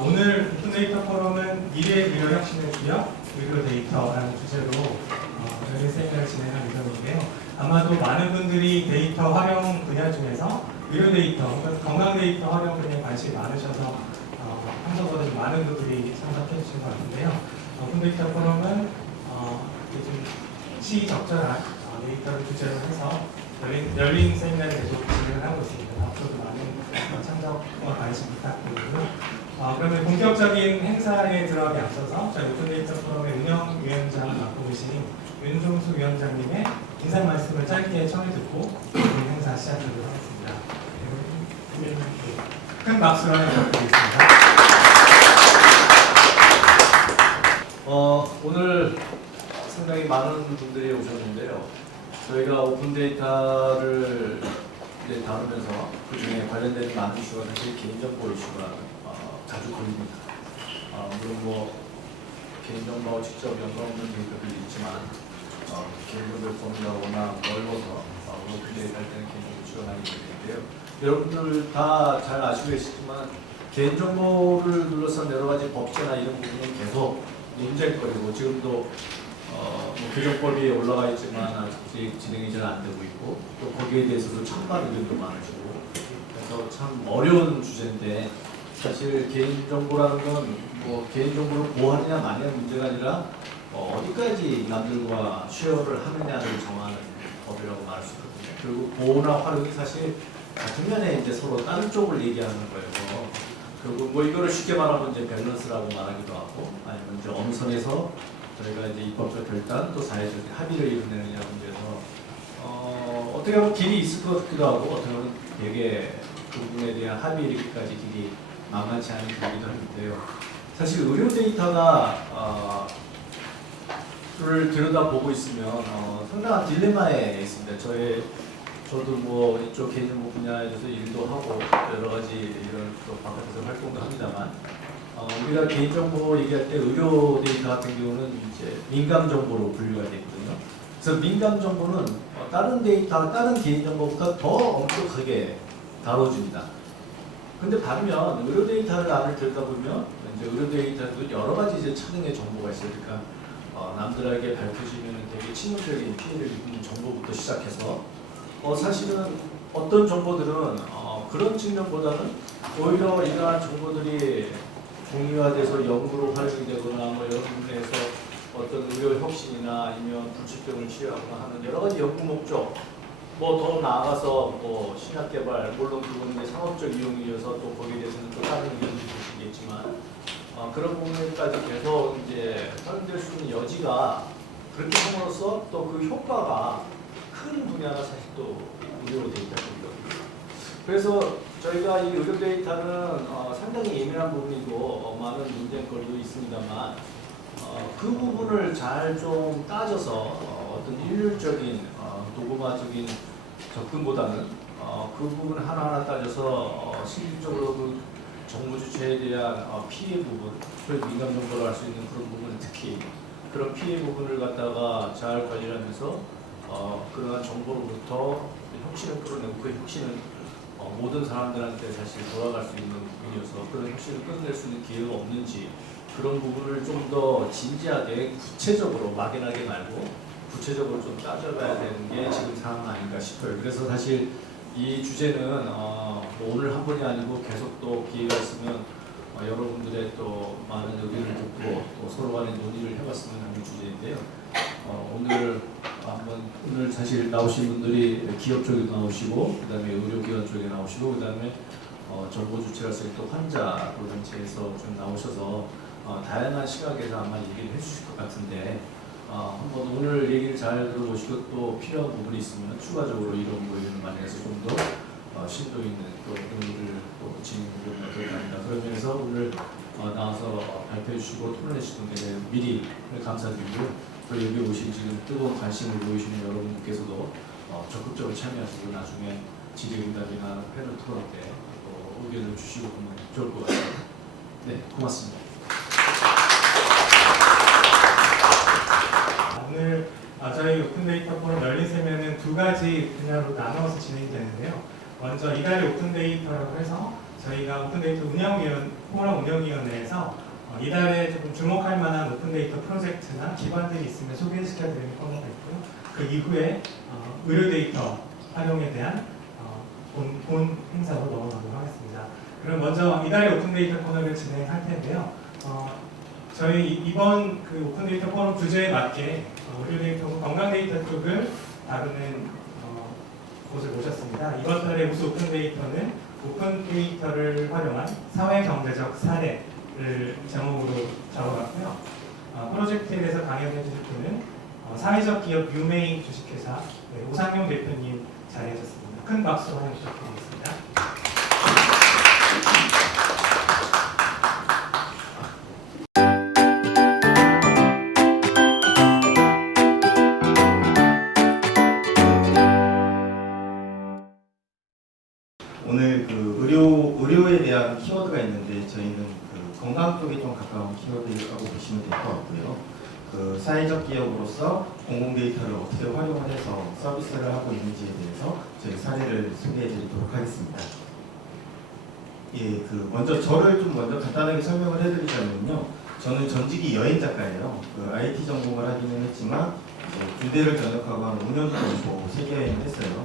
오늘 오픈데이터 포럼은 미래 의료 혁신의 주역 의료 데이터라는 주제로 열린 세미나를 진행할 예정인데요. 아마도 많은 분들이 데이터 활용 분야 중에서 의료 데이터, 건강 데이터 활용 분야에 관심이 많으셔서 평소보다 좀 많은 분들이 참석해 주신 것 같은데요. 오픈데이터 포럼은 좀 시적절한 데이터를 주제로 해서 열린 세미나를 계속 진행을 하고 있습니다. 앞으로도 많은 참석과 관심 부탁드리고요. 그러면 본격적인 행사에 들어가기 앞서서 저희 오픈데이터 포럼의 운영위원장을 맡고 계신 윤종수 위원장님의 인사 말씀을 짧게 청해 듣고 행사 시작하도록 하겠습니다. 큰 박수로 부탁드리겠습니다. 오늘 상당히 많은 분들이 오셨는데요. 저희가 오픈데이터를 이제 다루면서 그 중에 관련된 많은 이슈가 사실 개인정보 이슈가 자주 걸립니다. 물론 뭐 개인정보와 직접 연관 없는 데이터들이 있지만 개인정보의 범위가 워낙 넓어서 오픈데이터 할 때는 개인정보 이슈가 많이 걸리는데요. 여러분들 다 잘 아시고 계시지만 개인정보를 둘러싼 여러 가지 법제나 이런 부분은 계속 논쟁거리고 지금도 교정법이 올라가 있지만 아직 진행이 잘 안 되고 있고 또 거기에 대해서도 찬반 의견도 많으시고 그래서 참 어려운 주제인데 사실 개인정보라는 건 뭐 개인정보를 보호하느냐 마느냐 문제가 아니라 어디까지 남들과 쉐어를 하느냐를 정하는 법이라고 말할 수 있거든요. 그리고 보호나 활용이 사실 같은 면에 이제 서로 다른 쪽을 얘기하는 거예요. 그리고 뭐 이거를 쉽게 말하면 이제 밸런스라고 말하기도 하고 아니면 이제 엄선해서 저희가 이제 입법적 결단 또 사회적 합의를 이뤄내느냐 문제에서 어떻게 보면 길이 있을 것 같기도 하고 어떻게 보면 되게 그 부분에 대한 합의 이르기까지 길이 만만치 않은 길이기도 하는데요. 사실 의료 데이터가 를 들여다보고 있으면 상당한 딜레마에 있습니다. 저도 뭐 이쪽 개인정보 분야에 대해서 일도 하고 여러 가지 이런 또 바깥에서 활동도 합니다만 우리가 개인정보 얘기할 때 의료 데이터 같은 경우는 이제 민감정보로 분류가 되거든요. 그래서 민감정보는 다른 데이터, 다른 개인정보보다 더 엄격하게 다뤄집니다. 근데 반면 의료 데이터를 안을 들여다보면 이제 의료 데이터도 여러 가지 이제 차등의 정보가 있어요. 그러니까 남들에게 밝혀지면 되게 치명적인 피해를 입는 정보부터 시작해서 사실은 어떤 정보들은 그런 측면보다는 오히려 이러한 정보들이 공유화돼서 연구로 활용이 되거나 뭐 여러 부분에서 어떤 의료 혁신이나 아니면 불치병을 치료하거나 하는 여러 가지 연구 목적 뭐 더 나아가서 뭐 신약 개발 물론 그건 이제 상업적 이용이어서 또 거기에 대해서는 또 다른 의견이 있겠지만 그런 부분까지 계속 이제 활용될 수 있는 여지가 그렇게 함으로써 또 그 효과가 큰 분야가 사실 또 의료 데이터거든요. 그래서 저희가 이 의료 데이터는 상당히 예민한 부분이고 많은 논쟁거리도 있습니다만 그 부분을 잘 좀 따져서 어떤 일률적인 도구화적인 접근보다는 그 부분 하나하나 따져서 실질적으로 그 정부 주체에 대한 피해 부분, 민감 정보를 알 수 있는 그런 부분은 특히 그런 피해 부분을 갖다가 잘 관리하면서 그러한 정보로부터 혁신을 끌어내고 그 혁신은 모든 사람들한테 사실 돌아갈 수 있는 부분이어서 그런 혁신을 끌어낼 수 있는 기회가 없는지 그런 부분을 좀 더 진지하게 구체적으로 막연하게 말고 구체적으로 좀 따져가야 되는 게 지금 상황 아닌가 싶어요. 그래서 사실 이 주제는 오늘 한 번이 아니고 계속 또 기회가 있으면 여러분들의 또 많은 의견을 듣고 또 서로 간의 논의를 해봤으면 하는 주제인데요. 오늘 사실 나오신 분들이 기업 쪽에도 나오시고 그다음에 의료기관 쪽에 나오시고 그다음에 정보 주체로서 또 환자 단체에서 좀 나오셔서 다양한 시각에서 아마 얘기를 해주실 것 같은데 한번 오늘 얘기를 잘 들어보시고 또 필요한 부분이 있으면 추가적으로 이런 부분을 마련해서 좀 더 심도 있는 또 의미를 또 진행해보면 좋겠습니다. 그런 면에서 오늘 나와서 발표해 주시고 토론해 주시는 게 미리 감사드리고요. 또 여기 오신 지금 뜨거운 관심을 보이시는 여러분께서도 적극적으로 참여하시고 나중에 질의응답이나 패널 토론 때 의견을 주시고 보면 좋을 것 같습니다. 네, 고맙습니다. 오늘 저희 오픈데이터 포럼 열린 세미나는 두 가지 분야로 나눠서 진행이 되는데요. 먼저 이달의 오픈데이터라고 해서 저희가 오픈데이터 포럼 운영위원회에서 이달에 조금 주목할 만한 오픈데이터 프로젝트나 기관들이 있으면 소개시켜드리는 코너가 있고요. 그 이후에 의료 데이터 활용에 대한 본 행사로 넘어가도록 하겠습니다. 그럼 먼저 이달의 오픈데이터 코너를 진행할 텐데요. 저희 이번 그 오픈데이터 포럼 주제에 맞게 의료 데이터, 건강 데이터 쪽을 다루는 곳을 모셨습니다. 이번 달의 우수 오픈데이터는 오픈데이터를 활용한 사회경제적 사례를 제목으로 잡아봤고요. 프로젝트에 대해서 강연해 주실 분은 사회적 기업 유메인 주식회사 오상용 대표님 자리하셨습니다. 큰 박수 환영 부탁드리겠습니다. 오늘 그 의료에 대한 키워드가 있는데 저희는 그 건강 쪽에 좀 가까운 키워드라고 보시면 될 것 같고요. 그 사회적 기업으로서 공공 데이터를 어떻게 활용을 해서 서비스를 하고 있는지에 대해서 저희 사례를 소개해드리도록 하겠습니다. 예, 그 먼저 저를 좀 먼저 간단하게 설명을 해드리자면요. 저는 전직이 여행 작가예요. 그 IT 전공을 하기는 했지만 군대를 전역하고 한 5년 정도 세계 여행을 했어요.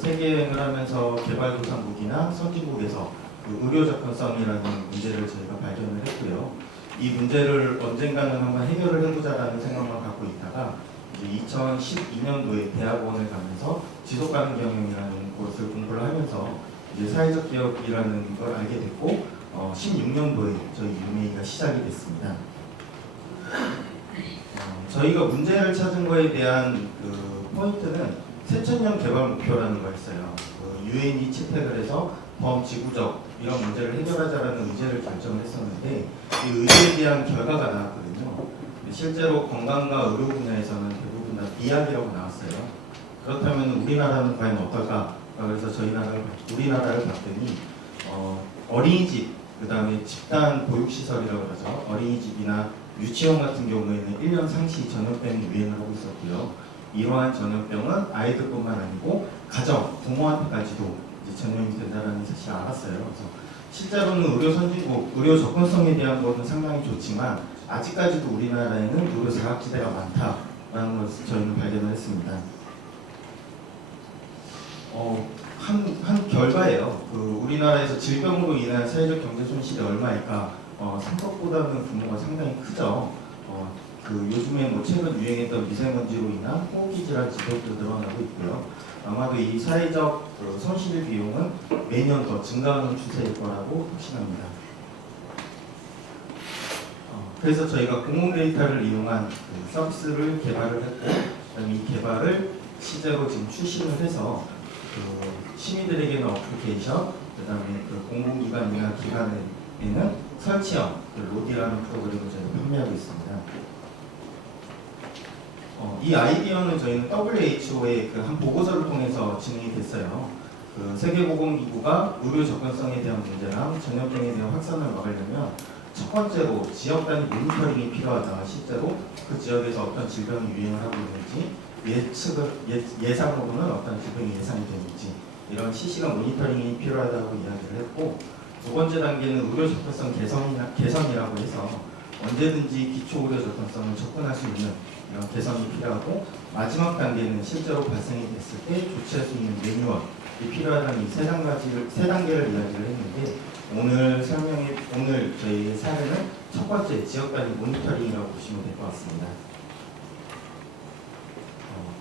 세계 여행을 하면서 개발도상국이나 선진국에서 그 의료 접근성이라는 문제를 저희가 발견을 했고요. 이 문제를 언젠가는 한번 해결을 해보자라는 생각만 갖고 있다가 이제 2012년도에 대학원을 가면서 지속가능 경영이라는 것을 공부를 하면서 이제 사회적 기업이라는 걸 알게 됐고 16년도에 저희 유메이가 시작이 됐습니다. 저희가 문제를 찾은 거에 대한 그 포인트는 새천년 개발 목표라는 거였어요. 유엔이 채택을 해서 범지구적 이런 문제를 해결하자라는 의제를 결정을 했었는데 이 의제에 대한 결과가 나왔거든요. 실제로 건강과 의료 분야에서는 대부분 다 비약이라고 나왔어요. 그렇다면 우리나라는 과연 어떨까? 그래서 우리나라를 봤더니 어린이집, 그 다음에 집단 보육시설이라고 하죠. 어린이집이나 유치원 같은 경우에는 1년 상시 전염병이 유행을 하고 있었고요. 이러한 전염병은 아이들뿐만 아니고 가정, 부모한테까지도 이제 전염이 된다는 사실을 알았어요. 그래서 실제로는 의료 선진국, 의료 접근성에 대한 것은 상당히 좋지만 아직까지도 우리나라에는 의료 사각지대가 많다라는 것을 저희는 발견을 했습니다. 한 결과예요. 그 우리나라에서 질병으로 인한 사회적 경제 손실이 얼마일까? 생각보다는 규모가 상당히 크죠. 그 요즘에 뭐 최근 유행했던 미세먼지로 인한 호흡기 질환 지속도 늘어나고 있고요. 아마도 이 사회적 손실 비용은 매년 더 증가하는 추세일 거라고 확신합니다. 그래서 저희가 공공 데이터를 이용한 그 서비스를 개발을 했고, 그다음에 이 개발을 실제로 지금 출시를 해서 그 시민들에게는 어플리케이션, 그다음에 그 공공기관이나 기관에는 설치형 그 로디라는 프로그램을 저희가 판매하고 있습니다. 이 아이디어는 저희는 WHO의 그 한 보고서를 통해서 진행이 됐어요. 그 세계보건기구가 의료 접근성에 대한 문제랑 전염병에 대한 확산을 막으려면 첫 번째로 지역 단위 모니터링이 필요하다. 실제로 그 지역에서 어떤 질병이 유행을 하고 있는지 예상으로는 어떤 질병이 예상이 되는지 이런 실시간 모니터링이 필요하다고 이야기를 했고, 두 번째 단계는 의료 접근성 개선이라고 해서 언제든지 기초 의료 접근성을 접근할 수 있는 이런 개선이 필요하고, 마지막 단계는 실제로 발생이 됐을 때 조치할 수 있는 매뉴얼이 필요하다는 이 세 단계를 이야기를 했는데, 오늘 저희 사례는 첫 번째 지역 단위 모니터링이라고 보시면 될 것 같습니다.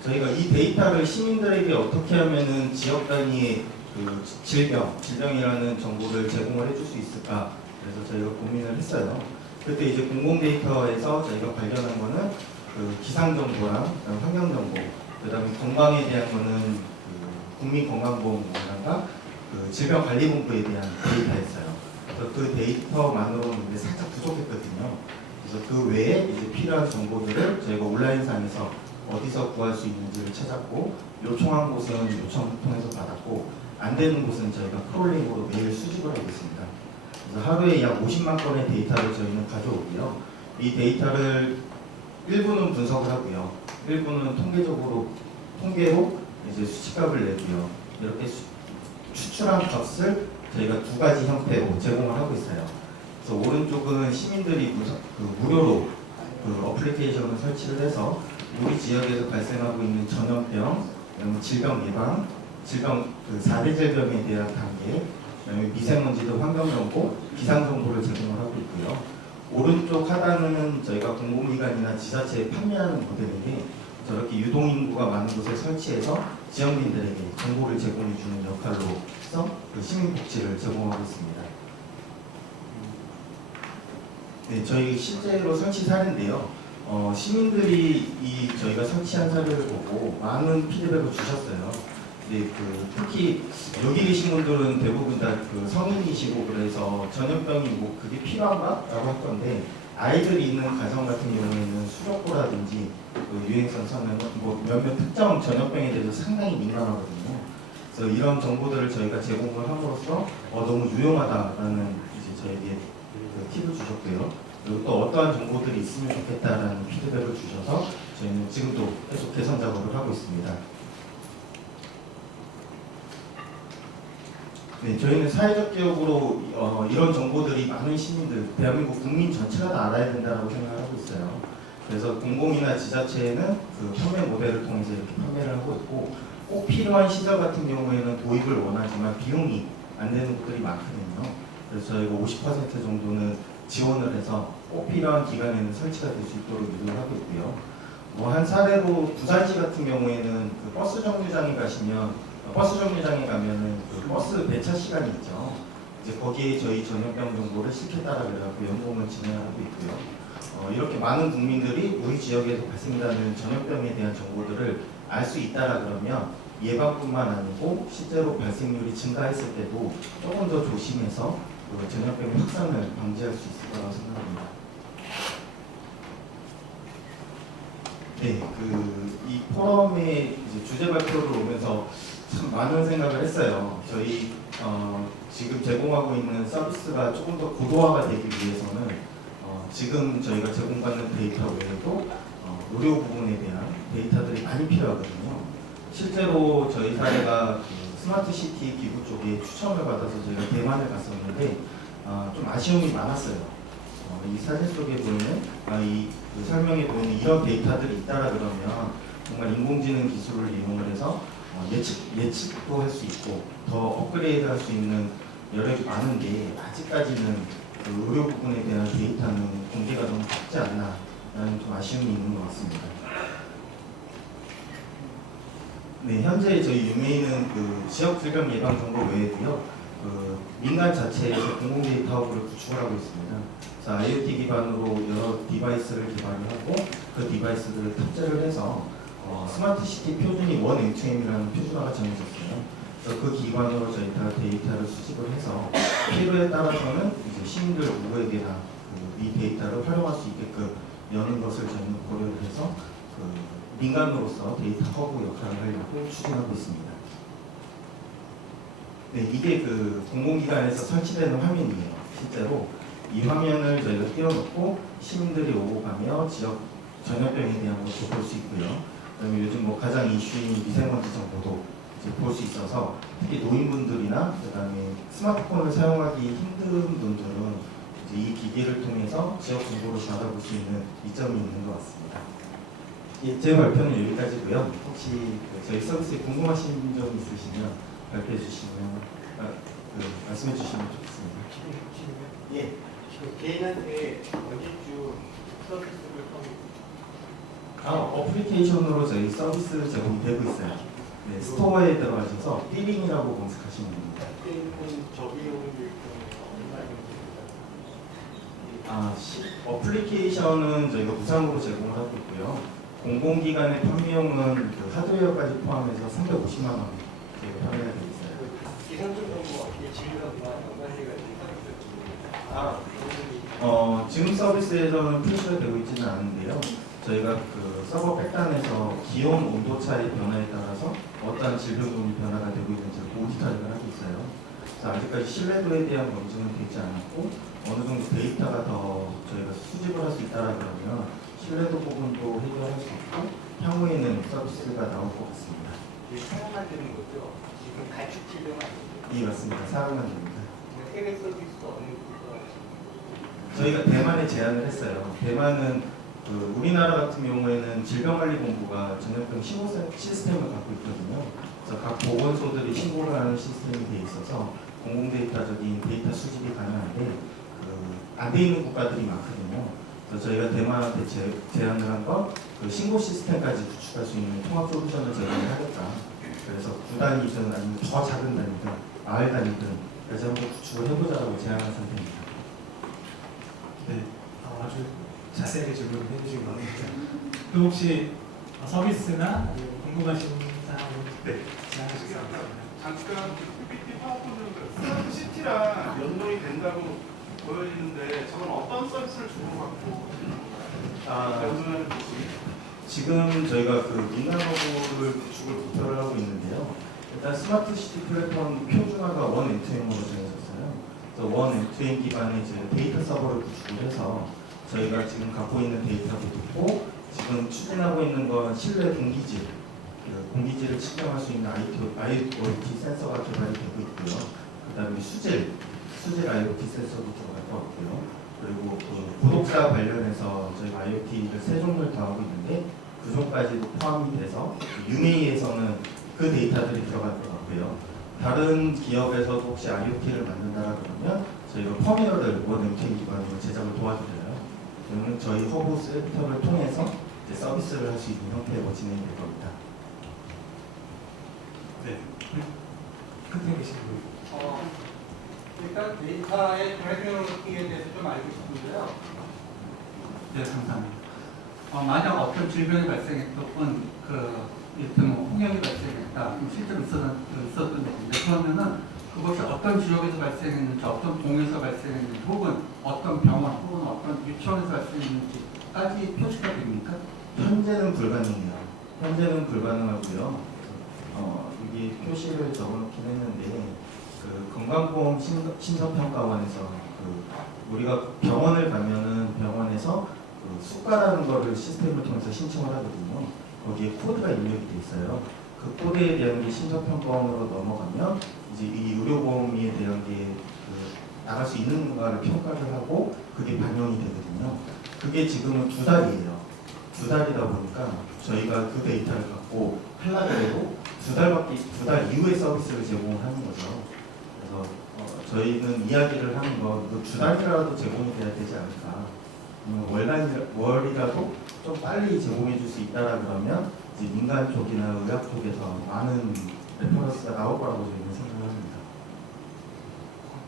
저희가 이 데이터를 시민들에게 어떻게 하면은 지역 단위의 그 질병이라는 정보를 제공을 해줄 수 있을까? 그래서 저희가 고민을 했어요. 그때 이제 공공 데이터에서 저희가 발견한 거는 그 기상 정보랑 환경 정보, 그다음에 건강에 대한 거는 그 국민건강보험공단과 그 질병관리본부에 대한 데이터였어요. 그래서 그 데이터만으로는 이제 살짝 부족했거든요. 그래서 그 외에 이제 필요한 정보들을 저희가 온라인상에서 어디서 구할 수 있는지를 찾았고, 요청한 곳은 요청을 통해서 받았고, 안 되는 곳은 저희가 크롤링으로 매일 수집을 하고 있습니다. 그래서 하루에 약 50만 건의 데이터를 저희는 가져오고요. 이 데이터를 일부는 분석을 하고요. 일부는 통계로 이제 수치값을 내고요. 이렇게 추출한 값을 저희가 두 가지 형태로 제공을 하고 있어요. 그래서 오른쪽은 시민들이 무료로 그 어플리케이션을 설치를 해서 우리 지역에서 발생하고 있는 전염병, 그다음에 질병 예방, 질병 그 4대 질병에 대한 단계, 그다음에 미세먼지도 환경 정보, 기상 정보를 제공을 하고 있고요. 오른쪽 하단은 저희가 공공기관이나 지자체에 판매하는 모델인데 저렇게 유동 인구가 많은 곳에 설치해서 지역민들에게 정보를 제공해 주는 역할로서 그 시민 복지를 제공하고 있습니다. 네, 저희 실제로 설치 사례인데요. 시민들이 저희가 설치한 사례를 보고 많은 피드백을 주셨어요. 네, 특히 여기 계신 분들은 대부분 다 그 성인이시고 그래서 전염병이 뭐 그게 필요한가라고 할 건데 아이들이 있는 가정 같은 경우에는 수족고라든지 유행성 성면 뭐 몇몇 특정 전염병에 대해서 상당히 민감하거든요. 그래서 이런 정보들을 저희가 제공을 함으로써 너무 유용하다라는 이제 저에게 팁을 주셨고요. 그리고 또 어떠한 정보들이 있으면 좋겠다라는 피드백을 주셔서 저희는 지금도 계속 개선 작업을 하고 있습니다. 네, 저희는 사회적 기업으로 이런 정보들이 많은 시민들, 대한민국 국민 전체가 다 알아야 된다고 생각을 하고 있어요. 그래서 공공이나 지자체에는 그 판매 모델을 통해서 이렇게 판매를 하고 있고 꼭 필요한 시설 같은 경우에는 도입을 원하지만 비용이 안 되는 곳들이 많거든요. 그래서 저희가 50% 정도는 지원을 해서 꼭 필요한 기간에는 설치가 될 수 있도록 유도를 하고 있고요. 뭐 한 사례로 부산시 같은 경우에는 그 버스 정류장에 가면은 그 버스 배차 시간이 있죠. 이제 거기에 저희 전염병 정보를 실겠다라 그래갖고 연구를 진행하고 있고요. 이렇게 많은 국민들이 우리 지역에서 발생하는 전염병에 대한 정보들을 알 수 있다라 그러면 예방뿐만 아니고 실제로 발생률이 증가했을 때도 조금 더 조심해서 그 전염병의 확산을 방지할 수 있을 거라고 생각합니다. 네, 이 포럼에 이제 주제 발표를 오면서 참 많은 생각을 했어요. 저희 지금 제공하고 있는 서비스가 조금 더 고도화가 되기 위해서는 지금 저희가 제공받는 데이터 외에도 의료 부분에 대한 데이터들이 많이 필요하거든요. 실제로 저희 사례가 스마트시티 기구 쪽에 추천을 받아서 저희가 대만을 갔었는데 좀 아쉬움이 많았어요. 이 사진 속에 보이는 그 설명에 보이는 이런 데이터들이 있다라 그러면 정말 인공지능 기술을 이용을 해서 예측도 할 수 있고 더 업그레이드 할 수 있는 여력이 많은데 아직까지는 그 의료 부분에 대한 데이터는 공개가 너무 적지 않나라는 좀 아쉬움이 있는 것 같습니다. 네, 현재 저희 유메이는 그 지역 질병 예방 정보 외에도요, 그 민간 자체에서 공공 데이터 허브를 구축을 하고 있습니다. 그래서 IoT 기반으로 여러 디바이스를 개발을 하고 그 디바이스들을 탑재를 해서 스마트 시티 표준이 1M2M이라는 표준화가 정해졌어요. 그래서 그 기반으로 저희가 데이터를 수집을 해서 필요에 따라서는 이제 시민들 누구에게나 이 데이터를 활용할 수 있게끔 여는 것을 저희는 고려를 해서 민간으로서 데이터 허브 역할을 하려고 추진하고 있습니다. 네, 이게 그 공공기관에서 설치되는 화면이에요. 실제로 이 화면을 저희가 띄워놓고 시민들이 오고 가며 지역 전염병에 대한 것도 볼 수 있고요. 그다음에 요즘 뭐 가장 이슈인 미세먼지 정보도 이제 볼 수 있어서 특히 노인분들이나 그다음에 스마트폰을 사용하기 힘든 분들은 이제 이 기기를 통해서 지역 정보를 받아볼 수 있는 이점이 있는 것 같습니다. 예, 제 발표는 여기까지고요. 혹시 저희 서비스에 궁금하신 점 있으시면 발표해 주시면 말씀해 주시면 좋겠습니다. 예. 개인한테 언제쯤 서비스를 하고 어플리케이션으로 저희 서비스 제공이 되고 있어요. 네, 스토어에 들어가셔서 띠링이라고 검색하시면 됩니다. 있는 저비용이 얼마 정도 어플리케이션은 저희가 무상으로 제공을 하고 있고요. 공공기관의 판매용은 그 하드웨어까지 포함해서 350만 원 저희가 판매가 되고 있어요. 기상청 정보 어떻게 진료가 연관해가 지금 서비스에서는 표시가 되고 있지는 않은데요. 저희가 그 서버 백단에서 기온, 온도 차의 변화에 따라서 어떠한 질병군이 변화가 되고 있는지 모니터링을 하고 있어요. 그래서 아직까지 신뢰도에 대한 검증은 되지 않았고 어느 정도 데이터가 더 저희가 수집을 할 수 있다라 그러면 신뢰도 부분도 해결할 수 있고 향후에는 서비스가 나올 것 같습니다. 사용만 되는 거죠? 지금 가축 질병 아니에요? 예, 맞습니다. 사용만 됩니다. 해외 서비스 어느 국가 저희가 대만에 제안을 했어요. 대만은 우리나라 같은 경우에는 질병관리본부가 전염병 신고 시스템을 갖고 있거든요. 그래서 각 보건소들이 신고를 하는 시스템이 돼 있어서 공공데이터적인 데이터 수집이 가능한데 안 돼 있는 국가들이 많거든요. 그래서 저희가 대만한테 제안을 한 건 그 신고 시스템까지 구축할 수 있는 통합 솔루션을 제공을 하겠다. 그래서 구단이든 아니면 더 작은 단위든 마을 단위든 그래서 한번 구축을 해보자고 제안한 상태입니다. 네, 아주 자세하게 질문을 해주신 것 같아요. 또 혹시 서비스나 아니면 궁금하신 사항은 제안하실 수 있나요? 잠깐 PPT 파워포인트 시티랑 연동이 된다고 보여지는데 저건 어떤 서비스를 주고받고 연동하는 거지? 지금 저희가 민간허브를 구축을 목표를 하고 있는데요. 일단 스마트 시티 플랫폼 표준화가 원 엔투엔으로 정해졌어요. 그래서 원 엔투엔 기반의 이제 데이터 서버를 구축을 해서 저희가 지금 갖고 있는 데이터도 있고 지금 추진하고 있는 건 실내 공기질, 공기질을 측정할 수 있는 IoT 센서가 개발이 되고 있고요. 그다음에 수질 IoT 센서도 들어갈 것 같고요. 그리고 구독자 관련해서 저희가 IoT를 3종을 더 하고 있는데 그종까지도 포함이 돼서 유메이에서는 그 데이터들이 들어갈 것 같고요. 다른 기업에서도 혹시 IoT를 만든다라 그러면 저희가 펌웨어를 원 엔투엔 기반으로 제작을 도와드려요. 그러면 저희 허브 센터를 통해서 이제 서비스를 할 수 있는 형태로 진행이 될 겁니다. 네. 끝에 계신 분. 일단 데이터의 그래듈러티에 대해서 좀 알고 싶은데요. 네, 감사합니다. 만약 어떤 질병이 발생했던 이를테면 홍역이 발생했다. 그럼 실제로 있었던 일인데 그러면은 그것이 어떤 지역에서 발생했는지, 어떤 동에서 발생했는지, 혹은 어떤 병원, 혹은 어떤 유치원에서 발생했는지까지 표시가 됩니까? 현재는 불가능해요. 현재는 불가능하고요. 이게 표시를 적어놓긴 했는데 건강보험 심사평가원에서 우리가 병원을 가면은 병원에서 수가라는 거를 시스템을 통해서 신청을 하거든요. 거기에 코드가 입력이 돼 있어요. 그 코드에 대한 게 심사평가원으로 넘어가면 이제 이 의료보험에 대한 게 나갈 수 있는가를 평가를 하고 그게 반영이 되거든요. 그게 지금은 2달이에요. 2달이다 보니까 저희가 그 데이터를 갖고 하려고 해도 2달 이후에 서비스를 제공을 하는 거죠. 그래서 저희는 이야기를 하는 건 2달이라도 제공이 돼야 되지 않을까. 월이라도 좀 빨리 제공해 줄 수 있다라 그러면 이제 민간 쪽이나 의학 쪽에서 많은 레퍼런스가 나올 거라고 저희는 생각을 합니다.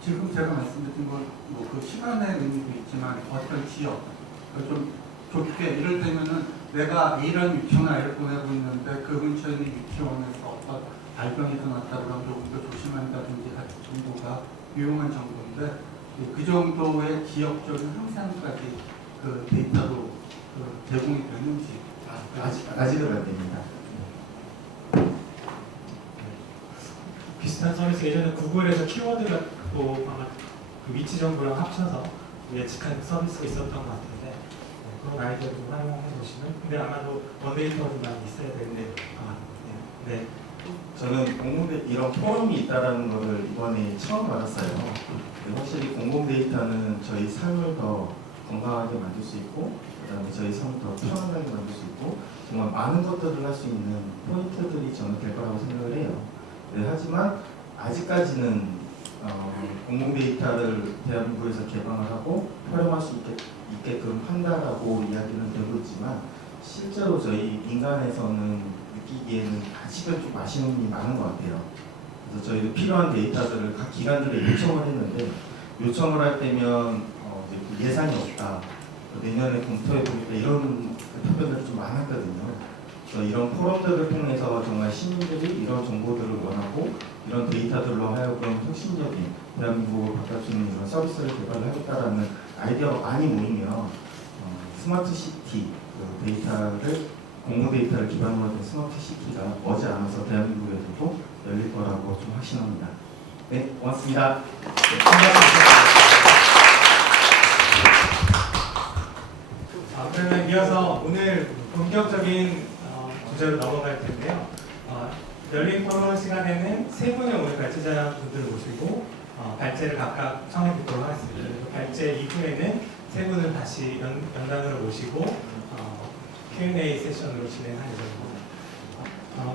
지금 제가 말씀드린 건그 시간의 의미도 있지만 어떤 지역, 좀 좁게 이를테면은 내가 이런 유치원 아이를 보내고 있는데 그 근처에 있는 유치원에서 어떤 발병이 일어났다 그러면 조금 더 조심한다든지 할 정도가 유용한 정도인데 그 정도의 지역적인 항상까지 그 데이터로 제공이 되는지 아직은 안 됩니다. 비슷한 서비스 예전에 구글에서 키워드가 또 아마 그 위치 정보랑 합쳐서 예측한 서비스가 있었던 것 같은데 그런 아이디어를 좀 활용해 보시면 근데 아마도 원데이터가 좀 많이 있어야 되는데 네. 저는 이런 포럼이 있다는 것을 이번에 처음 알았어요. 확실히 공공 데이터는 저희 삶을 더 건강하게 만들 수 있고 그다음에 저희 삶을 더 편안하게 만들 수 있고 정말 많은 것들을 할 수 있는 포인트들이 저는 될 거라고 생각을 해요. 네, 하지만 아직까지는 공공 데이터를 대한민국에서 개방을 하고 활용할 수 있게끔 한다라고 이야기는 되고 있지만 실제로 저희 민간에서는 느끼기에는 아직은 좀 아쉬움이 많은 것 같아요. 그래서 저희도 필요한 데이터들을 각 기관들에 요청을 했는데 요청을 할 때면 예산이 없다. 내년에 검토해 보겠다 이런 답변들이 좀 많았거든요. 그래서 이런 포럼들을 통해서 정말 시민들이 이런 정보들을 원하고 이런 데이터들로 하여금 혁신적인 대한민국을 바꿀 수 있는 이런 서비스를 개발하겠다라는 아이디어가 많이 모이면 스마트 시티 데이터를 공공 데이터를 기반으로 된 스마트 시티가 머지않아서 대한민국에서도 열릴 거라고 좀 확신합니다. 네, 고맙습니다. 그러면 이어서 오늘 본격적인 주제로 넘어갈 텐데요. 열린 토론 시간에는 세 분의 오늘 발제자 분들을 모시고 발제를 각각 청해 듣도록 하겠습니다. 그리고 발제 이후에는 세 분을 다시 연단으로 모시고 Q&A 세션으로 진행할 예정입니다.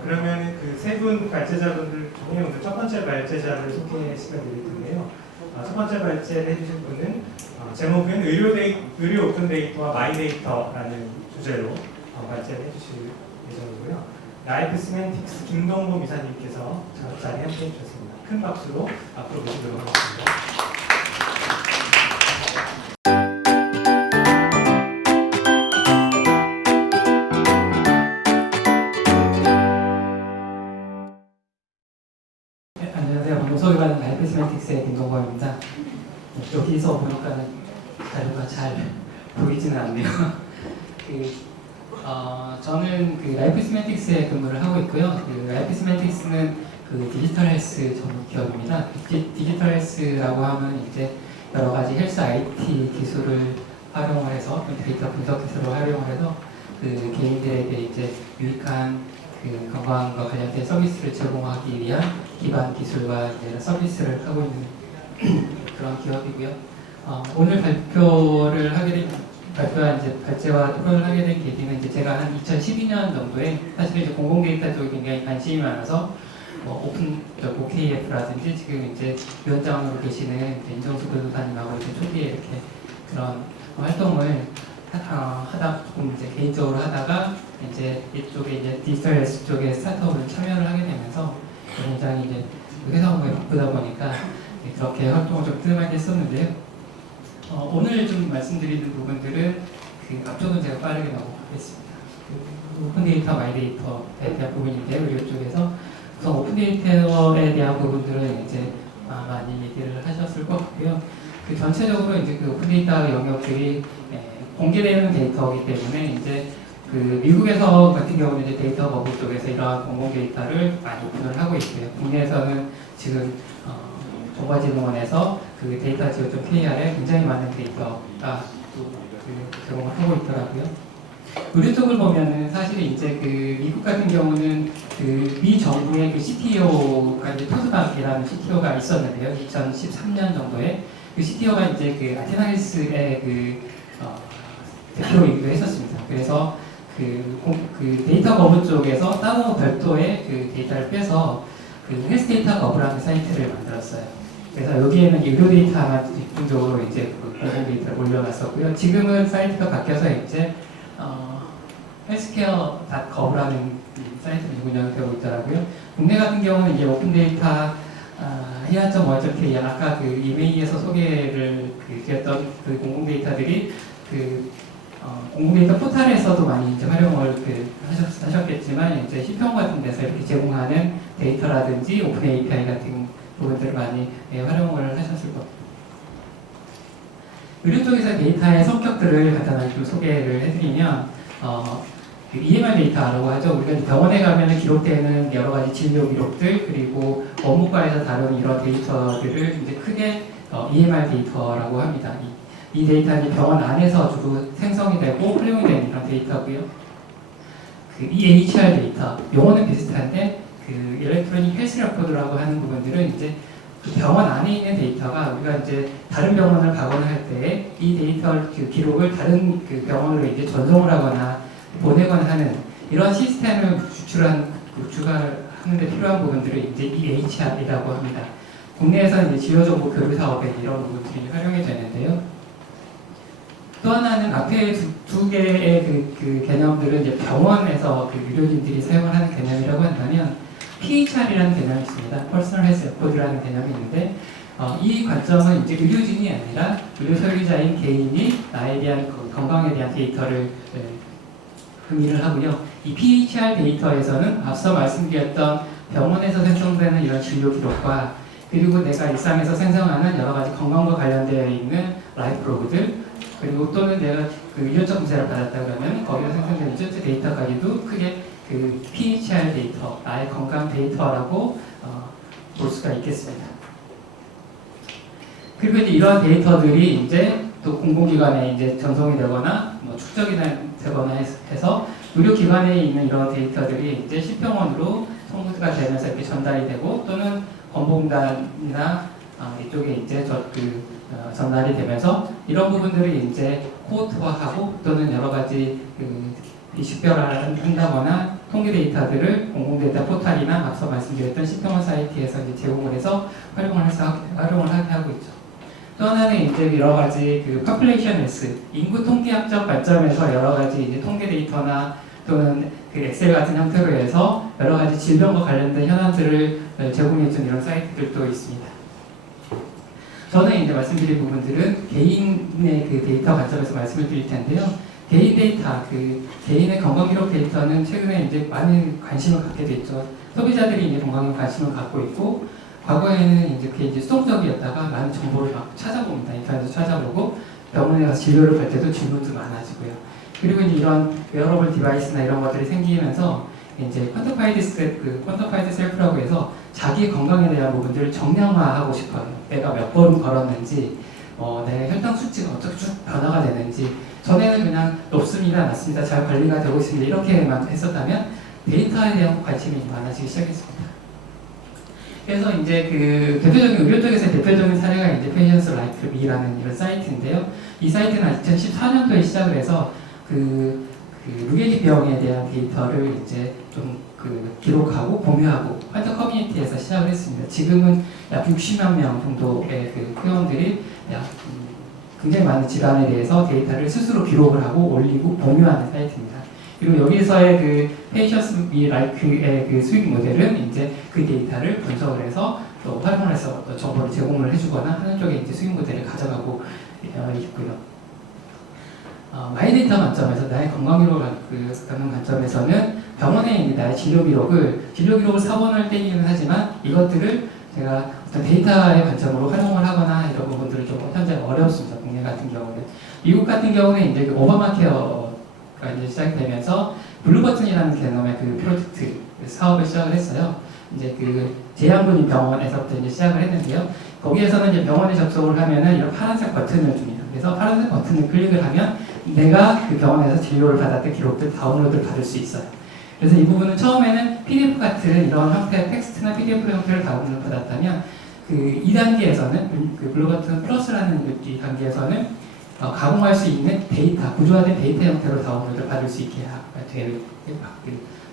그러면 그 세 분 발제자분들 중에 오늘 첫 번째 발제자를 소개해 시켜드릴 텐데요. 첫 번째 발제를 해주실 분은 제목은 의료 오픈 데이터와 마이 데이터라는 주제로 발제를 해주실 예정이고요. 라이프 시멘틱스 김동범 이사님께서 자리에 함께 해주셨습니다. 큰 박수로 앞으로 모시도록 하겠습니다. 네, 안녕하세요. 방금 소개받은 라이프 시멘틱스의 김동범입니다. 여기서 보니까는 자료가 잘 보이지는 않네요. 저는 그 라이프 시멘틱스에 근무를 하고 있고요. 그 라이프 시멘틱스는 그 디지털 헬스 전문 기업입니다. 디지털 헬스라고 하면 이제 여러 가지 헬스 IT 기술을 활용을 해서 데이터 분석 기술을 활용을 해서 그 개인들에게 이제 유익한 그 건강과 관련된 서비스를 제공하기 위한 기반 기술과 이제 서비스를 하고 있는 그런 기업이고요. 오늘 발표한 이제 발제와 토론을 하게 된 계기는 이제 제가 한 2012년 정도에 사실 이제 공공 데이터 쪽에 굉장히 관심이 많아서 오픈 OKF라든지 지금 이제 위원장으로 계시는 인정수 교수님하고 이제 초기에 이렇게 그런 활동을 하다 조금 이제 개인적으로 하다가 이제 이쪽에 이제 디지털 헬스 쪽에 스타트업을 참여를 하게 되면서 굉장히 이제 회사 업무에 바쁘다 보니까 그렇게 활동을 좀 뜸하게 했었는데요. 오늘 좀 말씀드리는 부분들은 그 앞쪽은 제가 빠르게 넘어가겠습니다. 오픈 데이터, 마이 데이터에 대한 부분인데요. 의료 쪽에서 우선 오픈 데이터에 대한 부분들은 이제 많이 얘기를 하셨을 것 같고요. 그 전체적으로 이제 그 오픈 데이터 영역들이 공개되는 데이터이기 때문에 이제 그 미국에서 같은 경우는 이제 데이터 거부 쪽에서 이러한 공공 데이터를 많이 오픈을 하고 있고요. 국내에서는 지금 정보진흥원에서 그 데이터 지오.kr에 굉장히 많은 데이터가 그 제공을 하고 있더라고요. 의료 쪽을 보면은 사실 이제 그 미국 같은 경우는 그 미 정부의 그 CTO가 이제 토스박이라는 CTO가 있었는데요. 2013년 정도에 그 CTO가 이제 그 아테나헬스의 그 대표이기도 했었습니다. 그래서 그 데이터 거부 쪽에서 따로 별도의 그 데이터를 빼서 그 헬스 데이터 거부라는 사이트를 만들었어요. 그래서 여기에는 의료 데이터만 집중적으로 이제 그 공공 데이터를 올려놨었고요. 지금은 사이트가 바뀌어서 이제 헬스케어.gov라는 사이트를 운영이 되고 있더라고요. 국내 같은 경우는 이제 오픈 데이터 hian.원.kr 아까 그 이메일에서 소개를 드렸던 그 공공 데이터들이 그 공공 데이터 포탈에서도 많이 이제 활용을 하셨겠지만 이제 시평 같은 데서 이렇게 제공하는 데이터라든지 오픈 API 같은 부분들을 많이 활용을 하셨을 겁니다. 의료 쪽에서 데이터의 성격들을 간단하게 좀 소개를 해드리면 그 EMR 데이터라고 하죠. 우리가 병원에 가면 기록되는 여러 가지 진료 기록들 그리고 업무과에서 다루는 이런 데이터들을 이제 크게 EMR 데이터라고 합니다. 이 데이터는 병원 안에서 주로 생성이 되고 활용이 되는 이런 데이터고요. 그 EHR 데이터 용어는 비슷한데 그 일렉트로닉 헬스 레코드라고 하는 부분들은 이제 그 병원 안에 있는 데이터가 우리가 이제 다른 병원을 가거나 할 때 이 데이터 그 기록을 다른 그 병원으로 이제 전송을 하거나 보내거나 하는 이런 시스템을 구축하는 데 필요한 부분들을 이제 EHR이라고 합니다. 국내에서는 이제 진료정보 교류 사업에 이런 부분들이 활용이 되는데요. 또 하나는 앞에 두 개의 그 개념들은 이제 병원에서 그 의료진들이 사용을 하는 개념이라고 한다면 PHR이라는 개념이 있습니다. Personal Health Record라는 개념이 있는데 이 관점은 이제 의료진이 아니라 의료 소유자인 개인이 나에 대한 건강에 대한 데이터를 의미를 하고요. 이 PHR 데이터에서는 앞서 말씀드렸던 병원에서 생성되는 이런 진료 기록과 그리고 내가 일상에서 생성하는 여러 가지 건강과 관련되어 있는 라이프 로그들 그리고 또는 내가 그 유전자 검사를 받았다 그러면 거기서 생성된 유전자 데이터까지도 크게 그 PHR 데이터, 나의 건강 데이터라고 볼 수가 있겠습니다. 그리고 이제 이러한 데이터들이 이제 또 공공기관에 이제 전송이 되거나 뭐 축적이 되거나 해서 의료기관에 있는 이런 데이터들이 이제 시평원으로 송부가 되면서 이렇게 전달이 되고 또는 건보공단이나 이쪽에 이제 전달이 되면서 이런 부분들을 이제 코드화하고 또는 여러 가지 비식별화한다거나 통계 데이터들을 공공데이터 포털이나 앞서 말씀드렸던 시평원 사이트에서 이제 제공을 해서 활용을 하게 하고 있죠. 또 하나는 이제 여러 가지 population health, 인구 통계학적 관점에서 여러 가지 이제 통계 데이터나 또는 엑셀 같은 형태로 해서 여러 가지 질병과 관련된 현안들을 제공해준 이런 사이트들도 있습니다. 저는 이제 말씀드릴 부분들은 개인의 데이터 관점에서 말씀을 드릴 텐데요. 개인 데이터, 개인의 건강 기록 데이터는 최근에 이제 많은 관심을 갖게 됐죠. 소비자들이 이제 건강에 관심을 갖고 있고, 과거에는 이제 그게 이제 수동적이었다가 많은 정보를 막 찾아봅니다. 인터넷에서 찾아보고, 병원에 가서 진료를 갈 때도 질문도 많아지고요. 그리고 이제 이런 웨어러블 디바이스나 이런 것들이 생기면서 이제 퀀터파이드 셀프라고 해서 자기 건강에 대한 부분들을 정량화하고 싶어요. 내가 몇 걸음 걸었는지, 내 혈당 수치가 어떻게 쭉 변화가 되는지, 전에는 그냥 높습니다, 낮습니다, 잘 관리가 되고 있습니다 이렇게만 했었다면 데이터에 대한 관심이 많아지기 시작했습니다. 그래서 이제 대표적인 의료 쪽에서 대표적인 사례가 이제 Patients Like Me라는 이런 사이트인데요. 이 사이트는 2014년도에 시작을 해서 루게릭병에 대한 데이터를 이제 좀 기록하고 공유하고 환자 커뮤니티에서 시작을 했습니다. 지금은 약 60만 명 정도의 회원들이 굉장히 많은 질환에 대해서 데이터를 스스로 기록을 하고 올리고 공유하는 사이트입니다. 그리고 여기서의 Patients Like의 수익 모델은 이제 그 데이터를 분석을 해서 또 활용을 해서 또 정보를 제공을 해주거나 하는 쪽에 이제 수익 모델을 가져가고 있고요. 마이데이터 관점에서 나의 건강기록을 갖는 관점에서는 병원에 있는 나의 진료기록을 사본을 떼기는 하지만 이것들을 제가 어떤 데이터의 관점으로 활용을 하거나 이런 부분들을 좀 현재 어렵습니다. 국내 같은 경우는. 미국 같은 경우는 이제 오바마 케어가 이제 시작되면서 블루버튼이라는 개념의 프로젝트 사업을 시작을 했어요. 이제 제한군인 병원에서부터 이제 시작을 했는데요. 거기에서는 이제 병원에 접속을 하면은 이런 파란색 버튼을 줍니다. 그래서 파란색 버튼을 클릭을 하면 내가 그 병원에서 진료를 받았던 기록들 다운로드를 받을 수 있어요. 그래서 이 부분은 처음에는 PDF 같은 이런 형태의 텍스트나 PDF 형태를 다운로드 받았다면 2단계에서는 블루버튼 플러스라는 이 단계에서는 가공할 수 있는 데이터, 구조화된 데이터 형태로 다운로드를 받을 수 있게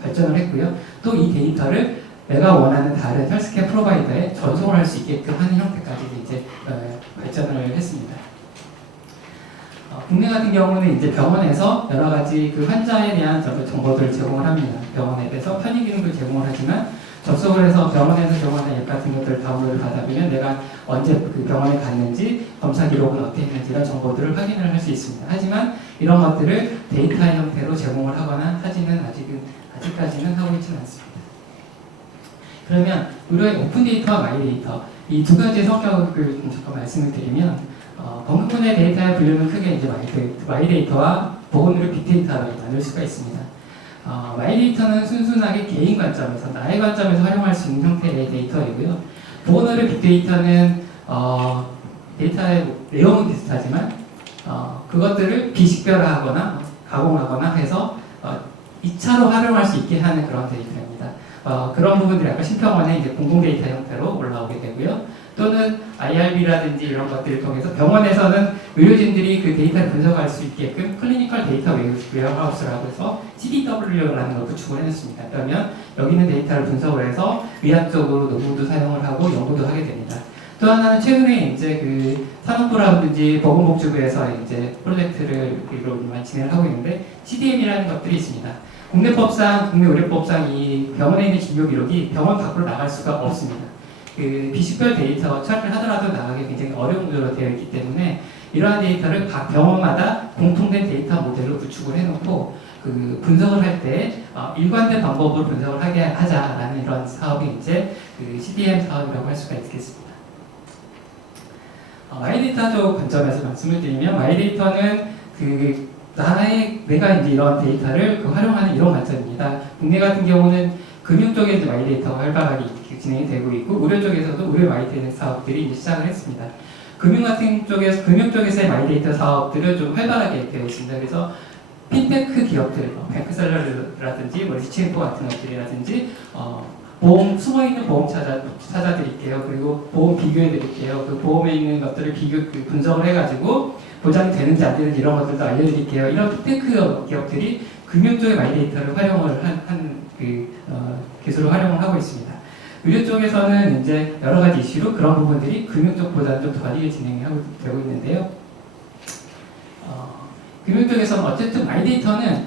발전을 했고요. 또 이 데이터를 내가 원하는 다른 헬스케어 프로바이더에 전송을 할 수 있게끔 하는 형태까지 이제 발전을 했습니다. 국내 같은 경우는 이제 병원에서 여러 가지 환자에 대한 정보들을 제공을 합니다. 병원에 대해서 편의 기능도 제공을 하지만 접속을 해서 병원에서 제공하는 앱 같은 것들을 다운로드 받아보면 내가 언제 병원에 갔는지, 검사 기록은 어떻게 했는지 이런 정보들을 확인을 할 수 있습니다. 하지만 이런 것들을 데이터의 형태로 제공을 하거나 하지는 아직까지는 하고 있지는 않습니다. 그러면 의료의 오픈 데이터와 마이 데이터 이 두 가지 성격을 잠깐 말씀을 드리면 건강분야 데이터의 분류는 크게 이제 마이 데이터와 보건의료 빅데이터로 나눌 수가 있습니다. 마이 데이터는 순순하게 개인 관점에서 나의 관점에서 활용할 수 있는 형태의 데이터이고요. 보건의료 빅데이터는 데이터의 내용은 비슷하지만 그것들을 비식별화하거나 가공하거나 해서 2차로 활용할 수 있게 하는 그런 데이터입니다. 그런 부분들이 아까 신평원의 이제 공공 데이터 형태로 올라오게 되고요. 또는 IRB라든지 이런 것들을 통해서 병원에서는 의료진들이 그 데이터를 분석할 수 있게끔 클리니컬 데이터 웨어하우스라고 해서 CDW라는 걸 구축을 해놨습니다. 그러면 여기 있는 데이터를 분석을 해서 의학적으로 논문도 사용을 하고 연구도 하게 됩니다. 또 하나는 최근에 이제 산업부라든지 보건복지부에서 이제 프로젝트를 많이 진행을 하고 있는데 CDM이라는 것들이 있습니다. 국내 의료법상 이 병원에 있는 진료 기록이 병원 밖으로 나갈 수가 없습니다. 비식별 데이터 처리를 하더라도 나가기 굉장히 어려운 구조로 되어 있기 때문에 이러한 데이터를 각 병원마다 공통된 데이터 모델로 구축을 해놓고 분석을 할 때 일관된 방법으로 분석을 하게 하자라는 이런 사업이 이제 CDM 사업이라고 할 수가 있겠습니다. 마이데이터 쪽 관점에서 말씀을 드리면 마이데이터는 내가 이제 이런 데이터를 활용하는 이런 관점입니다. 국내 같은 경우는 금융 쪽에 이제 마이데이터가 활발하게 진행이 되고 있고 의료 쪽에서도 의료 마이데이터 사업들이 이제 시작을 했습니다. 금융 쪽에서의 마이데이터 사업들은 좀 활발하게 되어 있습니다. 그래서 핀테크 기업들, 뱅크셀러라든지 리치앤코 같은 것들이라든지 보험 숨어있는 보험 찾아드릴게요. 그리고 보험 비교해드릴게요. 그 보험에 있는 것들을 분석을 해가지고 보장이 되는지 안 되는지 이런 것들도 알려드릴게요. 이런 빅테크 기업들이 금융 쪽의 마이데이터를 활용을 기술을 활용을 하고 있습니다. 의료 쪽에서는 이제 여러 가지 이슈로 그런 부분들이 금융 쪽보다는 좀 덜하게 진행하고 되고 있는데요. 금융 쪽에서는 어쨌든 마이데이터는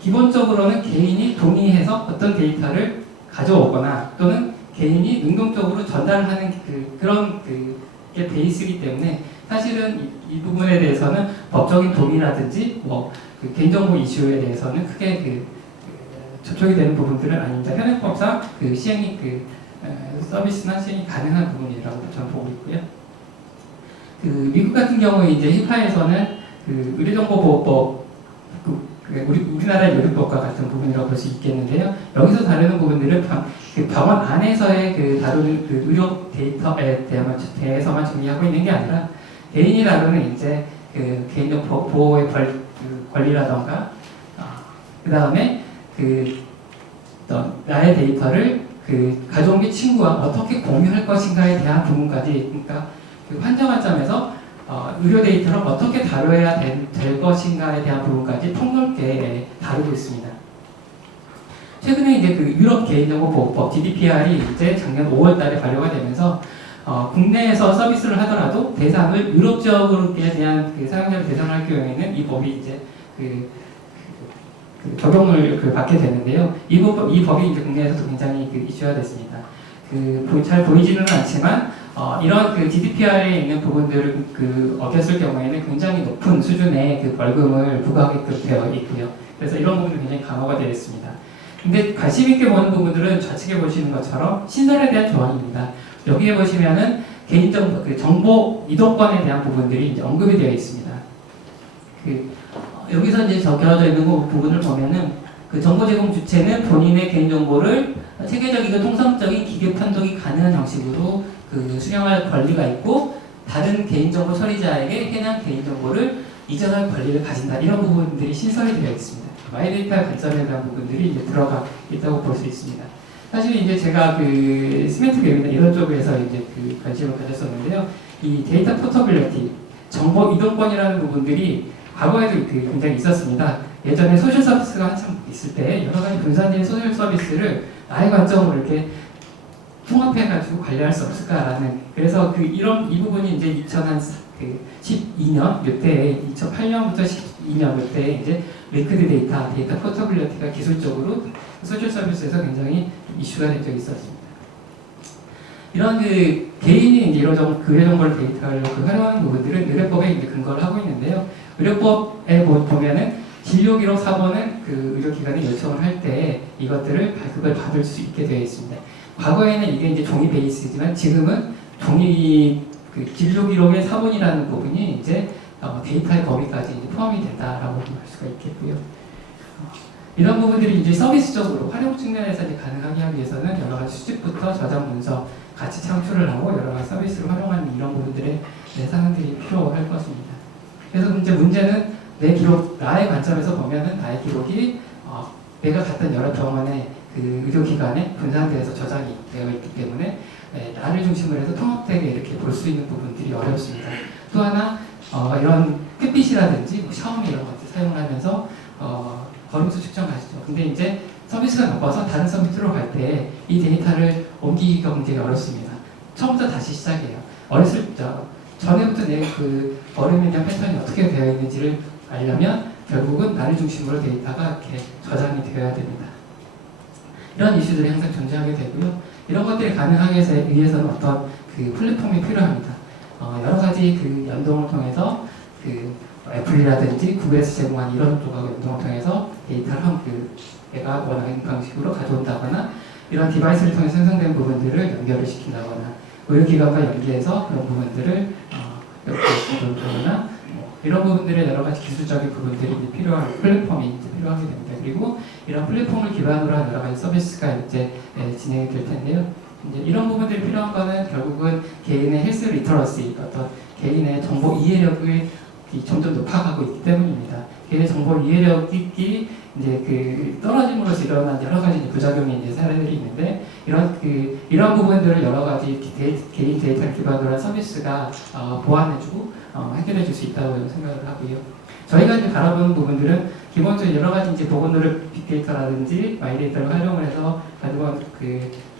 기본적으로는 개인이 동의해서 어떤 데이터를 가져오거나 또는 개인이 능동적으로 전달하는 그런 게 베이스이기 때문에 사실은 이 부분에 대해서는 법적인 동의라든지 개인정보 이슈에 대해서는 크게 접촉이 되는 부분들은 아닙니다. 현행법상 시행이 서비스나 시행이 가능한 부분이라고 저는 보고 있고요. 미국 같은 경우에 이제 히파에서는 의료정보보호법 우리나라의 요리법과 같은 부분이라고 볼 수 있겠는데요. 여기서 다루는 부분들은 병원 안에서의 다루는 의료 데이터에 대해서만 정리하고 있는 게 아니라 개인이 다루는 이제 개인정보 보호의 권리라던가 그 다음에 나의 데이터를 가족 및 친구와 어떻게 공유할 것인가에 대한 부분까지 그러니까 환자 관점에서 의료 데이터를 어떻게 다뤄야 될 것인가에 대한 부분까지 폭넓게 다루고 있습니다. 최근에 이제 유럽 개인정보보호법 GDPR이 이제 작년 5월달에 발효가 되면서 국내에서 서비스를 하더라도 대상을 유럽 지역에 대한 사용자를 대상으로 할 경우에는 이 법이 이제 적용을 받게 되는데요. 이 법이 이제 국내에서도 굉장히 이슈화 됐습니다. 잘 보이지는 않지만 이런 GDPR에 있는 부분들을 어겼을 경우에는 굉장히 높은 수준의 벌금을 부과하게끔 되어 있고요. 그래서 이런 부분도 굉장히 강화가 되어 있습니다. 근데 관심 있게 보는 부분들은 좌측에 보시는 것처럼 신설에 대한 조항입니다. 여기에 보시면은 개인정보, 정보 이동권에 대한 부분들이 이제 언급이 되어 있습니다. 여기서 이제 적혀져 있는 부분을 보면은 정보 제공 주체는 본인의 개인정보를 체계적이고 통상적인 기계 판독이 가능한 형식으로 수령할 권리가 있고 다른 개인정보 처리자에게 해당 개인정보를 이전할 권리를 가진다. 이런 부분들이 신설이 되어 있습니다. 마이데이터 관점에 대한 부분들이 이제 들어가 있다고 볼 수 있습니다. 사실 이제 제가 스마트 웹이나 이런 쪽에서 이제 관심을 가졌었는데요. 이 데이터 포터빌리티, 정보 이동권이라는 부분들이 과거에도 굉장히 있었습니다. 예전에 소셜 서비스가 한참 있을 때 여러 가지 분산된 소셜 서비스를 나의 관점으로 이렇게 통합해가지고 관리할 수 없을까라는 그래서 이 부분이 이제 2012년 이때 2008년부터 12년 이때 이제 리크드 데이터 포터빌리티가 기술적으로 소셜 서비스에서 굉장히 이슈가 된 적이 있었습니다. 이런 개인이 이제 이런 의료정보를 데이터를 활용하는 부분들은 의료법에 이제 근거를 하고 있는데요. 의료법에 보면은 진료기록 사본은 의료기관에 요청을 할 때 이것들을 발급을 받을 수 있게 되어 있습니다. 과거에는 이게 이제 종이 베이스지만 지금은 종이 진료기록의 사본이라는 부분이 이제 데이터의 범위까지 이제 포함이 된다라고 볼 수가 있겠고요. 이런 부분들이 이제 서비스적으로 활용 측면에서 이제 가능하게 하기 위해서는 여러 가지 수집부터 저장 문서 같이 창출을 하고 여러 가지 서비스를 활용하는 이런 부분들의 상황들이 필요할 것입니다. 그래서 이제 문제는 내 기록, 나의 관점에서 보면은 나의 기록이 내가 갔던 여러 병원의 의료기관에 분산돼서 저장이 되어 있기 때문에 나를 중심으로 해서 통합되게 이렇게 볼 수 있는 부분들이 어렵습니다. 또 하나 이런 햇빛이라든지 샤워미 이런 것들 사용하면서 걸음수 측정 가시죠. 근데 이제 서비스가 바빠서 다른 서비스로 갈 때 이 데이터를 옮기기가 굉장히 어렵습니다. 처음부터 다시 시작해요. 어렸을 때 전에부터 내 걸음에 대한 패턴이 어떻게 되어 있는지를 알려면 결국은 나를 중심으로 데이터가 이렇게 저장이 되어야 됩니다. 이런 이슈들이 항상 존재하게 되고요. 이런 것들이 가능하기 위해서는 어떤 플랫폼이 필요합니다. 여러 가지 연동을 통해서 애플이라든지 구글에서 제공한 이런 쪽하고 연동을 통해서 데이터를 내가 원하는 방식으로 가져온다거나 이런 디바이스를 통해 생성된 부분들을 연결을 시킨다거나 의료기관과 연계해서 그런 부분들을 이렇게 가져온다거나 이런 부분들의 여러 가지 기술적인 부분들이 필요한 플랫폼이 이제 필요하게 됩니다. 그리고 이런 플랫폼을 기반으로 한 여러 가지 서비스가 이제 진행이 될 텐데요. 이제 이런 부분들이 필요한 거는 결국은 개인의 헬스 리터러시, 어떤 개인의 정보 이해력을 점점 높아가고 있기 때문입니다. 개인의 정보 이해력이 이제 그 떨어짐으로써 일어난 여러 가지 이제 부작용이 이제 사례들이 있는데 이런 부분들을 여러 가지 개인 데이터를 기반으로 한 서비스가 보완해주고 해결해줄 수 있다고 생각을 하고요. 저희가 이제 바라보는 부분들은 기본적으로 여러 가지 이제 보건노력 빅데이터라든지 마이데이터를 활용을 해서 가지고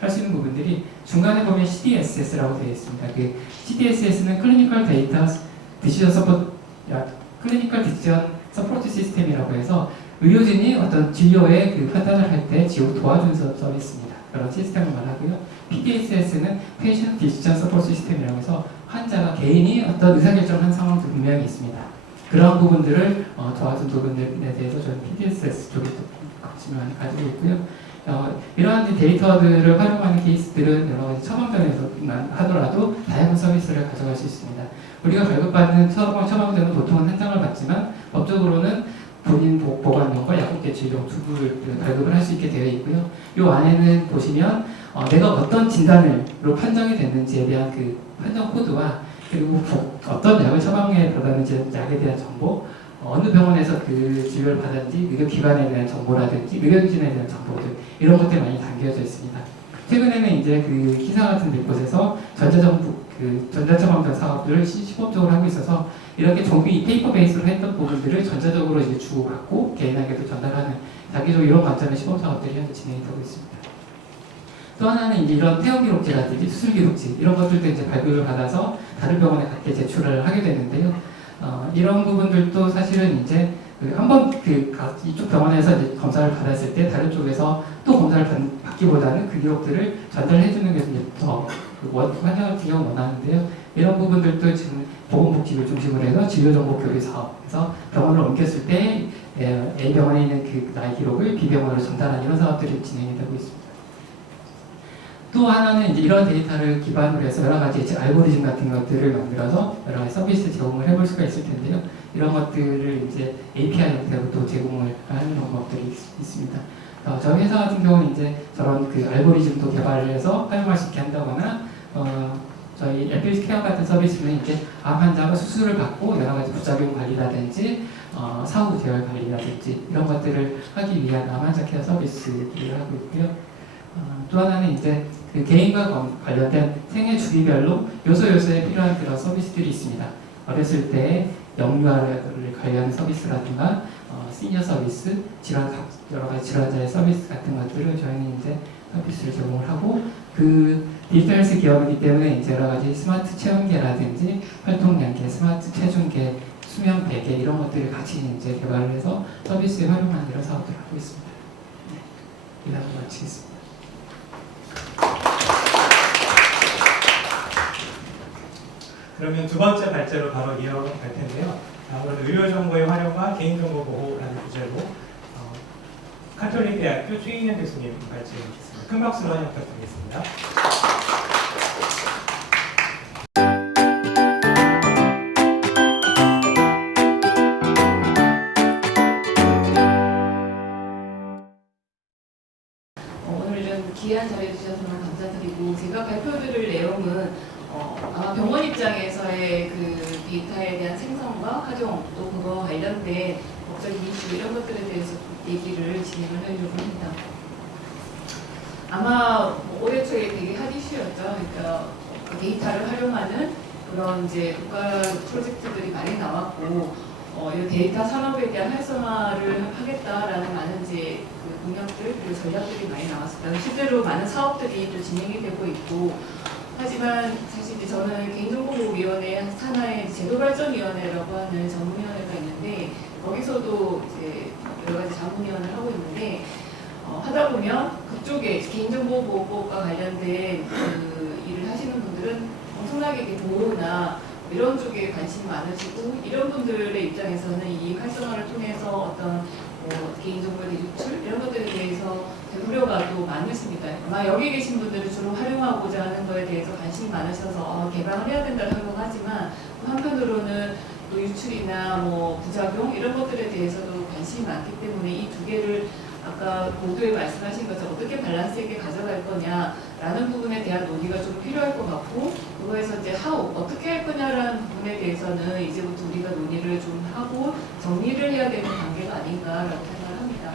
할 수 있는 부분들이 중간에 보면 CDSS라고 되어 있습니다. 그 CDSS는 클리니컬 데이터 디시전 서포트 시스템이라고 해서 의료진이 어떤 진료의 그 판단을 할 때 도와주는 서비스입니다. 그런 시스템을 말하고요. PDSS는 페이션 디시전 서포트 시스템이라고 해서 환자가 개인이 어떤 의사결정을 한 상황도 분명히 있습니다. 그런 부분들을 도와준 부분들에 대해서 저는 PDSS 쪽에 관심을 가지고 있고요. 이러한 데이터들을 활용하는 케이스들은 여러 가지 처방전에서만 하더라도 다양한 서비스를 가져갈 수 있습니다. 우리가 발급받는 처방전은 보통은 한 장을 받지만 법적으로는 본인 보건용과 약국계 진료 두 부를 발급을 할 수 있게 되어 있고요. 이 안에는 보시면 내가 어떤 진단으로 판정이 됐는지에 대한 그 판정 코드와 그리고 어떤 약을 처방해 받았는지 약에 대한 정보, 어느 병원에서 그 진료를 받았는지 의료기관에 대한 정보라든지 의료진에 대한 정보들 이런 것들이 많이 담겨져 있습니다. 최근에는 이제 그 기사 같은 곳에서 전자처방전 사업을 시범적으로 하고 있어서 이렇게 종이 페이퍼 베이스로 했던 부분들을 전자적으로 이제 주고받고 개인에게도 전달하는 자기적으로 이런 관점의 시범 사업들이 현재 진행이 되고 있습니다. 또 하나는 이제 이런 퇴원 기록지라든지 수술 기록지 이런 것들도 이제 발급을 받아서 다른 병원에 갖게 제출을 하게 되는데요. 이런 부분들도 사실은 이제 한번 이쪽 병원에서 이제 검사를 받았을 때 다른 쪽에서 또 검사를 받기보다는 그 기록들을 전달해주는 게 이제 더 환자 같은 경우 원하는데요. 이런 부분들도 지금 보건복지부를 중심으로 해서 진료정보 교류 사업에서 병원을 옮겼을 때 A 병원에 있는 그 나의 기록을 B 병원으로 전달하는 이런 사업들이 진행이 되고 있습니다. 또 하나는 이제 이런 데이터를 기반으로 해서 여러 가지 이제 알고리즘 같은 것들을 만들어서 여러 가지 서비스 제공을 해볼 수가 있을 텐데요. 이런 것들을 이제 API 형태로 또 제공을 하는 방법들이 있습니다. 저희 회사 같은 경우는 이제 저런 그 알고리즘도 개발을 해서 활용할 수 있게 한다거나 저희 에필스 케어 같은 서비스는 이제 암 환자가 수술을 받고 여러 가지 부작용 관리라든지 사후 재활 관리라든지 이런 것들을 하기 위한 암 환자 케어 서비스를 하고 있고요. 또 하나는 이제 그 개인과 관련된 생애 주기별로 요소에 필요한 그런 서비스들이 있습니다. 어렸을 때 영유아를 관리하는 서비스라든가 시니어 서비스, 여러 가지 질환자의 서비스 같은 것들을 저희는 이제 서비스를 제공을 하고 그 디지털 헬스 기업이기 때문에 이제 여러 가지 스마트 체온계라든지 활동량계, 스마트 체중계, 수면 베개 이런 것들을 같이 이제 개발을 해서 서비스에 활용하는 이런 사업들을 하고 있습니다. 네, 이상으로 마치겠습니다. 그러면 두 번째 발제로 바로 이어갈 텐데요. 오늘 의료정보의 활용과 개인정보 보호라는 주제로 카톨릭 대학교 최인현 교수님 발제해 주셨습니다. 큰 박수로 환영 부탁드리겠습니다. 오늘 이런 귀한 자리에 주셔서 너무 감사드리고 제가 발표드릴 내용은 아마 병원 입장에서의 그 데이터에 대한 생성과 활용 또 그거 관련된 법적인 이슈 이런 것들에 대해서 얘기를 진행을 하려고 합니다. 아마 올해 초에 되게 핫 이슈였죠. 그러니까 데이터를 활용하는 그런 이제 국가 프로젝트들이 많이 나왔고 이 데이터 산업에 대한 활성화를 하겠다라는 많은 이제 그 공약들 그리고 전략들이 많이 나왔습니다. 실제로 많은 사업들이 또 진행이 되고 있고 하지만 사실 이제 저는 개인정보보호위원회 산하의 제도발전위원회라고 하는 전문위원회가 있는데 거기서도 이제 여러 가지 자문위원을 하고 있는데 하다 보면 그쪽에 개인정보보호법과 관련된 그 일을 하시는 분들은 엄청나게 보호나 이런 쪽에 관심이 많으시고 이런 분들의 입장에서는 이 활성화를 통해서 어떤 개인정보의 유출 이런 것들에 대해서 우려가 또 많으십니다. 아마 여기 계신 분들은 주로 활용하고자 하는 것에 대해서 관심이 많으셔서 개방을 해야 된다고 생각하지만 한편으로는 또 유출이나 뭐 부작용 이런 것들에 대해서도 관심이 많기 때문에 이 두 개를 아까 모두에 말씀하신 것처럼 어떻게 밸런스 있게 가져갈 거냐라는 부분에 대한 논의가 좀 필요할 것 같고 그거에서 이제 어떻게 할 거냐라는 부분에 대해서는 이제부터 우리가 논의를 좀 하고 정리를 해야 되는 단계가 아닌가라고 생각을 합니다.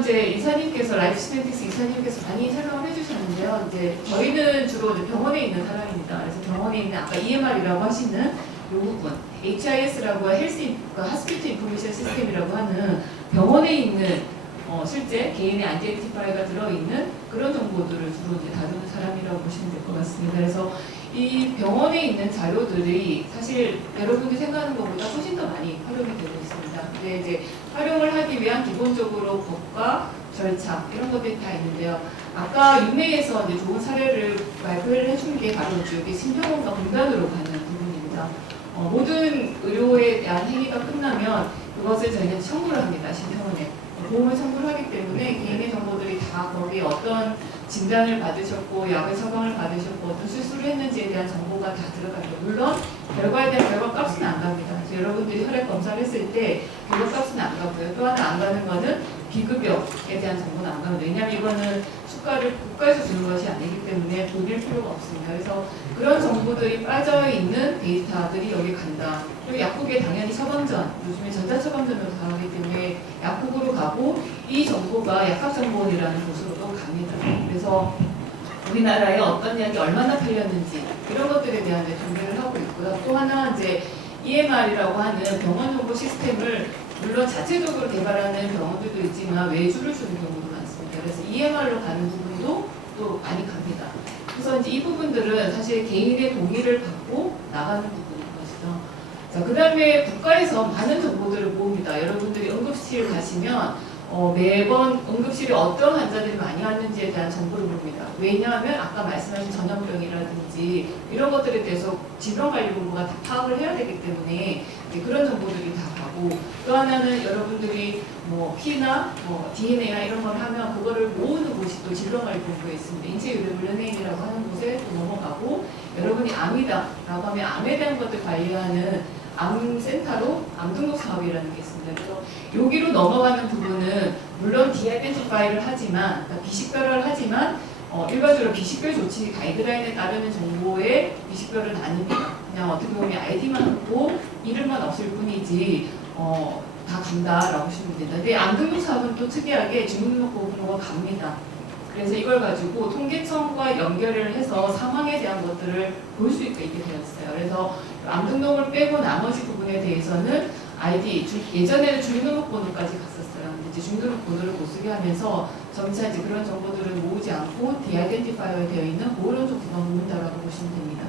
이제 이사님께서 라이프 시멘틱스 이사님께서 많이 설명을 해주셨는데요. 이제 저희는 주로 이제 병원에 있는 사람입니다. 그래서 병원에 있는 아까 EMR이라고 하시는 이 부분, HIS라고 헬스 하스피트 인포메이션 시스템이라고 하는 병원에 있는 실제 개인의 아이덴티파이가 들어있는 그런 정보들을 주로 이제 다루는 사람이라고 보시면 될 것 같습니다. 그래서 이 병원에 있는 자료들이 사실 여러분들이 생각하는 것보다 훨씬 더 많이 활용이 되고 있습니다. 근데 이제 활용을 하기 위한 기본적으로 법과 절차 이런 것들이 다 있는데요. 아까 윤회에서 이제 좋은 사례를 발표를 해준 게 바로 여기 신병원과 분단으로 가는 부분입니다. 모든 의료에 대한 행위가 끝나면 그것을 저희는 청구를 합니다. 신병원에. 보험을 청구를 하기 때문에 개인의 정보들이 다 거기에 어떤 진단을 받으셨고 약을 처방을 받으셨고 어떤 수술을 했는지에 대한 정보가 다 들어가요. 물론 결과에 대한 결과값은 안 갑니다. 그래서 여러분들이 혈액 검사를 했을 때 결과값은 안 가고요. 또 하나 안 가는 거는 비급여에 대한 정보는 안 갑니다. 왜냐하면 이거는 수가를 국가에서 주는 것이 아니기 때문에 돈일 필요가 없습니다. 그래서 그런 정보들이 빠져있는 데이터들이 여기 간다. 그리고 약국에 당연히 처방전, 요즘에 전자처방전으로 나오기 때문에 약국으로 가고 이 정보가 약학정보원이라는 곳으로도 갑니다. 그래서 우리나라에 어떤 약이 얼마나 팔렸는지 이런 것들에 대한 준비를 하고 있고요. 또 하나 이제 EMR이라고 하는 병원 정보 시스템을 물론 자체적으로 개발하는 병원들도 있지만 외주를 주는 경우도 많습니다. 그래서 EMR로 가는 부분도 또 많이 갑니다. 그래서 이제 이 부분들은 사실 개인의 동의를 받고 나가는 부분인 것이죠. 자, 그 다음에 국가에서 많은 정보들을 모읍니다. 여러분들이 응급실 가시면 매번 응급실에 어떤 환자들이 많이 왔는지에 대한 정보를 모릅니다. 왜냐하면 아까 말씀하신 전염병이라든지 이런 것들에 대해서 질병관리본부가 다 파악을 해야 되기 때문에 그런 정보들이 다 가고 또 하나는 여러분들이 뭐 피나 뭐 DNA나 이런 걸 하면 그거를 모으는 곳이 또 질병관리본부에 있습니다. 인체유래물연예인이라고 하는 곳에 또 넘어가고 여러분이 암이다라고 하면 암에 대한 것들 관리하는 암센터로 암등록 사업이라는 게 있습니다. 그래서 여기로 넘어가는 부분은 물론 디아이덴티파이를 하지만 그러니까 비식별을 하지만 일반적으로 비식별 조치 가이드라인에 따르는 정보의 비식별은 아닙니다. 그냥 어떻게 보면 아이디만 있고 이름만 없을 뿐이지 다 간다라고 보시면 됩니다. 근데 암등록 사업은 또 특이하게 주민등록번호가 갑니다. 그래서 이걸 가지고 통계청과 연결을 해서 상황에 대한 것들을 볼 수 있게 되었어요. 그래서 암등록을 빼고 나머지 부분에 대해서는 아이디, 예전에는 주민등록번호까지 갔었어요. 근데 이제 주민등록번호를 못 쓰게 하면서 점차 이제 그런 정보들을 모으지 않고 디아이덴티파이어에 되어 있는 그런 정보만 모은다라고 보시면 됩니다.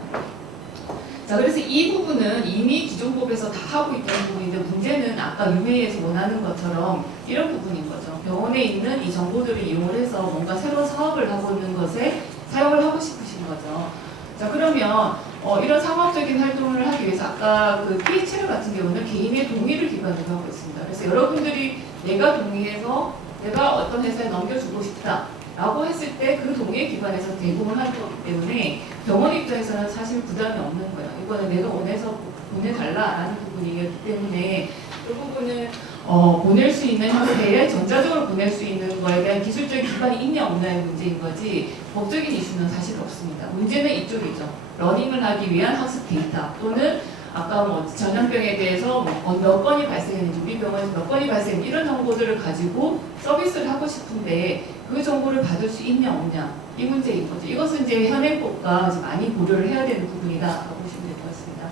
자, 그래서 이 부분은 이미 기존 법에서 다 하고 있다는 부분인데 문제는 아까 유메이에서 원하는 것처럼 이런 부분인 거죠. 병원에 있는 이 정보들을 이용을 해서 뭔가 새로운 사업을 하고 있는 것에 사용을 하고 싶으신 거죠. 자, 그러면 이런 상업적인 활동을 하기 위해서 아까 그 PHL 같은 경우는 개인의 동의를 기반으로 하고 있습니다. 그래서 여러분들이 내가 동의해서 내가 어떤 회사에 넘겨주고 싶다 라고 했을 때 그 동의에 기반해서 대공을 하는 거기 때문에 병원 입장에서는 사실 부담이 없는 거예요. 이거는 내가 원해서 보내달라라는 부분이기 때문에 그 부분은 보낼 수 있는 형태에 전자적으로 보낼 수 있는 거에 대한 기술적인 기반이 있냐 없냐의 문제인 거지 법적인 이슈는 사실 없습니다. 문제는 이쪽이죠. 러닝을 하기 위한 학습 데이터 또는 아까 뭐 전염병에 대해서 몇 건이 발생했는지 우리 병원에서 몇 건이 발생했는지 이런 정보들을 가지고 서비스를 하고 싶은데 그 정보를 받을 수 있냐 없냐 이 문제인 거죠. 이것은 이제 현행법과 많이 고려를 해야 되는 부분이다라고 보시면 될 것 같습니다.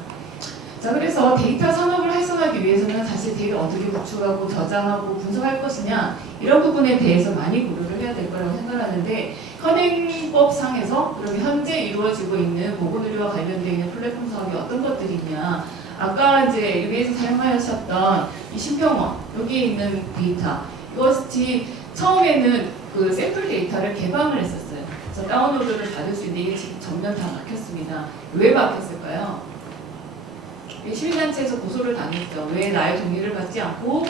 자, 그래서 데이터 산업을 활성화하기 위해서는 사실 데이터를 어떻게 구축하고 저장하고 분석할 것이냐 이런 부분에 대해서 많이 고려를 해야 될 거라고 생각하는데 현행법상에서 그러면 현재 이루어지고 있는 보건의료와 관련되어 있는 플랫폼 사업이 어떤 것들이 있냐 아까 이제 여기에서 사용하셨던 이 신병원 여기에 있는 데이터 이것이 처음에는 그 샘플 데이터를 개방을 했었어요. 그래서 다운로드를 받을 수 있는데 이게 지금 전면 다 막혔습니다. 왜 막혔을까요? 시민단체에서 고소를 당했죠. 왜 나의 동의를 받지 않고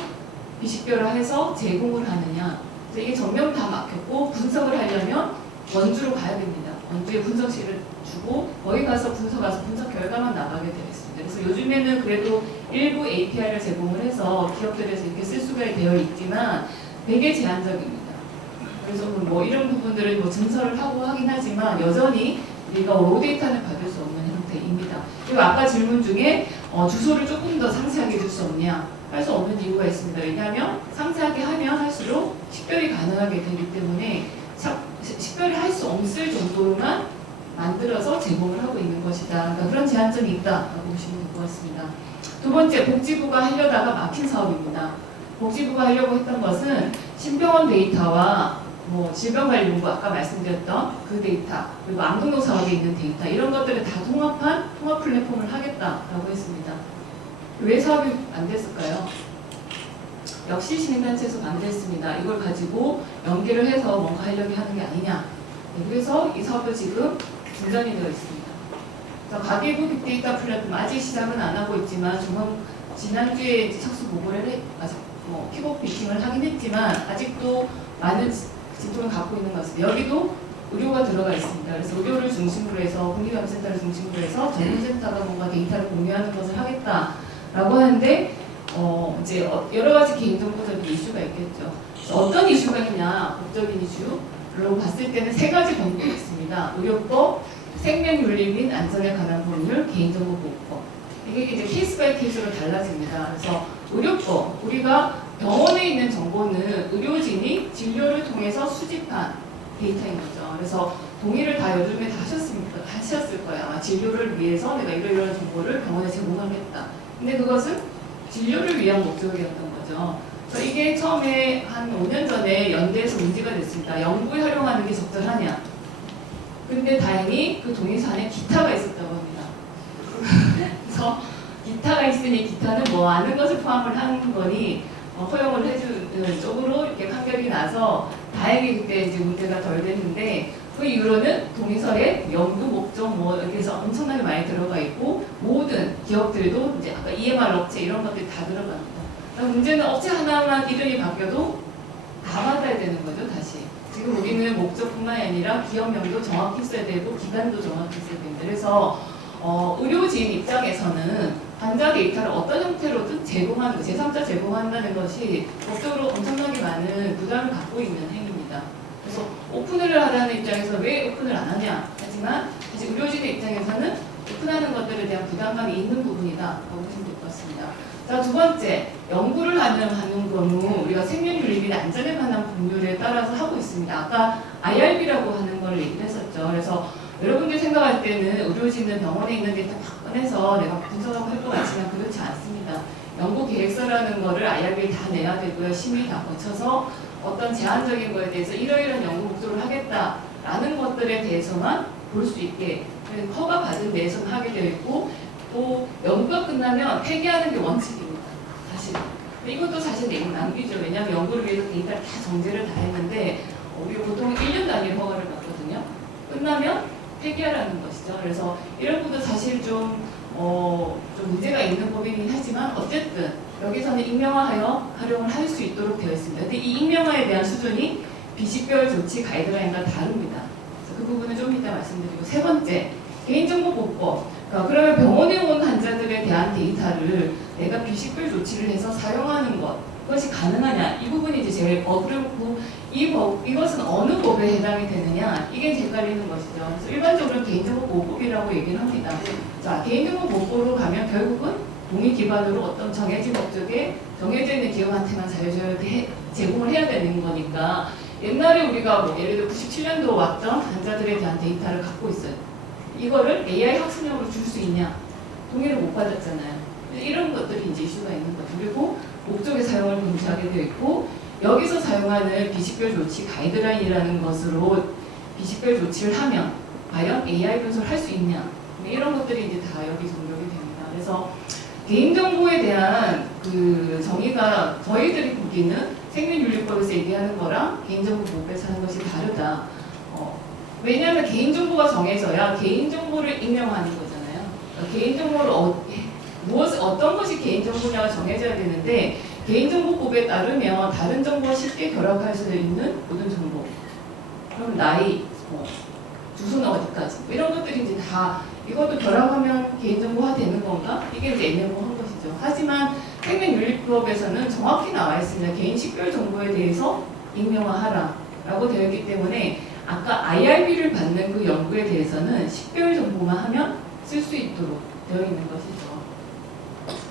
비식별을 해서 제공을 하느냐. 그래서 이게 전면 다 막혔고 분석을 하려면 원주로 가야 됩니다. 원주에 분석실을 주고 거기 가서 분석 결과만 나가게 되어 있습니다. 그래서 요즘에는 그래도 일부 API를 제공을 해서 기업들에서 이렇게 쓸 수가 되어 있지만 되게 제한적입니다. 그래서 뭐 이런 부분들을 뭐 증설을 하고 하긴 하지만 여전히 우리가 로 데이터는 받을 수 없는 형태입니다. 그리고 아까 질문 중에 주소를 조금 더 상세하게 줄 수 없냐? 할 수 없는 이유가 있습니다. 왜냐하면 상세하게 하면 할수록 식별이 가능하게 되기 때문에 식별을 할 수 없을 정도로만 만들어서 제공을 하고 있는 것이다. 그러니까 그런 제한점이 있다라고 보시면 될 것 같습니다. 두 번째, 복지부가 하려다가 막힌 사업입니다. 복지부가 하려고 했던 것은 신병원 데이터와 질병관리본부 아까 말씀드렸던 그 데이터, 그리고 암등록 사업에 있는 데이터 이런 것들을 다 통합한 통합 플랫폼을 하겠다라고 했습니다. 왜 사업이 안 됐을까요? 역시 시민단체에서 반대했습니다. 이걸 가지고 연계를 해서 뭔가 하려고 하는 게 아니냐. 그래서 이 사업도 지금 중단이 되어 있습니다. 가계부 빅데이터 플랫폼 아직 시작은 안 하고 있지만 지난주에 착수 보고를 킥오프 미팅을 하긴 했지만 아직도 많은 진통을 갖고 있는 것 같습니다. 여기도 의료가 들어가 있습니다. 그래서 의료를 중심으로 해서 국립암센터를 중심으로 해서 전문센터가 뭔가 데이터를 공유하는 것을 하겠다라고 하는데 이제 여러 가지 개인정보적인 이슈가 있겠죠. 어떤 이슈가 있냐, 법적인 이슈로 봤을 때는 세 가지 범위가 있습니다. 의료법, 생명윤리 및 안전에 관한 법률, 개인정보보호법. 이게 이제 케이스 바이 케이스로 달라집니다. 그래서 의료법, 우리가 병원에 있는 정보는 의료진이 진료를 통해서 수집한 데이터인 거죠. 그래서 동의를 다 요즘에 다 하셨을 거예요. 아마 진료를 위해서 내가 이러이러한 정보를 병원에 제공하겠다. 근데 그것은 진료를 위한 목적이었던 거죠. 그래서 이게 처음에 한 5년 전에 연대에서 문제가 됐습니다. 연구에 활용하는 게 적절하냐. 근데 다행히 그 동의서안에 기타가 있었다고 합니다. 그래서 기타가 있으니 기타는 뭐 아는 것을 포함을 하는 거니 허용을 해주는 쪽으로 이렇게 판결이 나서 다행히 그때 이제 문제가 덜 됐는데 그 이후로는 동의서에 연구 목적 여기서 엄청나게 많이 들어가 있고 모든 기업들도 이제 아까 EMR 업체 이런 것들이 다 들어갑니다. 그러니까 문제는 업체 하나만 이름이 바뀌어도 다 받아야 되는 거죠, 다시. 지금 우리는 목적뿐만이 아니라 기업명도 정확히 써야 되고 기간도 정확히 써야 됩니다. 그래서 의료진 입장에서는 환자 데이터를 어떤 형태로든 제공하는, 제3자 제공한다는 것이 법적으로 엄청나게 많은 부담을 갖고 있는 행위입니다. 그래서 오픈을 하라는 입장에서 왜 오픈을 안 하냐 하지만 사실 의료진의 입장에서는 오픈하는 것들에 대한 부담감이 있는 부분이다 라고 보시면 될 것 같습니다. 자, 두 번째, 연구를 하는 경우 우리가 생명윤리 및 안전에 관한 법률에 따라서 하고 있습니다. 아까 IRB라고 하는 걸 얘기를 했었죠. 그래서 여러분들이 생각할 때는 의료진은 병원에 있는 데이터 막 꺼내서 내가 분석하고 할 것 같지만 그렇지 않습니다. 연구 계획서라는 거를 IRB에 다 내야 되고요. 심의 다 거쳐서 어떤 제한적인 거에 대해서 이러이러한 연구 목적을 하겠다라는 것들에 대해서만 볼 수 있게 허가 받은 데에서만 하게 되어 있고 또 연구가 끝나면 폐기하는 게 원칙입니다. 사실. 이것도 사실 낭비죠. 왜냐하면 연구를 위해서 데이터를 다 정제를 다 했는데 우리가 보통 1년 단위로 허가를 받거든요. 끝나면 폐기하라는 것이죠. 그래서 이런 것도 사실 좀 문제가 있는 법이긴 하지만 어쨌든 여기서는 익명화하여 활용을 할 수 있도록 되어 있습니다. 근데 이 익명화에 대한 수준이 비식별 조치 가이드라인과 다릅니다. 그래서 그 부분은 좀 이따 말씀드리고 세 번째, 개인정보보호법. 그러면 병원에 온 환자들에 대한 데이터를 내가 비식별 조치를 해서 사용하는 그것이 가능하냐? 이 부분이 이제 제일 어렵고 이것은 어느 법에 해당이 되느냐? 이게 헷갈리는 것이죠. 그래서 일반적으로 개인정보보호법이라고 얘기를 합니다. 자, 개인정보보호법으로 가면 결국은 동의 기반으로 어떤 정해진 목적에 정해져 있는 기업한테만 제공을 해야 되는 거니까 옛날에 우리가 예를 들어 97년도 왔던 환자들에 대한 데이터를 갖고 있어요. 이거를 AI 학습용으로 줄 수 있냐? 동의를 못 받았잖아요. 이런 것들이 이제 이슈가 있는 거죠. 그리고 목적의 사용을 금지하게 되어 있고 여기서 사용하는 비식별 조치 가이드라인이라는 것으로 비식별 조치를 하면 과연 AI 분석을 할 수 있냐? 이런 것들이 이제 다 여기 적용이 됩니다. 그래서 개인정보에 대한 그 정의가 저희들이 보기는 생명윤리법에서 얘기하는 거랑 개인정보보호법에서 하는 것이 다르다. 왜냐하면 개인정보가 정해져야 개인정보를 익명화하는 거잖아요. 그러니까 개인정보를 어떤 것이 개인정보냐가 정해져야 되는데 개인정보법에 따르면 다른 정보와 쉽게 결합할 수 있는 모든 정보, 그럼 나이, 주소는 어디까지 이런 것들이 이제 다 이것도 결합하면 개인정보화 되는 건가? 이게 이제 애매모호한 것이죠. 하지만 생명윤리법에서는 정확히 나와 있습니다. 개인 식별 정보에 대해서 익명화하라 라고 되어 있기 때문에 아까 IRB를 받는 그 연구에 대해서는 식별 정보만 하면 쓸 수 있도록 되어 있는 것이죠.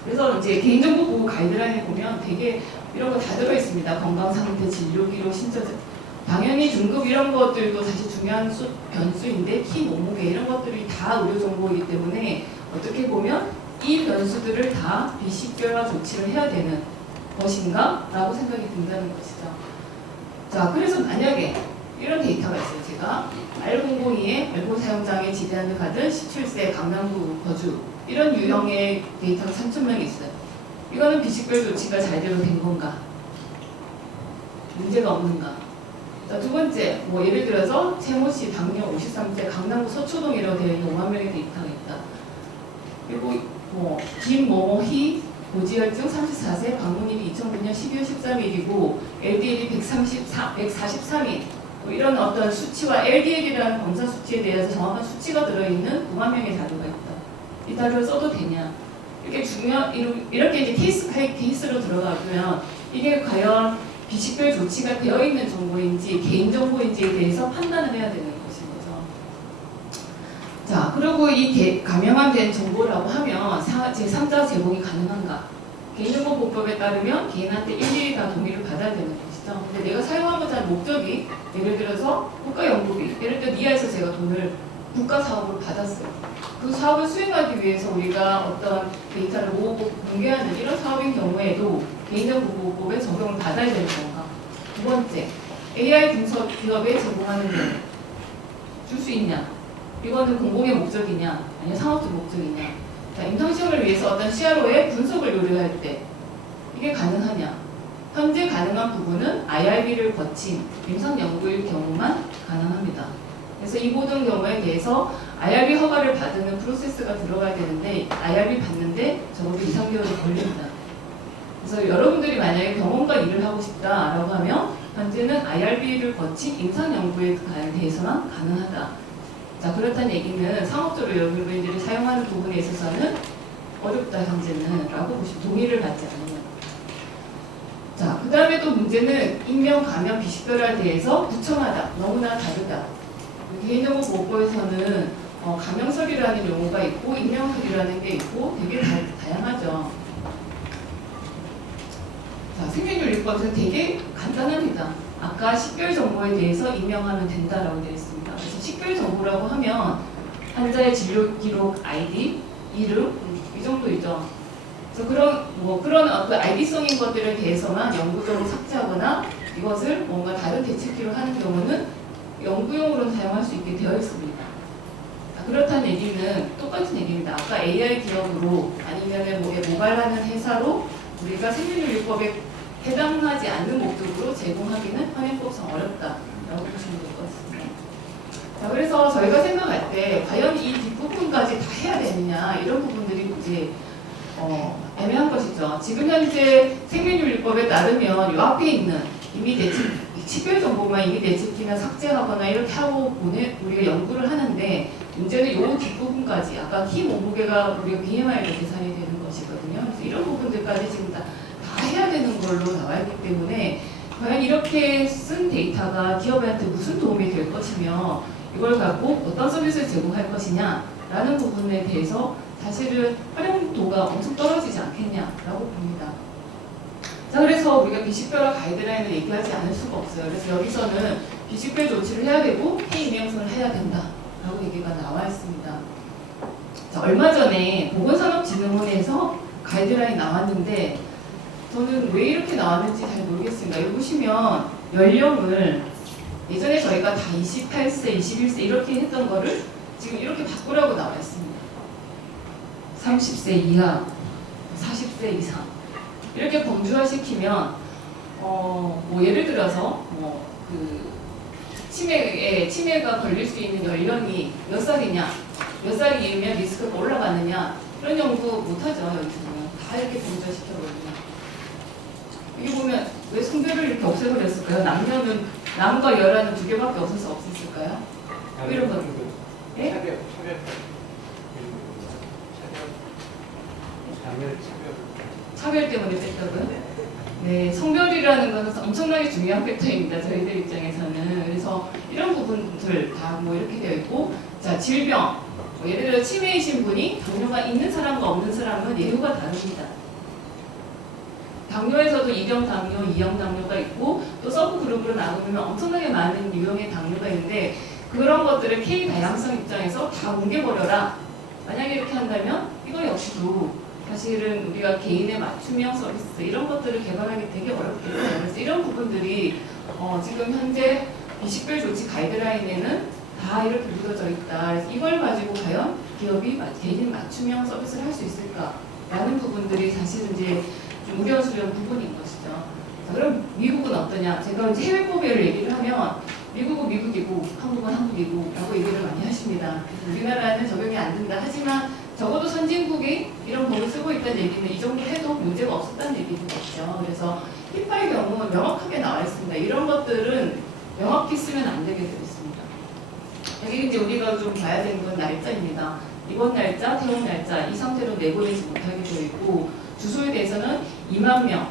그래서 이제 개인정보 보호 가이드라인에 보면 되게 이런 거 다 들어있습니다. 건강상태, 진료기록, 신체 당연히 등급 이런 것들도 사실 중요한 변수인데 키, 몸무게 이런 것들이 다 의료 정보이기 때문에 어떻게 보면 이 변수들을 다 비식별화 조치를 해야 되는 것인가? 라고 생각이 든다는 것이죠. 자, 그래서 만약에 이런 데이터가 있어요. 제가 R002에 알코올 사용장애 지대한을 가든 17세 강남구 거주 이런 유형의 데이터가 3,000명이 있어요. 이거는 비식별 조치가 제대로 된 건가? 문제가 없는가? 자, 두 번째, 뭐 예를 들어서 최모 씨 당뇨 53세 강남구 서초동이라고 되어 있는 5만 명의 데이터가 있다. 그리고 뭐 김모희 고지혈증 34세 방문일이 2009년 12월 13일이고 LDL이 143일 뭐 이런 어떤 수치와 LDL이라는 검사 수치에 대해서 정확한 수치가 들어있는 9만 명의 자료가 있다. 이 자료를 써도 되냐? 이렇게 이제 케이스 바이 케이스로 들어가면 이게 과연 비식별 조치가 되어 있는 정보인지 개인정보인지에 대해서 판단을 해야 되는 것인 거죠. 자, 그리고 이 감염된 정보라고 하면 제3자 제공이 가능한가? 개인정보보호법에 따르면 개인한테 일일이 다 동의를 받아야 되는 것이죠. 근데 내가 사용하고자 하는 목적이 예를 들어서 국가연구비, 예를 들어 니아에서 제가 돈을 국가 사업으로 받았어요. 그 사업을 수행하기 위해서 우리가 어떤 데이터를 모으고 공개하는 이런 사업인 경우에도 개인정보보호법에 적용을 받아야 되는 건가? 두 번째, AI 분석 기업에 제공하는 데 줄 수 있냐? 이거는 공공의 목적이냐? 아니면 상업적 목적이냐? 자, 임상시험을 위해서 어떤 CRO의 분석을 요구할 때 이게 가능하냐? 현재 가능한 부분은 IRB를 거친 임상연구일 경우만 가능합니다. 그래서 이 모든 경우에 대해서 IRB 허가를 받는 프로세스가 들어가야 되는데 IRB 받는데 적어도 2~3개월이 걸립니다. 그래서 여러분들이 만약에 병원과 일을 하고 싶다라고 하면 현재는 IRB를 거친 임상연구에 대해서만 가능하다. 자, 그렇다는 얘기는 상업적으로 여러분들이 사용하는 부분에 있어서는 어렵다 현재는 라고 보시면 동의를 받지 않는. 자, 그 다음에 또 문제는 인명 감염 비식별화에 대해서 구청마다 너무나 다르다. 개인정보보호법에서는 감염설이라는 용어가 있고 인명설이라는 게 있고 되게 다양하죠. 자, 생명윤리법에서는 되게 간단합니다. 아까 식별 정보에 대해서 임명하면 된다라고 되어 있습니다. 그래서 식별 정보라고 하면 환자의 진료 기록 아이디, 이름 이 정도이죠. 그래서 그런 어떤 아이디성인 것들에 대해서만 영구적으로 삭제하거나 이것을 뭔가 다른 대체키로 하는 경우는 연구용으로 사용할 수 있게 되어 있습니다. 그렇다는 얘기는 똑같은 얘기입니다. 아까 AI 기업으로 아니면 모발하는 회사로 우리가 생명윤리법에 해당하지 않는 목적으로 제공하기는 현행법상 어렵다라고 보시면 될 것 같습니다. 자, 그래서 저희가 생각할 때 과연 이 뒷부분까지 다 해야 되느냐 이런 부분들이 이제 애매한 것이죠. 지금 현재 생명윤리법에 따르면 이 앞에 있는 이미 식별 정보만 이미 대체키나 삭제하거나 이렇게 하고 우리가 연구를 하는데 문제는 이 뒷부분까지 아까 키 몸무게가 우리가 BMI로 계산이 되는 것이거든요. 그래서 이런 부분들까지 지금 다 해야 되는 걸로 나와 있기 때문에 과연 이렇게 쓴 데이터가 기업한테 무슨 도움이 될 것이며 이걸 갖고 어떤 서비스를 제공할 것이냐라는 부분에 대해서 사실은 활용도가 엄청 떨어지지 않겠냐라고 봅니다. 자, 그래서 우리가 비식별화 가이드라인을 얘기하지 않을 수가 없어요. 그래서 여기서는 비식별 조치를 해야 되고 해임명성을 해야 된다라고 얘기가 나와 있습니다. 자, 얼마 전에 보건산업진흥원에서 가이드라인이 나왔는데 저는 왜 이렇게 나왔는지 잘 모르겠습니다. 여기 보시면 연령을 예전에 저희가 다 28세, 21세 이렇게 했던 거를 지금 이렇게 바꾸라고 나와 있습니다. 30세 이하, 40세 이상 이렇게 범주화시키면 뭐 예를 들어서 치매가 걸릴 수 있는 연령이 몇 살이냐, 몇 살이 이르면 리스크가 올라가느냐 이런 연구 못하죠. 여기서는 다 이렇게 범주화시켜버리면 여기 보면 왜 성별을 이렇게 없애버렸을까요? 남과 여라는 두 개밖에 없어서 없앴을까요? 이런 거. 예? 차별 때문에 뺐다고요? 네, 성별이라는 것은 엄청나게 중요한 팩터입니다. 저희들 입장에서는. 그래서 이런 부분들 다 이렇게 되어 있고, 자, 질병. 예를 들어 치매이신 분이 당뇨가 있는 사람과 없는 사람은 예후가 다릅니다. 당뇨에서도 1형 당뇨, 2형 당뇨가 있고 또 서브 그룹으로 나누면 엄청나게 많은 유형의 당뇨가 있는데 그런 것들을 K 다양성 입장에서 다 뭉개버려라. 만약에 이렇게 한다면 이거 역시도 사실은 우리가 개인의 맞춤형 서비스 이런 것들을 개발하기 되게 어렵겠죠. 그래서 이런 부분들이 지금 현재 비식별 조치 가이드라인에는 다 이렇게 묻어져 있다. 그래서 이걸 가지고 과연 기업이 개인 맞춤형 서비스를 할 수 있을까라는 부분들이 사실은 이제 좀 우려스러운 부분인 것이죠. 자, 그럼 미국은 어떠냐? 제가 이제 해외법을 얘기를 하면 미국은 미국이고 한국은 한국이고라고 얘기를 많이 하십니다. 우리나라는 적용이 안 된다. 하지만 적어도 선진국이 이런 법을 쓰고 있다는 얘기는 이 정도 해도 문제가 없었다는 얘기겠죠. 그래서 히파의 경우는 명확하게 나와 있습니다. 이런 것들은 명확히 쓰면 안 되게 되어 있습니다. 여기 이제 우리가 좀 봐야 되는 건 날짜입니다. 입원 날짜, 퇴원 날짜 이 상태로 내보내지 못하게 되어 있고 주소에 대해서는 2만 명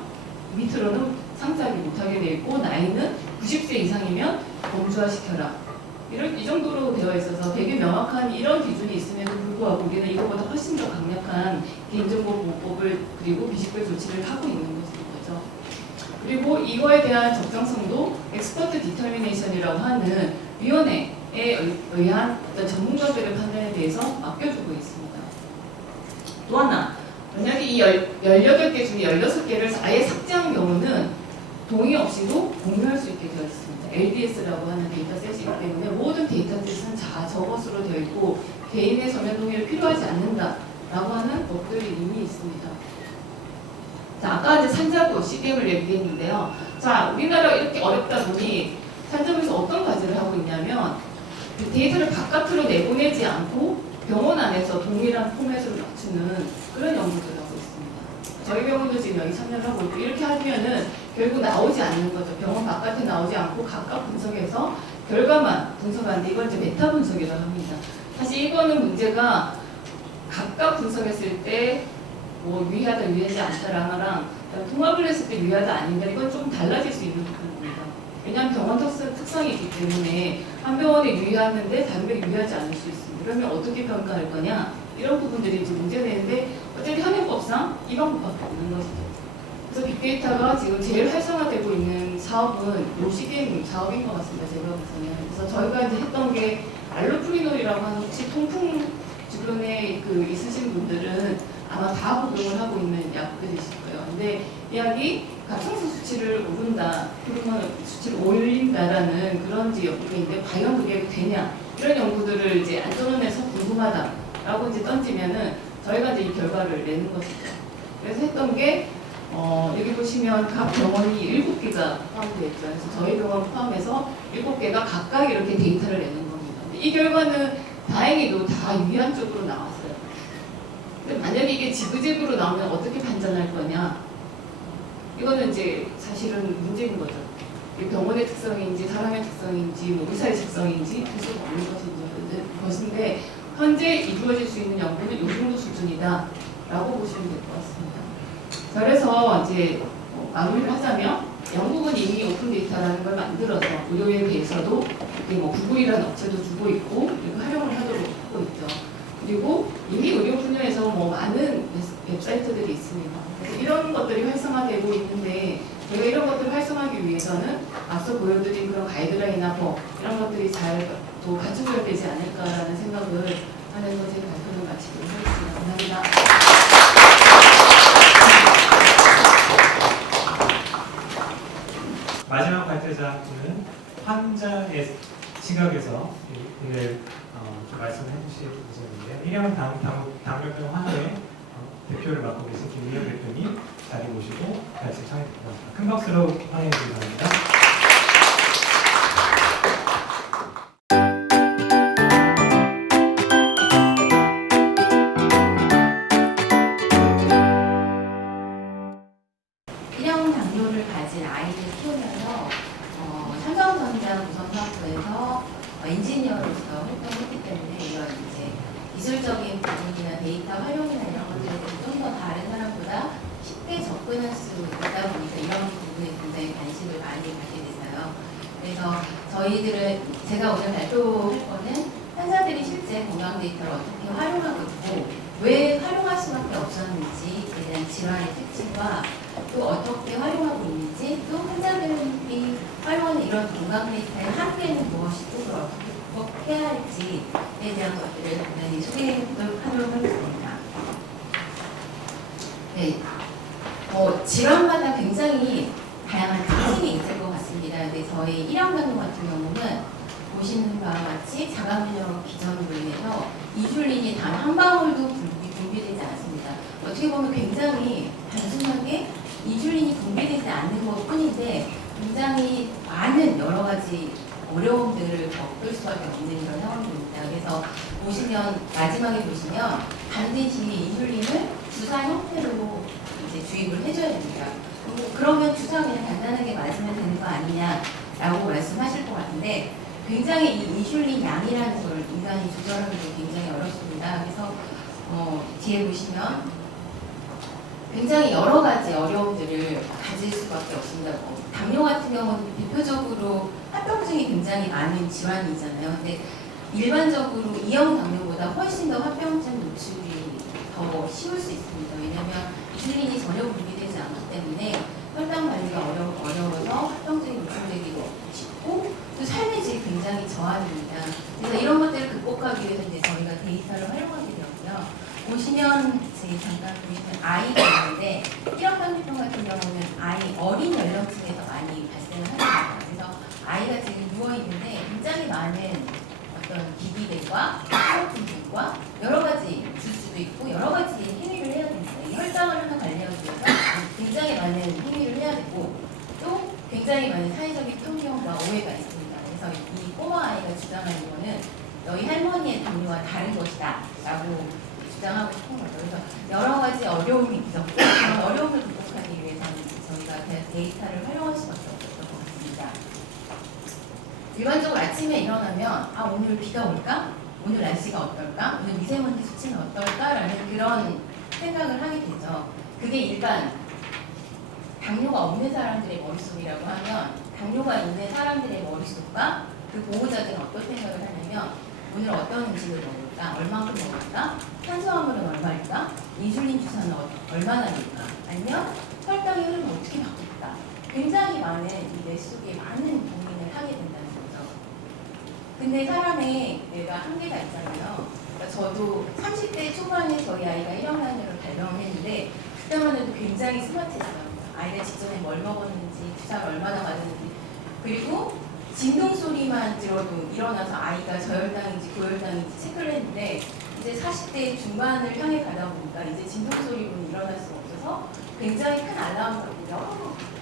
밑으로는 상세하게 못하게 되어 있고 나이는 90세 이상이면 범주화시켜라. 이 정도로 되어 있어서 되게 명확한 이런 기준이 있음에도 불구하고 우리는 이거보다 훨씬 더 강력한 개인정보보호법을 그리고 비식별 조치를 하고 있는 것인 거죠. 그리고 이거에 대한 적정성도 엑스퍼트 디터미네이션이라고 하는 위원회에 의한 어떤 전문가들의 판단에 대해서 맡겨주고 있습니다. 또 하나, 만약에 이 18개 중에 16개를 아예 삭제한 경우는 동의 없이도 공유할 수 있게 되어 있습니다. LDS라고 하는 데이터셋이기 때문에 모든 데이터셋은 저것으로 되어 있고 개인의 서면 동의를 필요하지 않는다라고 하는 법들이 이미 있습니다. 자, 아까 이제 산자부 CDM을 얘기했는데요. 자, 우리나라가 이렇게 어렵다 보니 산자부에서 어떤 과제를 하고 있냐면 그 데이터를 바깥으로 내보내지 않고 병원 안에서 동일한 포맷으로 맞추는 그런 연구들을 하고 있습니다. 저희 병원도 지금 여기 참여를 하고 있고 이렇게 하면은 결국 나오지 않는 거죠. 병원 바깥에 나오지 않고 각각 분석해서 결과만 분석하는데 이걸 이제 메타 분석이라고 합니다. 사실 이거는 문제가 각각 분석했을 때 뭐 유의하다 유의하지 않다랑 통합을 했을 때 유의하다 아닌가 이건 조금 달라질 수 있는 부분입니다. 왜냐하면 병원 특성이 있기 때문에 한 병원에 유의하는데 다른 병에 유의하지 않을 수 있습니다. 그러면 어떻게 평가할 거냐 이런 부분들이 이제 문제되는데 어쨌든 현행법상 이 방법밖에 없는 것이죠. 그래서 빅데이터가 지금 제일 활성화되고 있는 사업은 요 CDM 사업인 것 같습니다. 제가 보기에는. 그래서 저희가 이제 했던 게 알로프리놀이라고 하는 혹시 통풍 주변에 있으신 분들은 아마 다 복용을 하고 있는 약들이실 거예요. 근데 이 약이 갑상선 수치를 오른다, 호르몬 수치를 올린다라는 그런 연구가 있는데 과연 그게 되냐 이런 연구들을 이제 안전원에서 궁금하다라고 이제 던지면은 저희가 이제 이 결과를 내는 것이죠. 그래서 했던 게 여기 보시면 각 병원이 7개가 포함되어 있죠. 그래서 저희 병원 포함해서 7개가 각각 이렇게 데이터를 내는 겁니다. 근데 이 결과는 다행히도 다 유의한 쪽으로 나왔어요. 근데 만약에 이게 지그재그로 나오면 어떻게 판단할 거냐? 이거는 이제 사실은 문제인 거죠. 병원의 특성인지 사람의 특성인지 뭐 의사의 특성인지 알 수가 없는 것인데 현재 이루어질 수 있는 연구는 이 정도 수준이다라고 보시면 될 것 같습니다. 자, 그래서 이제 마무리를 하자면 영국은 이미 오픈 데이터라는 걸 만들어서 의료에 대해서도 뭐 구글이라는 업체도 주고 있고 그리고 활용을 하도록 하고 있죠. 그리고 이미 의료 분야에서 뭐 많은 웹사이트들이 있습니다. 그래서 이런 것들이 활성화되고 있는데 저희가 이런 것들을 활성화하기 위해서는 앞서 보여드린 그런 가이드라인이나 법 이런 것들이 잘 또 갖춰져야 되지 않을까라는 생각을 하면서 제 발표를 마치도록 하겠습니다. 감사합니다. 마지막 발표자분은 환자의 시각에서 오늘 말씀해 주실 분이신데요. 일형 당뇨병 환자의 대표를 맡고 계신 김미영 대표님 자리 모시고 말씀 청해 드립니다. 큰 박수로 환영해 주시기 바랍니다. 일형 당뇨를 가진 아이를 키우면서 삼성전자 무선사업부에서 엔지니어로서 활동했기 때문에 이런 이제 기술적인 부분이나 데이터 활용이나 이런 것들에 대해서 좀 더 다른 사람보다 쉽게 접근할 수 있다 보니까 이런 부분에 굉장히 관심을 많이 갖게 됐어요. 그래서 저희들은 제가 오늘 발표할 거는 환자들이 실제 건강 데이터를 어떻게 활용하고 있고 왜 활용할 수밖에 없었는지에 대한 질환의 특징과 또 어떻게 활용하고 있는지, 또 환자들이 활용하는 이런 건강 데이터의 한계는 무엇이고 그걸 어떻게 극복해야 할지에 대한 것들을 간단히 소개하도록 하겠습니다. 네, 질환마다 굉장히 다양한 특징이 있을 것 같습니다. 근데 저희 1형 간호 같은 경우는 보시는 바와 같이 자가면역 기전으로 인해서 이슐린이 단 한 방울도 분비되지 않습니다. 어떻게 보면 굉장히 단순하게 이슐린이 분비되지 않는 것 뿐인데 굉장히 많은 여러 가지 어려움들을 겪을 수밖에 없는 그런 상황입니다. 그래서 보시면 마지막에 보시면 반드시 이슐린을 주사 형태로 이제 주입을 해줘야 됩니다. 그러면 주사 그냥 간단하게 맞으면 되는 거 아니냐라고 말씀하실 것 같은데 굉장히 이 이슐린 양이라는 걸 인간이 조절하기도 굉장히 어렵습니다. 그래서 뒤에 보시면 굉장히 여러 가지 어려움들을 가질 수밖에 없습니다. 당뇨 같은 경우는 대표적으로 합병증이 굉장히 많은 질환이잖아요. 근데 일반적으로 2형 당뇨보다 훨씬 더 합병증 노출이 더 쉬울 수 있습니다. 왜냐하면 이슐린이 전혀 분비되지 않기 때문에 혈당 관리가 어려워서 합병증이 노출되기도 쉽고 또 삶의 질이 굉장히 저하입니다. 그래서 이런 것들을 극복하기 위해서 이제 저희가 데이터를 활용하게 되었고요. 보시면 잠깐 보시면 아이가 있는데 1형 당뇨병 같은 경우는 어린 연령층에서 많이 발생을 합니다. 그래서 아이가 지금 누워 있는데 굉장히 많은 어떤 기기들과 화학품들과 여러 가지 줄 수도 있고 여러 가지 행위를 해야 됩니다. 혈당을 하나 관리하기 위해서 굉장히 많은 행위를 해야 되고 또 굉장히 많은 사회적인 편견과 오해가 있습니다. 그래서 이 꼬마 아이가 주장하는 거는 너희 할머니의 당뇨와 다른 것이다 라고 주장하고 싶은 거죠. 그래서 여러 가지 어려움이 있었고 그런 어려움을 극복하기 위해서는 저희가 데이터를 활용할 수밖에 없었던 것 같습니다. 일반적으로 아침에 일어나면 오늘 비가 올까? 오늘 날씨가 어떨까? 오늘 미세먼지 수치는 어떨까? 라는 그런 생각을 하게 되죠. 그게 일반 당뇨가 없는 사람들의 머릿속이라고 하면 당뇨가 있는 사람들의 머릿속과 그 보호자들은 어떤 생각을 하냐면 오늘 어떤 음식을 먹을까? 얼마큼 먹을까? 탄수화물은 얼마일까? 인슐린 주사는 얼마나 될까? 아니면 혈당의 흐름을 어떻게 바꿀까? 굉장히 많은 이 뇌 속에 많은 고민을 하게 된다는 거죠. 근데 사람의 뇌가 한계가 있잖아요. 그러니까 저도 30대 초반에 저희 아이가 1형 단위로 발병을 했는데 그때만 해도 굉장히 스마트했어요. 아이가 직전에 뭘 먹었는지, 주사를 얼마나 맞았는지, 그리고 진동 소리만 들어도 일어나서 아이가 저혈당인지 고혈당인지 체크를 했는데 이제 40대 중반을 향해 가다 보니까 이제 진동 소리로는 일어날 수가 없어서 굉장히 큰 알람을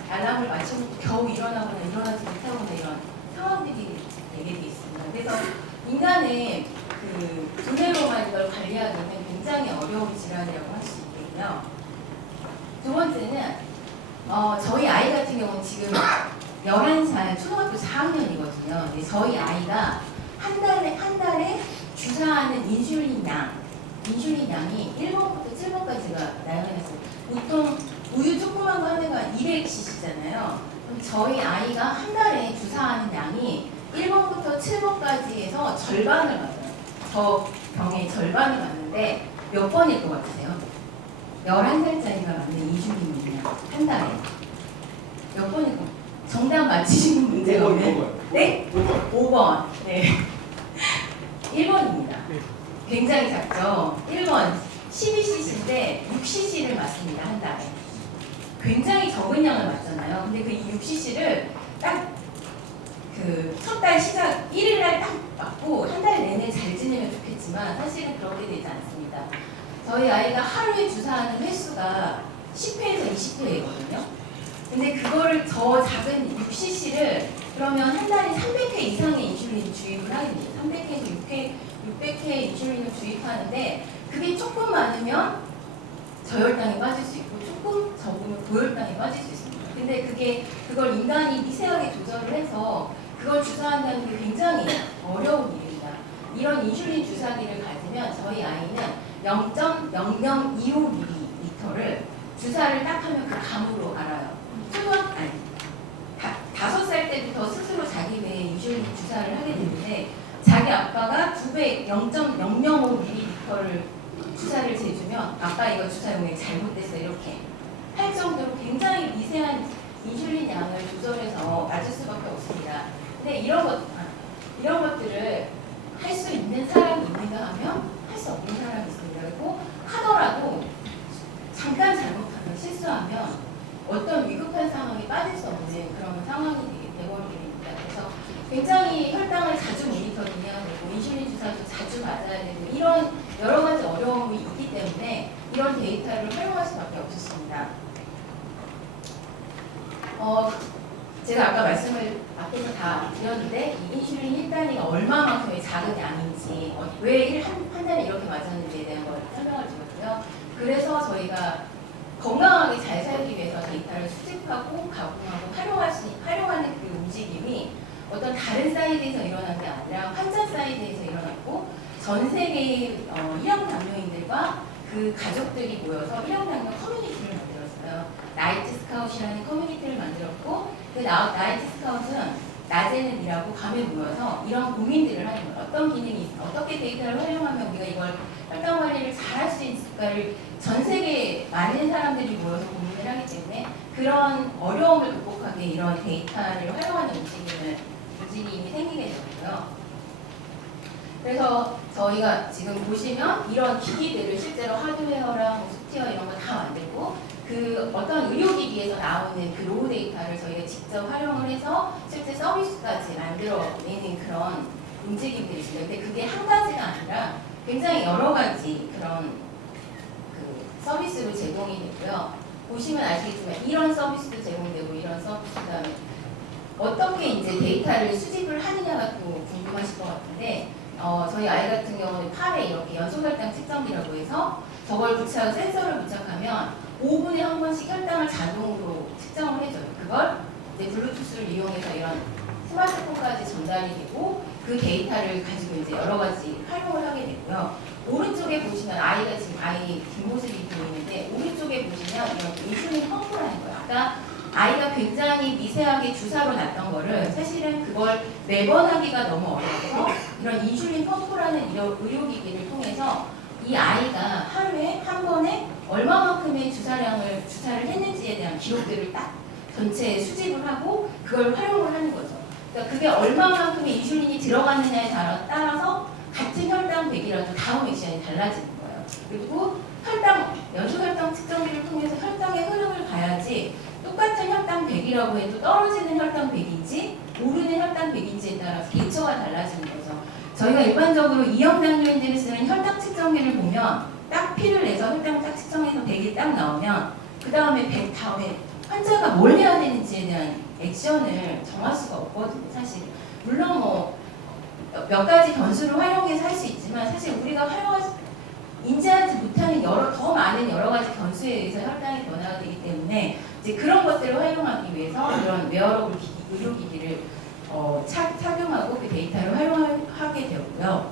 알람을 맞춰놓고 겨우 일어나거나 일어나지 못하거나 이런 상황들이 되게 돼 있습니다. 그래서 인간의 그 두뇌로만 이걸 관리하기는 굉장히 어려운 질환이라고 할 수 있겠고요. 두 번째는 저희 아이 같은 경우는 지금 11살 초등학교 4학년이거든요. 근데 저희 아이가 한 달에 주사하는 인슐린 양이 1번부터 7번까지가 나열했어요. 보통 우유 조그만 거 하나가 200cc잖아요. 그럼 저희 아이가 한 달에 주사하는 양이 1번부터 7번까지 해서 절반을 맞아요. 저 병의 절반을 맞는데 몇 번일 것 같으세요? 11살짜리가 맞는 인슐린 양 한 달에 몇 번일 것 같아요? 정답 맞히시는 문제가 없는 네? 5번. 네. 1번입니다. 굉장히 작죠? 1번 12cc인데 6cc를 맞습니다. 한 달에. 굉장히 적은 양을 맞잖아요. 근데 그 6cc를 딱 그 첫 달 시작 1일날 딱 맞고 한 달 내내 잘 지내면 좋겠지만 사실은 그렇게 되지 않습니다. 저희 아이가 하루에 주사하는 횟수가 10회에서 20회이거든요. 근데 그거를 저 작은 6cc를 그러면 한 달에 300회 이상의 인슐린 주입을 하게 돼요. 300회에서 600회 인슐린을 주입하는데 그게 조금 많으면 저혈당에 빠질 수 있고 조금 적으면 고혈당에 빠질 수 있습니다. 근데 그걸 인간이 미세하게 조절을 해서 그걸 주사한다는 게 굉장히 어려운 일입니다. 이런 인슐린 주사기를 가지면 저희 아이는 0.0025ml를 주사를 딱 하면 그 감으로 알아요. 5살 때부터 스스로 자기 뇌에 인슐린 주사를 하게 되는데 자기 아빠가 2배 0.005ml를 주사를 재주면 아빠 이거 주사 용액 잘못됐어 이렇게 할 정도로 굉장히 미세한 인슐린 양을 조절해서 맞을 수밖에 없습니다. 근데 이런 것들을 할 수 있는 사람이 있는가 하면 할 수 없는 사람이 있습니다. 그리고 하더라도 잠깐 잘못하면 실수하면 어떤 위급한 상황에 빠질 수 없는 그런 상황이 되버리게 됩니다. 그래서 굉장히 혈당을 자주 모니터링해야 되고 인슐린 주사도 자주 맞아야 되고 이런 여러 가지 어려움이 있기 때문에 이런 데이터를 활용할 수밖에 없었습니다. 제가 아까 말씀을 앞에서 다 드렸는데 이 인슐린 1단위가 얼마만큼의 작은 양인지 왜 한 달에 이렇게 맞았는지에 대한 걸 설명을 드렸고요. 그래서 저희가 건강하게 잘 살기 위해서 데이터를 수집하고 가공하고 활용하는 그 움직임이 어떤 다른 사이드에서 일어난 게 아니라 환자 사이드에서 일어났고 전 세계의 1형 당뇨인들과 그 가족들이 모여서 1형 당뇨 커뮤니티를 만들었어요. 나이트 스카웃이라는 커뮤니티를 만들었고 그 나이트 스카웃은 낮에는 일하고 밤에 모여서 이런 고민들을 하는 거예요. 어떤 기능이 어떻게 데이터를 활용하면 우리가 이걸 혈당 관리를 잘 할 수 있을까를 전 세계 많은 사람들이 모여서 고민을 하기 때문에 그런 어려움을 극복하기 위해 이런 데이터를 활용하는 움직임이 생기게 되고요. 그래서 저희가 지금 보시면 이런 기기들을 실제로 하드웨어랑 소프트웨어 이런 거 다 만들고 그 어떤 의료기기에서 나오는 그 로우 데이터를 저희가 직접 활용을 해서 실제 서비스까지 만들어내는 그런 움직임들이 있습니다. 근데 그게 한 가지가 아니라 굉장히 여러 가지 그런 그 서비스로 제공이 되고요. 보시면 아시겠지만 이런 서비스도 제공되고 이런 서비스 그다음에 어떻게 이제 데이터를 수집을 하느냐가 또 궁금하실 것 같은데 저희 아이 같은 경우는 팔에 이렇게 연소혈당 측정기라고 해서 저걸 센서를 부착하면 5분에 한 번씩 혈당을 자동으로 측정을 해줘요. 그걸 이제 블루투스를 이용해서 이런 스마트폰까지 전달이 되고 그 데이터를 가지고 이제 여러 가지 활용을 하게 되고요. 오른쪽에 보시면 아이가 지금 아이 뒷모습이 보이는데 오른쪽에 보시면 이런 인슐린 펌프라는 거예요. 아까 아이가 굉장히 미세하게 주사로 놨던 거를 사실은 그걸 매번 하기가 너무 어려워서 이런 인슐린 펌프라는 의료기기를 통해서 이 아이가 하루에 한 번에 얼마만큼의 주사를 했는지에 대한 기록들을 딱 전체 수집을 하고 그걸 활용을 하는 거죠. 그러니까 그게 얼마만큼의 인슐린이 들어가느냐에 따라서 같은 혈당 100이라도 다음 액션이 달라지는 거예요. 그리고 연소혈당 측정기를 통해서 혈당의 흐름을 봐야지 똑같은 혈당 100이라고 해도 떨어지는 혈당 100인지 오르는 혈당 100인지에 따라서 대처가 달라지는 거죠. 저희가 일반적으로 2형 당뇨인들이 쓰는 혈당 측정기를 보면 딱 피를 내서 혈당 딱 측정해서 100이 딱 나오면 그 다음에 100 다음에 환자가 뭘 해야 되는지에 대한 액션을 정할 수가 없거든요. 사실 물론 뭐 몇 가지 변수를 활용해서 할 수 있지만 사실 우리가 인지하지 못하는 더 많은 여러 가지 변수에 의해서 혈당이 변화가 되기 때문에 이제 그런 것들을 활용하기 위해서 이런 웨어러블 의료기기를 착용하고 그 데이터를 활용하게 되고요.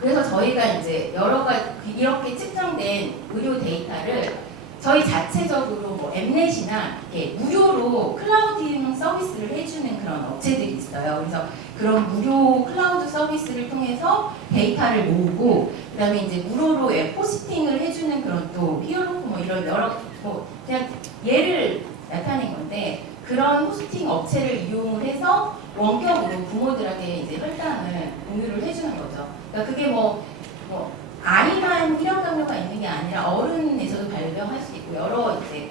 그래서 저희가 이제 여러 가지 이렇게 측정된 의료 데이터를 저희 자체적으로 뭐 엠넷이나 이렇게 무료로 클라우드용 서비스를 해주는 그런 업체들이 있어요. 그래서 그런 무료 클라우드 서비스를 통해서 데이터를 모으고 그다음에 이제 무료로 포스팅을 해주는 그런 또 히어로코 뭐 이런 여러 그냥 예를 나타낸 건데 그런 호스팅 업체를 이용을 해서 원격으로 부모들에게 이제 혈당을 공유를 해주는 거죠. 그러니까 그게 뭐 아이만 1형 당뇨가 있는 게 아니라 어른에서도 발병할 수 있고 여러 이제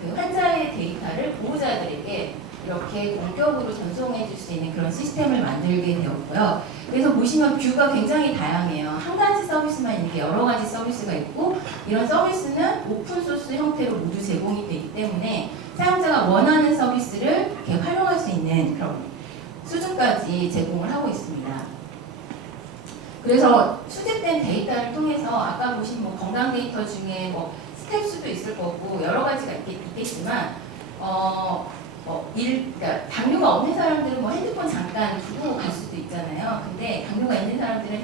그 환자의 데이터를 보호자들에게 이렇게 원격으로 전송해 줄 수 있는 그런 시스템을 만들게 되었고요. 그래서 보시면 뷰가 굉장히 다양해요. 한 가지 서비스만 있는 게 여러 가지 서비스가 있고 이런 서비스는 오픈소스 형태로 모두 제공이 되기 때문에 사용자가 원하는 서비스를 이렇게 활용할 수 있는 그런 수준까지 제공을 하고 있습니다. 그래서 수집된 데이터를 통해서 아까 보신 뭐 건강 데이터 중에 뭐 스텝수도 있을 거고 여러 가지가 있겠지만 그러니까 당뇨가 없는 사람들은 뭐 핸드폰 잠깐 두고 갈 수도 있잖아요. 근데 당뇨가 있는 사람들은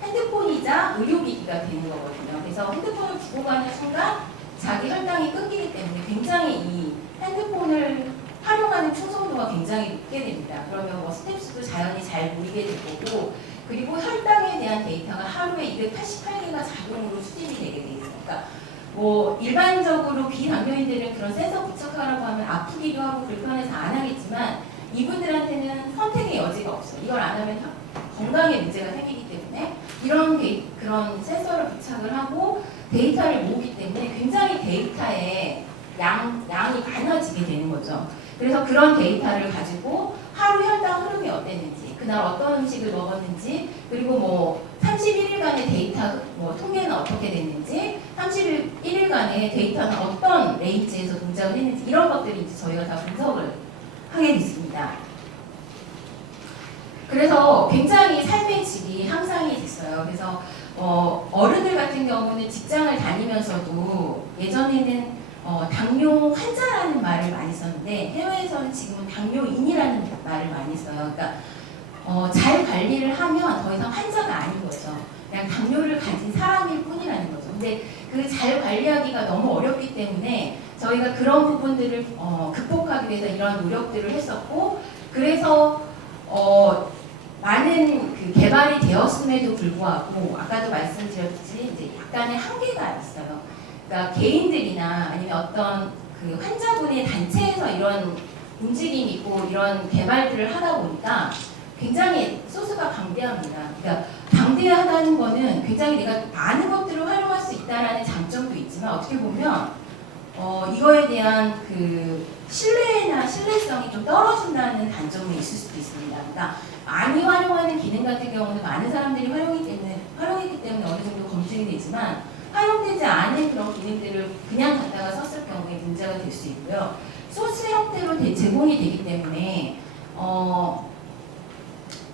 핸드폰이자 의료기기가 되는 거거든요. 그래서 핸드폰을 두고 가는 순간 자기 혈당이 끊기기 때문에 굉장히 이 핸드폰을 활용하는 충성도가 굉장히 높게 됩니다. 그러면 뭐 스텝수도 자연히 잘 모이게 될 거고 그리고 혈당에 대한 데이터가 하루에 288개가 자동으로 수집이 되게 돼 있어요. 그러니까 뭐 일반적으로 비당뇨인들은 그런 센서 부착하라고 하면 아프기도 하고 불편해서 안 하겠지만 이분들한테는 선택의 여지가 없어요. 이걸 안 하면 건강에 문제가 생기기 때문에 그런 센서를 부착을 하고 데이터를 모으기 때문에 굉장히 데이터의 양이 많아지게 되는 거죠. 그래서 그런 데이터를 가지고 하루 혈당 흐름이 어땠는지, 그날 어떤 음식을 먹었는지, 그리고 뭐 31일간의 데이터 뭐 통계는 어떻게 됐는지, 31일간의 데이터는 어떤 레인지에서 동작을 했는지 이런 것들이 이제 저희가 다 분석을 하게 됐습니다. 그래서 굉장히 삶의 질이 향상이 됐어요. 그래서 어른들 같은 경우는 직장을 다니면서도 예전에는 당뇨 환자라는 말을 많이 썼는데 해외에서는 지금은 당뇨인이라는 말을 많이 써요. 그러니까 잘 관리를 하면 더 이상 환자가 아닌 거죠. 그냥 당뇨를 가진 사람일 뿐이라는 거죠. 근데 그 잘 관리하기가 너무 어렵기 때문에 저희가 그런 부분들을 극복하기 위해서 이런 노력들을 했었고, 그래서 많은 그 개발이 되었음에도 불구하고 아까도 말씀드렸듯이 이제 약간의 한계가 있어요. 그러니까 개인들이나 아니면 어떤 그 환자분의 단체에서 이런 움직임이 있고 이런 개발들을 하다 보니까 굉장히 소스가 방대합니다. 그러니까 방대하다는 거는 굉장히 내가 많은 것들을 활용할 수 있다라는 장점도 있지만 어떻게 보면 이거에 대한 그 신뢰나 신뢰성이 좀 떨어진다는 단점이 있을 수도 있습니다. 그러니까 많이 활용하는 기능 같은 경우는 많은 사람들이 활용했기 때문에 어느 정도 검증이 되지만 활용되지 않은 그런 기능들을 그냥 갖다가 썼을 경우에 문제가 될 수 있고요. 소스 형태로 제공이 되기 때문에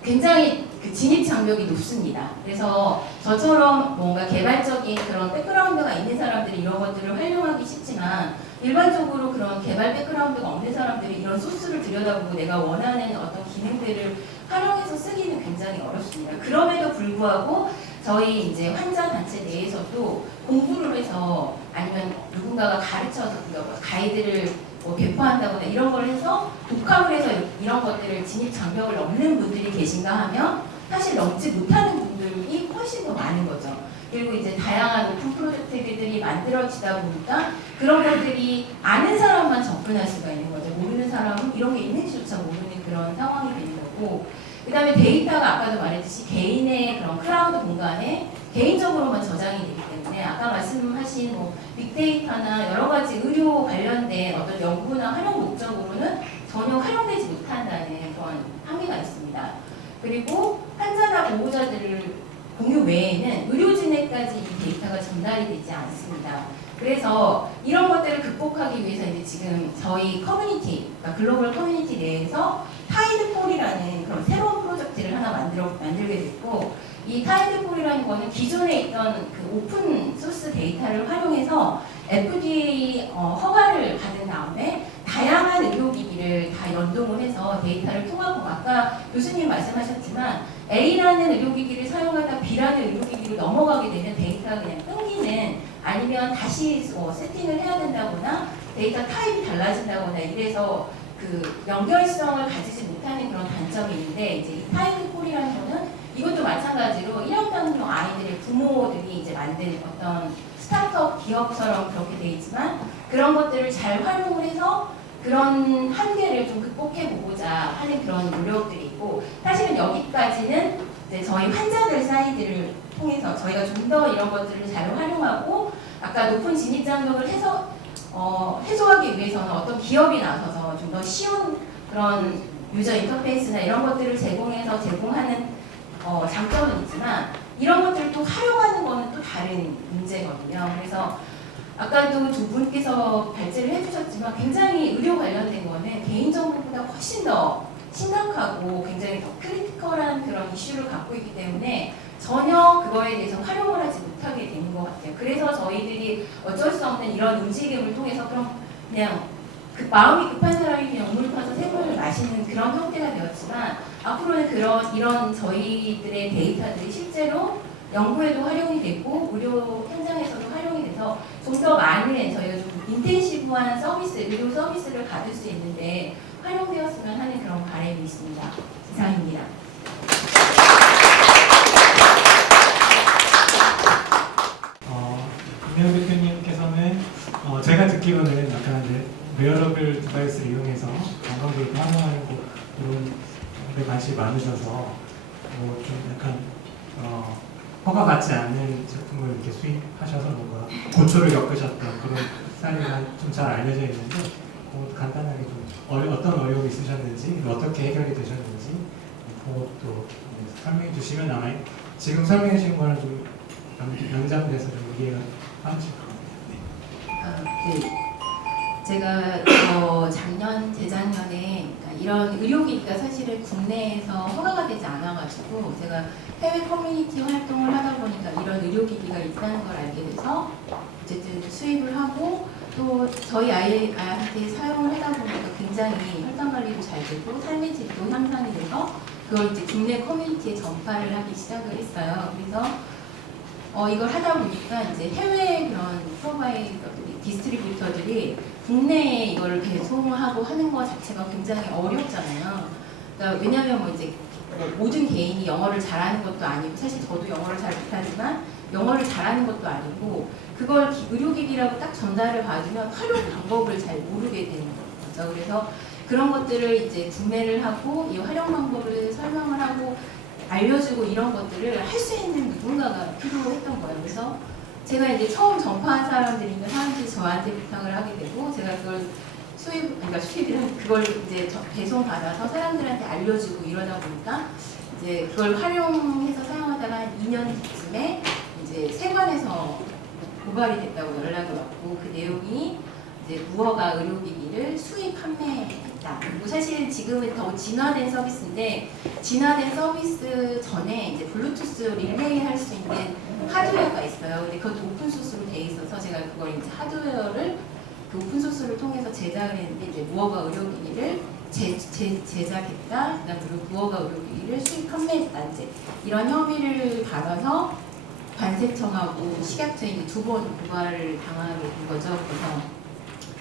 굉장히 그 진입 장벽이 높습니다. 그래서 저처럼 뭔가 개발적인 그런 백그라운드가 있는 사람들이 이런 것들을 활용하기 쉽지만 일반적으로 그런 개발 백그라운드가 없는 사람들이 이런 소스를 들여다보고 내가 원하는 어떤 기능들을 활용해서 쓰기는 굉장히 어렵습니다. 그럼에도 불구하고 저희 이제 환자 단체 내에서도 공부를 해서 아니면 누군가가 가르쳐서 가이드를 뭐 배포한다거나 이런 걸 해서 독학을 해서 이런 것들을 진입 장벽을 넘는 분들이 계신가 하면 사실 넘지 못하는 분들이 훨씬 더 많은 거죠. 그리고 이제 다양한 오픈 프로젝트들이 만들어지다 보니까 그런 것들이 아는 사람만 접근할 수가 있는 거죠. 모르는 사람은 이런 게 있는지조차 모르는 그런 상황이 되는 거고, 그 다음에 데이터가 아까도 말했듯이 개인의 그런 클라우드 공간에 개인적으로만 저장이 되기 때문에 아까 말씀하신 뭐 빅데이터나 여러 가지 의료 관련된 어떤 연구나 활용 목적으로는 전혀 활용되지 못한다는 그런 한계가 있습니다. 그리고 환자나 보호자들을 공유 외에는 의료진에까지 이 데이터가 전달이 되지 않습니다. 그래서 이런 것들을 극복하기 위해서 이제 지금 저희 커뮤니티, 그러니까 글로벌 커뮤니티 내에서 타이드폴이라는 그런 새로운 프로젝트를 하나 만들게 됐고, 이 타이드폴이라는 거는 기존에 있던 그 오픈 소스 데이터를 활용해서 FDA 허가를 받은 다음에 다양한 의료기기를 다 연동을 해서 데이터를 통합하고, 아까 교수님 말씀하셨지만 A라는 의료기기를 사용하다 B라는 의료기기로 넘어가게 되면 데이터가 그냥 끊기는, 아니면 다시 세팅을 해야 된다거나 데이터 타입이 달라진다거나 이래서 그 연결성을 가지지 못하는 그런 단점이 있는데, 이제 이 타이드폴이라는 거는 이것도 마찬가지로 1학년 아이들의 부모들이 이제 만든 어떤 스타트업 기업처럼 그렇게 돼 있지만 그런 것들을 잘 활용을 해서 그런 한계를 좀 극복해 보고자 하는 그런 노력들이 있고, 사실은 여기까지는 이제 저희 환자들 사이드를 통해서 저희가 좀 더 이런 것들을 잘 활용하고 아까 높은 진입 장벽을 해소하기 위해서는 어떤 기업이 나서서 좀 더 쉬운 그런 유저 인터페이스나 이런 것들을 제공하는 장점은 있지만 이런 것들을 또 활용하는 거는 또 다른 문제거든요. 그래서 아까도 두 분께서 발제를 해주셨지만 굉장히 의료 관련된 거는 개인정보보다 훨씬 더 심각하고 굉장히 더 크리티컬한 그런 이슈를 갖고 있기 때문에 전혀 그거에 대해서 활용을 하지 못하게 되는 것 같아요. 그래서 저희들이 어쩔 수 없는 이런 움직임을 통해서 그냥 그 마음이 급한 사람이 그냥 우물 파서 새물을 마시는 그런 형태가 되었지만 앞으로는 이런 저희들의 데이터들이 실제로 연구에도 활용이 되고 의료 현장에서도 활용이 돼서 좀 더 많은 저희가 좀 인텐시브한 서비스, 의료 서비스를 받을 수 있는데 활용되었으면 하는 그런 바람이 있습니다. 이상입니다. 김혜우 대표님께서는 듣기로는 약간 이제 웨어러블 디바이스를 이용해서 건강 데이터 활용하는 거 이런 데 관심이 많으셔서 뭐 좀 약간 허가받지 않는 제품을 이렇게 수입하셔서 뭔가 고초를 겪으셨던 그런 사례가 좀 잘 알려져 있는데 간단하게 좀 어떤 어려움이 있으셨는지 어떻게 해결이 되셨는지 그것도 설명해 주시면 아마 지금 설명해 주신 거랑 좀 연장돼서 좀 이해가 빠르실 것 같아요. 제가 작년, 재작년에 그러니까 이런 의료기기가 사실은 국내에서 허가가 되지 않아가지고 제가 해외 커뮤니티 활동을 하다 보니까 이런 의료기기가 있다는 걸 알게 돼서 어쨌든 수입을 하고 또 저희 아이한테 사용을 하다 보니까 굉장히 혈당 관리도 잘 되고 삶의 질도 향상이 돼서 그걸 이제 국내 커뮤니티에 전파를 하기 시작을 했어요. 그래서 이걸 하다 보니까 이제 해외 그런 프로바이더들이 디스트리뷰터들이 국내에 이걸 배송하고 하는 것 자체가 굉장히 어렵잖아요. 그러니까 왜냐하면 뭐 이제 모든 개인이 영어를 잘하는 것도 아니고 사실 저도 영어를 잘 못하지만 영어를 잘하는 것도 아니고 그걸 의료기기라고 딱 전달을 받으면 활용 방법을 잘 모르게 되는 거죠. 그래서 그런 것들을 이제 구매를 하고 이 활용 방법을 설명을 하고 알려주고 이런 것들을 할 수 있는 누군가가 필요했던 거예요. 그래서 제가 이제 처음 전파한 사람들이니까 사람들이 저한테 부탁을 하게 되고 제가 그걸 그러니까 수입이란 그걸 이제 배송 받아서 사람들한테 알려주고 이러다 보니까 이제 그걸 활용해서 사용하다가 한 2년 뒤쯤에 이제 세관에서 고발이 됐다고 연락이 왔고 그 내용이 이제 무허가 의료기기를 수입 판매했다. 그리고 사실 지금은 더 진화된 서비스인데 진화된 서비스 전에 이제 블루투스 릴레이 할 수 있는 하드웨어가 있어요. 근데 그것도 오픈 소스로 돼 있어서 제가 그걸 이제 하드웨어를 그 오픈 소스를 통해서 제작을 했는데 이제 무허가 의료기기를 제작했다. 그다음에 그리고 무허가 의료기기를 수입 판매했다. 이제 이런 혐의를 받아서 관세청하고 식약처에 두 번 고발을 당하게 된 거죠. 그래서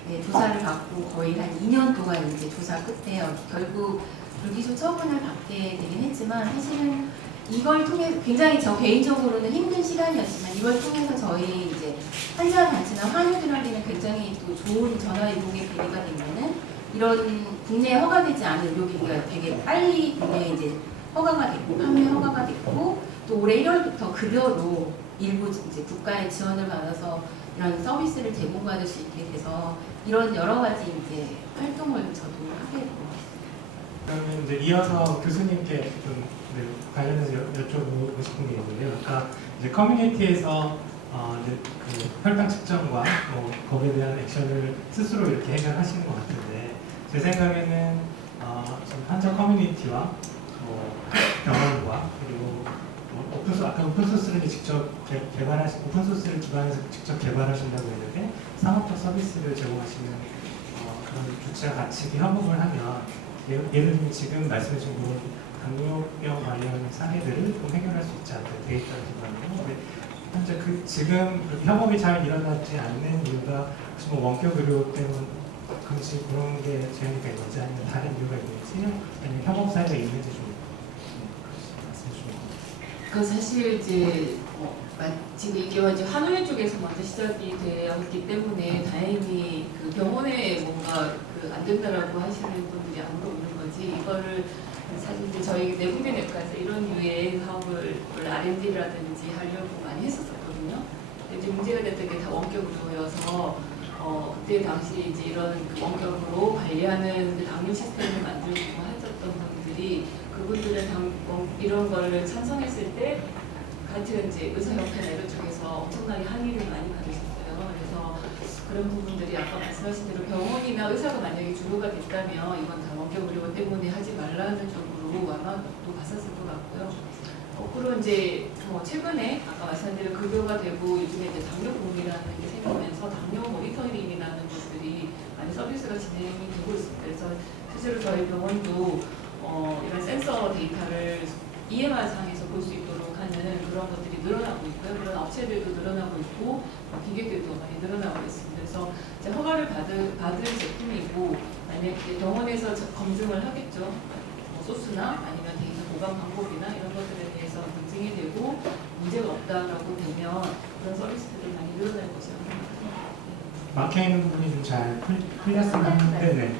네, 조사를 받고 거의 한 2년 동안 이제 조사 끝에 결국 불기소 처분을 받게 되긴 했지만 사실은 이걸 통해 굉장히 저 개인적으로는 힘든 시간이었지만 이걸 통해서 저희 이제 환자 단체나 환우들에게는 굉장히 또 좋은 전화 이동의 계기가 되면은 이런 국내에 허가되지 않은 의료기기가 되게 빨리 국내에 이제 허가가 됐고 판매 허가가 됐고 또 올해 1월부터 급여로 일부 이제 국가의 지원을 받아서 이런 서비스를 제공받을 수 있게 돼서 이런 여러 가지 이제 활동을 저도 하게 된 것 같습니다. 그러면 이제 이어서 교수님께 좀 관련해서 여쭤보고 싶은 게 있는데요. 아까 이제 커뮤니티에서 이제 그 혈당 측정과 뭐 거기에 대한 액션을 스스로 이렇게 해결하시는 것 같은데 제 생각에는 좀 환자 커뮤니티와 병원과 그리고 아까 오픈소스를 직접 오픈소스를 기반해서 직접 개발하신다고 했는데 상업적 서비스를 제공하시는 그런 주체와 같이 협업을 하면 예를 들면 지금 말씀해주신 그런 당뇨병 관련 사례들을 좀 해결할 수 있지 않을까 데이터를 기반으로. 근데 현재 지금 협업이 잘 일어나지 않는 이유가 혹시 뭐 원격 의료 때문에 그런 게 제한이가 있는지 아니면 다른 이유가 있는지 아니면 협업 사례가 있는지 좀 말씀해 주시면. 그 사실 이제 지금 이게 이제 한의회 쪽에서 먼저 시작이 되어 있기 때문에 다행히 그 병원에 뭔가 안 된다라고 하시는 분들이 아무도 없는 거지. 이거를 사실 이제 저희 내분비내과에서 이런 류의 사업을 원래 R&D라든지 하려고 많이 했었거든요. 이제 문제가 됐던 게 다 원격으로여서 그때 당시 이제 이런 원격으로 관리하는 그 당뇨 시스템을 만들고 하셨던 분들이 그분들은 이런 거를 찬성했을 때 같은 이제 의사협회 이런 쪽에서 엄청나게 항의를 많이 받으셨어요. 그래서 그런 부분들이 아까 말씀하신 대로 병원이나 의사가 만약에 주도가 됐다면 이건 다 원격 의료 때문에 하지 말라는 쪽으로 아마 또 갔었을 것 같고요. 거꾸로 이제 최근에 아까 말씀드린 대로 급여가 되고 요즘에 이제 당뇨보험이라는 게 생기면서 당뇨 모니터링이라는 것들이 많이 서비스가 진행이 되고 있습니다. 그래서 실제로 저희 병원도 이런 센서 데이터를 EMR상에서 볼 수 있도록 하는 그런 것들이 늘어나고 있고요. 그런 업체들도 늘어나고 있고 기계들도 많이 늘어나고 있습니다. 그래서 이제 허가를 받은 제품이고 만약에 병원에서 검증을 하겠죠. 소스나 아니면 데이터 보관 방법이나 이런 것들에 대해서 검증이 되고 문제가 없다라고 되면 그런 서비스들이 많이 늘어날 것이라고 생각합니다. 막혀 있는 부분이 좀 잘 풀렸으면 하는데,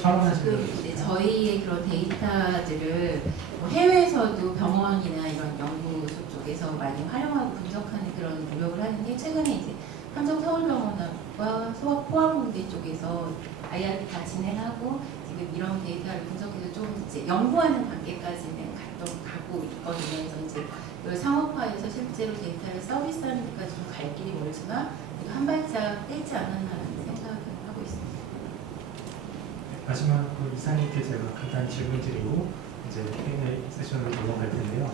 촬영하시는 이제 저희의 그런 데이터들을 뭐 해외에서도 병원이나 이런 연구소 쪽에서 많이 활용하고 분석하는 그런 노력을 하는데, 최근에 이제 삼성서울병원과 포항공대 쪽에서 IRB 다 진행하고 지금 이런 데이터를 분석해서 좀 이제 연구하는 단계까지는 가고 있거든요. 그래서 이제 이걸 상업화해서 실제로 데이터를 서비스하는 데까지 좀 갈 길이 멀지만 한 발짝 떼지 않았나라는 생각을 하고 있습니다. 마지막으로 이사님께 제가 간단히 질문 드리고 이제 Q&A 세션으로 넘어갈 텐데요.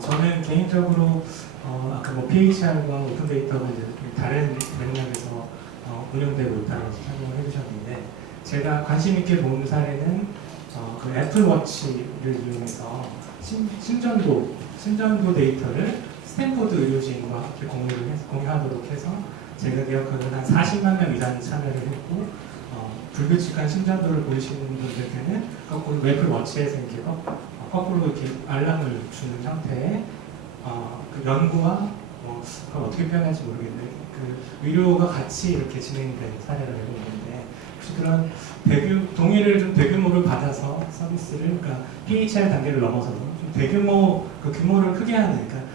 저는 개인적으로 아까 뭐 PHR과 오픈 데이터가 이제 다른 맥락에서 운영되고 있다고 설명을 해주셨는데, 제가 관심 있게 본 사례는 그 애플워치를 이용해서 심전도 데이터를 스탠포드 의료진과 함께 공유하도록 해서 제가 기억하기로는 한 40만 명 이상 참여를 했고, 불규칙한 심전도를 보이시는 분들께는 거꾸로 애플워치에서 이렇게 거꾸로 이렇게 알람을 주는 형태의 그 연구와 그걸 어떻게 표현할지 모르겠는데 그 의료가 같이 이렇게 진행된 사례를 알고 있는데, 혹시 그런 동의를 좀 대규모를 받아서 서비스를, 그러니까 PHR 단계를 넘어서도 좀 대규모 그 규모를 크게 하는, 그러니까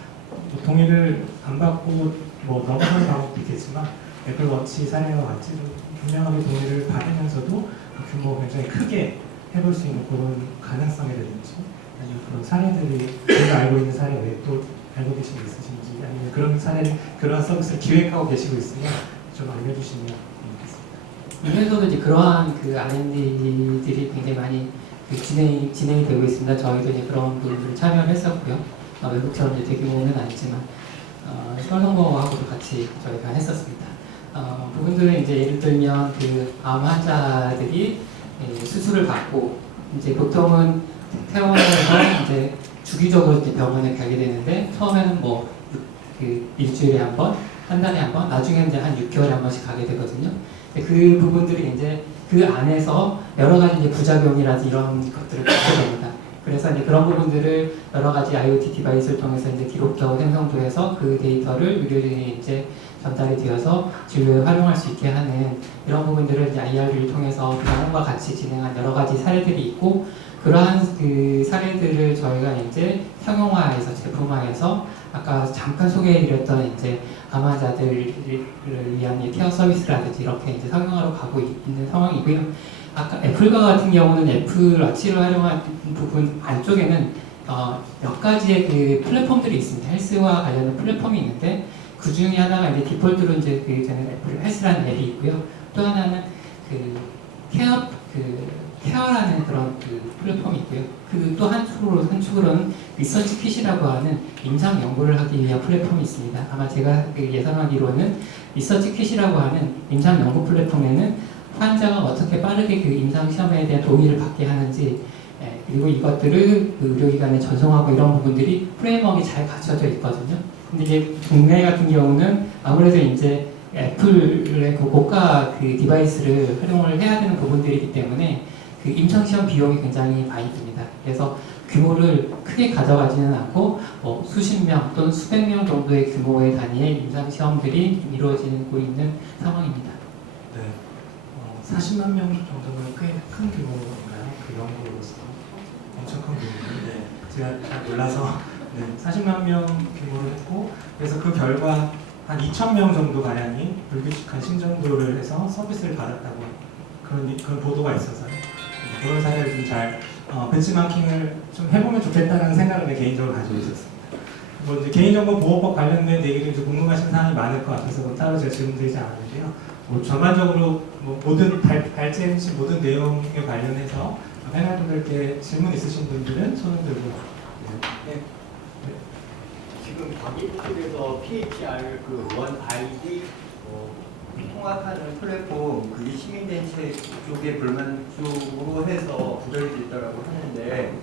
뭐 동의를 안 받고 뭐 넘어가는 방법도 있겠지만 애플워치 사례와 같이 좀 분명하게 동의를 받으면서도 그 규모 굉장히 크게 해볼 수 있는 그런 가능성이라든지, 아니면 그런 사례들이 제가 알고 있는 사례 외에 또 알고 계신 게 있으신지, 아니면 그런 서비스를 기획하고 계시고 있으면 좀 알려주시면 좋겠습니다. 이면서도 이제 그러한 그 R&D들이 굉장히 많이 진행이 되고 있습니다. 저희도 이제 그런 부분들을 참여를 했었고요. 외국처럼 이제 대규모는 아니지만 서울성공하고도 같이 저희가 했었습니다. 부분들은 이제 예를 들면 그 암 환자들이 수술을 받고 이제 보통은 퇴원해서 이제 주기적으로 이제 병원에 가게 되는데, 처음에는 뭐 그 일주일에 한 번, 한 달에 한 번, 나중에 이제 한 6개월에 한 번씩 가게 되거든요. 그 부분들이 이제 그 안에서 여러 가지 이제 부작용이라든지 이런 것들을 갖게 됩니다. 그래서 이제 그런 부분들을 여러 가지 IoT 디바이스를 통해서 이제 기록하고 생성도 해서 그 데이터를 의료진이 이제 전달이 되어서 진료에 활용할 수 있게 하는 이런 부분들을 이제 IRB를 통해서 병원과 같이 진행한 여러 가지 사례들이 있고, 그러한 그 사례들을 저희가 이제 상용화해서 제품화해서 아까 잠깐 소개해드렸던 이제 암 환자들을 위한 케어 서비스라든지 이렇게 이제 상용화로 가고 있는 상황이고요. 아까 애플과 같은 경우는 애플워치를 활용한 부분 안쪽에는 몇 가지의 그 플랫폼들이 있습니다. 헬스와 관련된 플랫폼이 있는데, 그 중에 하나가 이제 디폴트로 이제 저는 애플 헬스라는 앱이 있고요. 또 하나는 그 케어라는 그런 그 플랫폼이 있고요. 그 또 한축으로는 리서치 킷이라고 하는 임상 연구를 하기 위한 플랫폼이 있습니다. 아마 제가 예상하기로는 리서치 킷이라고 하는 임상 연구 플랫폼에는 환자가 어떻게 빠르게 그 임상 시험에 대한 동의를 받게 하는지, 그리고 이것들을 그 의료기관에 전송하고 이런 부분들이 프레임워크가 잘 갖춰져 있거든요. 근데 이제 국내 같은 경우는 아무래도 이제 애플의 그 고가 그 디바이스를 활용을 해야 되는 부분들이기 때문에 그 임상시험 비용이 굉장히 많이 듭니다. 그래서 규모를 크게 가져가지는 않고 뭐 수십 명 또는 수백 명 정도의 규모의 단위의 임상시험들이 이루어지고 있는 상황입니다. 네, 40만 명 정도면 꽤 큰 규모인가요? 그 연구로서 엄청 큰 규모인데 제가 잘 몰라서 40만 명 규모를 했고, 그래서 그 결과 한 2,000명 정도 가량이 불규칙한 심전도를 해서 서비스를 받았다고 그런 보도가 있어서요. 그런 사례를 좀 잘 벤치마킹을 좀 해보면 좋겠다는 생각을 개인적으로 가지고 있었습니다. 뭐 이제 개인정보보호법 관련된 얘기를 좀 궁금하신 사항이 많을 것 같아서 뭐 따로 제가 질문드리지 않았는데요. 뭐 전반적으로 뭐 모든 발제해 주신 모든 내용에 관련해서 패널분들께 질문 있으신 분들은 손을 들고. 네. 지금 관계부 쪽에서 PHR 그 원 아이디 통합하는 플랫폼, 그게 시민단체 쪽에 불만족으로 해서 부결이 됐다라고 하는데,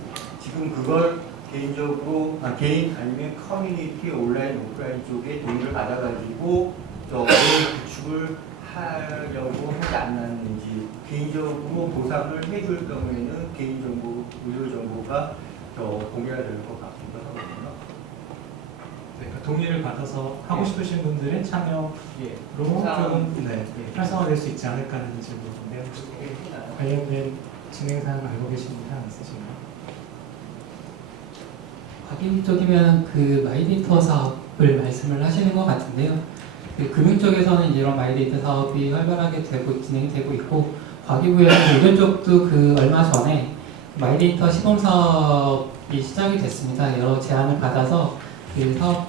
지금 그걸 개인적으로 개인 아니면 커뮤니티 온라인 오프라인 쪽에 동의를 받아가지고 어려운 구축을 하려고 하지 않았는지, 개인적으로 보상을 해줄 경우에는 개인정보, 의료정보가 더 공개가 될 것 같기도 하거든요. 그러니까 동의를 받아서 하고 싶으신 분들은 참여로 예. 조금 예. 활성화될 수 있지 않을까 하는 질문인데요. 관련된 진행 사항 알고 계신 사항 있으신가요? 과기적이면 그 마이데이터 사업을 말씀을 하시는 것 같은데요. 그 금융 쪽에서는 이런 마이데이터 사업이 활발하게 진행이 되고 있고, 과기부에서는 의료 쪽도 그 얼마 전에 마이데이터 시범 사업이 시작이 됐습니다. 여러 제안을 받아서 그 사업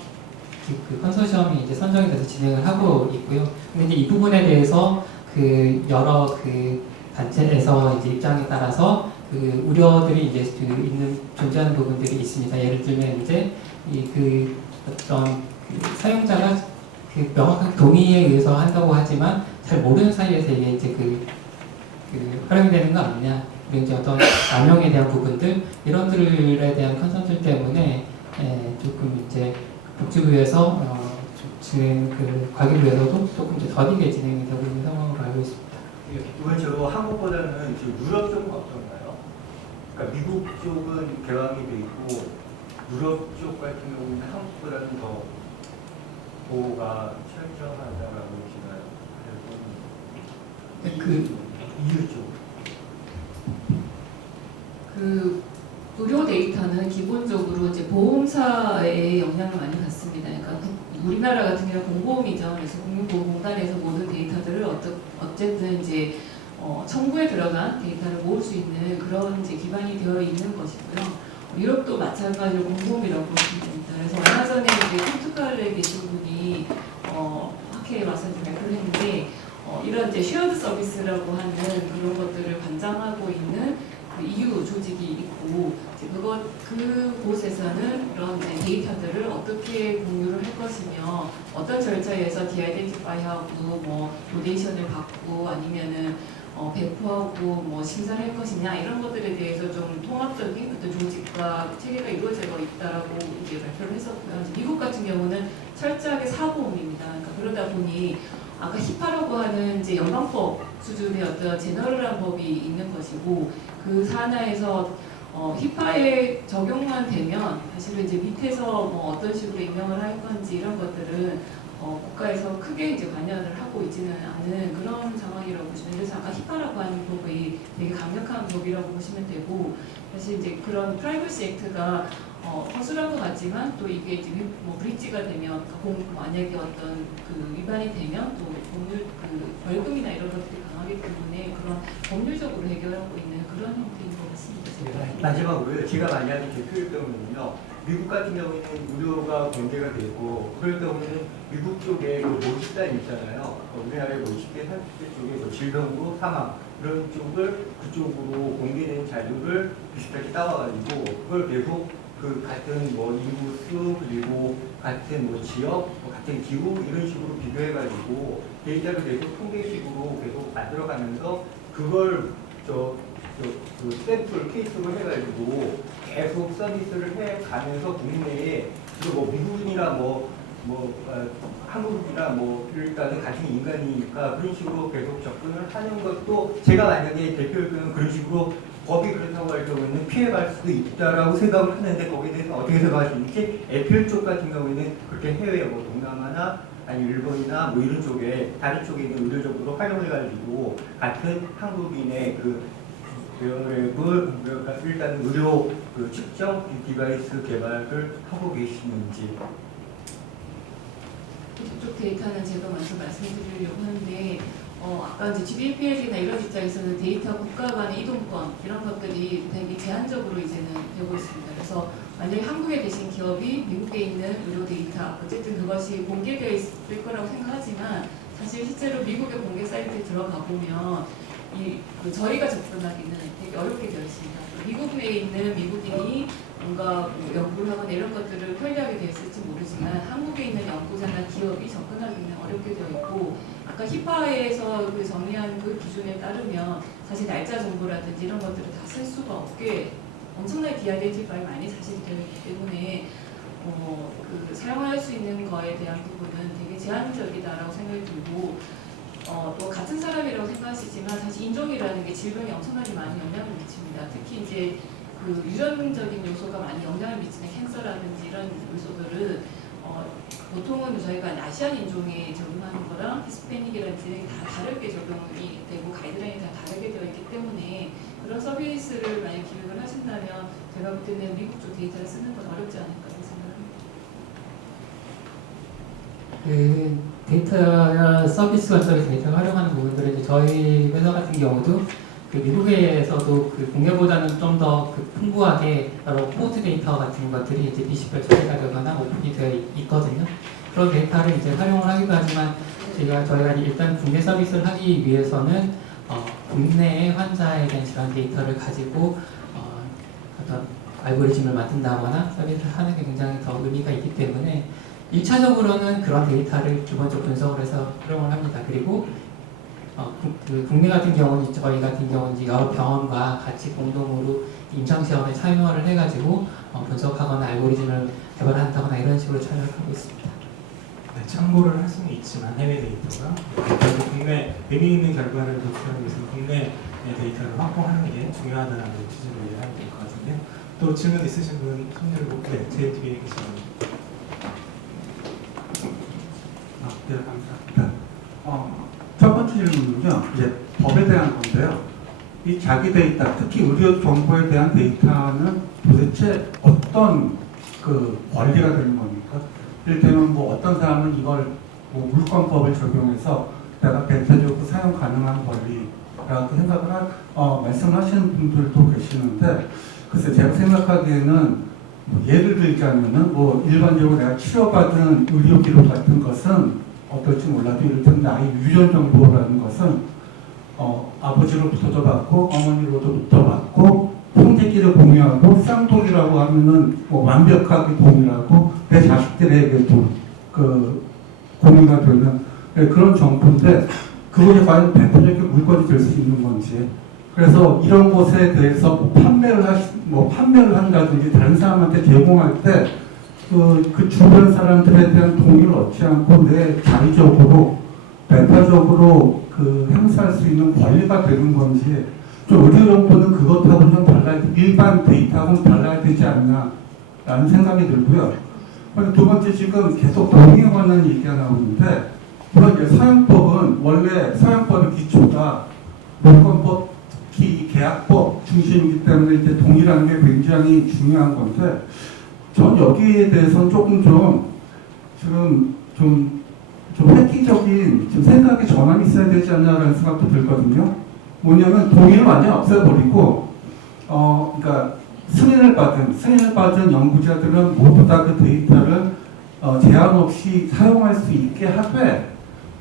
그 컨소시엄이 이제 선정이 돼서 진행을 하고 있고요. 근데 이제 이 부분에 대해서 그 여러 그 단체에서 이제 입장에 따라서 그 우려들이 이제 존재하는 부분들이 있습니다. 예를 들면 이제 이 어떤 사용자가 그 명확한 동의에 의해서 한다고 하지만 잘 모르는 사이에서 이게 이제 활용이 되는 거 아니냐. 그리고 이제 어떤 남용에 대한 부분들 이런들에 대한 컨설팅 때문에 조금 이제 복지부에서 과기부에서도 조금 이제 더디게 진행이 되고 있는 상황으로 알고 있습니다. 이번 적으로 한국보다는 지금 유럽 쪽은 어떤가요? 그러니까 미국 쪽은 개방이 돼 있고 유럽 쪽 같은 경우는 한국보다는 더 보호가 철저하다라고 보시나요? EU 쪽. 그 의료 데이터는 기본적으로 이제 보험사의 영향을 많이 받습니다. 그러니까 우리나라 같은 경우 공보험이죠. 그래서 국민보험공단에서 모든 데이터들을 어쨌든 이제 청구에 들어간 데이터를 모을 수 있는 그런 이제 기반이 되어 있는 것이고요. 유럽도 마찬가지로 공보험이라고 보시면 됩니다. 그래서 얼마 전에 이제 포르투갈에 계신 분이 학회에 와서 이제 발표를 했는데 이런 이제 쉐어드 서비스라고 하는 그런 것들을 관장하고 있는 그 EU 조직이 있고 이제 그곳에서는 그런 이제 데이터들을 어떻게 공유를 할 것이며 어떤 절차에서 디아이덴티파이하고 뭐 도네이션을 받고 아니면은 배포하고 뭐 심사를 할 것이냐 이런 것들에 대해서 좀 통합적인 어떤 조직과 체계가 이루어져 있다라고 이제 발표를 했었고요. 미국 같은 경우는 철저하게 사보험입니다. 그러니까 그러다 보니 아까 히파라고 하는 이제 연방법 수준의 어떤 제너럴한 법이 있는 것이고 그 산하에서 히파에 적용만 되면 사실은 이제 밑에서 뭐 어떤 식으로 임명을 할 건지 이런 것들은 국가에서 크게 이제 관여를 하고 있지는 않은 그런 상황이라고 보시면 돼요. 그래서 아까 히파라고 하는 법이 되게 강력한 법이라고 보시면 되고 사실 이제 그런 프라이버시 액트가 허술한 것 같지만 또 이게 이제 뭐 브릿지가 되면 만약에 어떤 그 위반이 되면 또 법률 벌금이나 이런 것들이 강하기 때문에 그런 법률적으로 해결하고 있는 그런 형태인 것 같습니다. 마지막으로요. 제가 만약에 대표일 경우는요. 미국 같은 경우에는 의료가 공개가 되고 그럴 경우에는 미국 쪽에 그 모집단 있잖아요. 우리나라의 50대, 30대 쪽에 뭐 질병으로 사망 이런 쪽을 그쪽으로 공개된 자료를 비슷하게 따와가지고 그걸 계속 그 같은 뭐 인구수 그리고 같은 뭐 지역, 뭐 같은 기후 이런 식으로 비교해가지고 데이터를 계속 통계식으로 계속 만들어가면서 그걸 그 샘플 케이스로 해가지고 계속 서비스를 해가면서 국내에 뭐 미국인이나 한국이나 뭐 일단은 같은 인간이니까 그런 식으로 계속 접근을 하는 것도 제가 만약에 대표였으면 그런 식으로 법이 그렇다고 할 경우에는 피해갈 수도 있다라고 생각을 하는데 거기에 대해서 어떻게 생각하시는지 애플 쪽 같은 경우에는 그렇게 해외 뭐 동남아나 아니 일본이나 뭐 이런 쪽에 다른 쪽에 있는 의료적으로 활용해가지고 같은 한국인의 일단 의료 측정 디바이스 개발을 하고 계시는지. 그쪽 데이터는 제가 먼저 말씀드리려고 하는데 아까 이제 GBPL이나 이런 입장에서는 데이터 국가 간의 이동권 이런 것들이 되게 제한적으로 이제는 되고 있습니다. 그래서 만약에 한국에 계신 기업이 미국에 있는 의료 데이터 어쨌든 그것이 공개되어 있을 거라고 생각하지만 사실 실제로 미국의 공개 사이트에 들어가 보면 저희가 접근하기는 되게 어렵게 되어 있습니다. 미국 내에 있는 미국인이 뭔가 연구를 하거나 이런 것들을 편리하게 되어 있을지 모르지만 한국에 있는 연구자나 기업이 접근하기는 어렵게 되어 있고 아까 히파에서 그 정리한 그 기준에 따르면 사실 날짜 정보라든지 이런 것들을 다 쓸 수가 없게 엄청나게 디아이덴티파이 많이 사실 되어 있기 때문에 사용할 수 있는 거에 대한 부분은 되게 제한적이다라고 생각이 들고 또 같은 사람이라고 생각하시지만 사실 인종이라는 게 질병에 엄청나게 많이 영향을 미칩니다. 특히 이제 그 유전적인 요소가 많이 영향을 미치는 캔서라든지 이런 요소들은 보통은 저희가 아시안 인종에 적용하는 거랑 히스패닉이라든지 다 다르게 적용이 되고 가이드라인이 다 다르게 되어 있기 때문에 그런 서비스를 만약 기획을 하신다면 제가 볼 때는 미국 쪽 데이터를 쓰는 건 어렵지 않을까 생각합니다. 그 데이터 서비스 관점에서 데이터를 활용하는 부분들은 이제 저희 회사 같은 경우도 그 미국에서도 그 국내보다는 좀 더 그 풍부하게 여러 코드 데이터 같은 것들이 이제 비식별 처리가 되거나 오픈이 되어 있거든요. 그런 데이터를 이제 활용을 하기도 하지만 저희가 일단 국내 서비스를 하기 위해서는 국내의 환자에 대한 질환 데이터를 가지고 어떤 알고리즘을 만든다거나 서비스를 하는 게 굉장히 더 의미가 있기 때문에 1차적으로는 그런 데이터를 기본적으로 분석을 해서 활용을 합니다. 그리고 국내 같은 경우는 저희 같은 경우는 여러 병원과 같이 공동으로 임상시험에 참여를 해가지고 분석하거나 알고리즘을 개발한다거나 이런 식으로 참여를 하고 있습니다. 네, 참고를 할 수는 있지만 해외 데이터가 그래도 국내 의미 있는 결과를 도출하기 위해서 국내 데이터를 확보하는 게 중요하다는 취지로 이해하면 될 것 같은데요. 또 질문 있으신 분 손 들고 네, 제일 뒤에 계신 분. 네, 감사합니다. 첫 번째 질문은요, 이제 법에 대한 건데요. 이 자기 데이터, 특히 의료 정보에 대한 데이터는 도대체 어떤 그 권리가 되는 겁니까? 이를테면 뭐 어떤 사람은 이걸 뭐 물권법을 적용해서 내가 대체적으로 사용 가능한 권리라고 생각을 말씀하시는 분들도 계시는데, 글쎄 제가 생각하기에는 뭐 예를 들자면은 뭐 일반적으로 내가 치료받은 의료 기록 같은 것은 어떨지 몰라도 이를테면 나의 유전 정보라는 것은 아버지로부터도 받고 어머니로부터 받고 형제끼리 공유하고 쌍둥이라고 하면은 뭐 완벽하게 동일하고 내 자식들에게도 그 공유가 되는 그런 정보인데 그것이 과연 대표적인 물건이 될 수 있는 건지, 그래서 이런 것에 대해서 판매를 한다든지 다른 사람한테 제공할 때 그 주변 사람들에 대한 동의를 얻지 않고 내 자의적으로 배타적으로 그 행사할 수 있는 권리가 되는 건지, 좀 의료 정보는 그것하고는 좀 달라야, 일반 데이터하고는 달라야 되지 않나라는 생각이 들고요. 두 번째, 지금 계속 동의에 관한 얘기가 나오는데, 물론 이제 서양법은 원래 서양법의 기초가 물권법, 특히 계약법 중심이기 때문에 이제 동의라는 게 굉장히 중요한 건데, 전 여기에 대해서는 조금 좀 획기적인 생각의 전환이 있어야 되지 않나라는 생각도 들거든요. 뭐냐면 동의를 완전히 없애버리고, 그러니까 승인을 받은 연구자들은 모두 다 그 데이터를 제한 없이 사용할 수 있게 하되,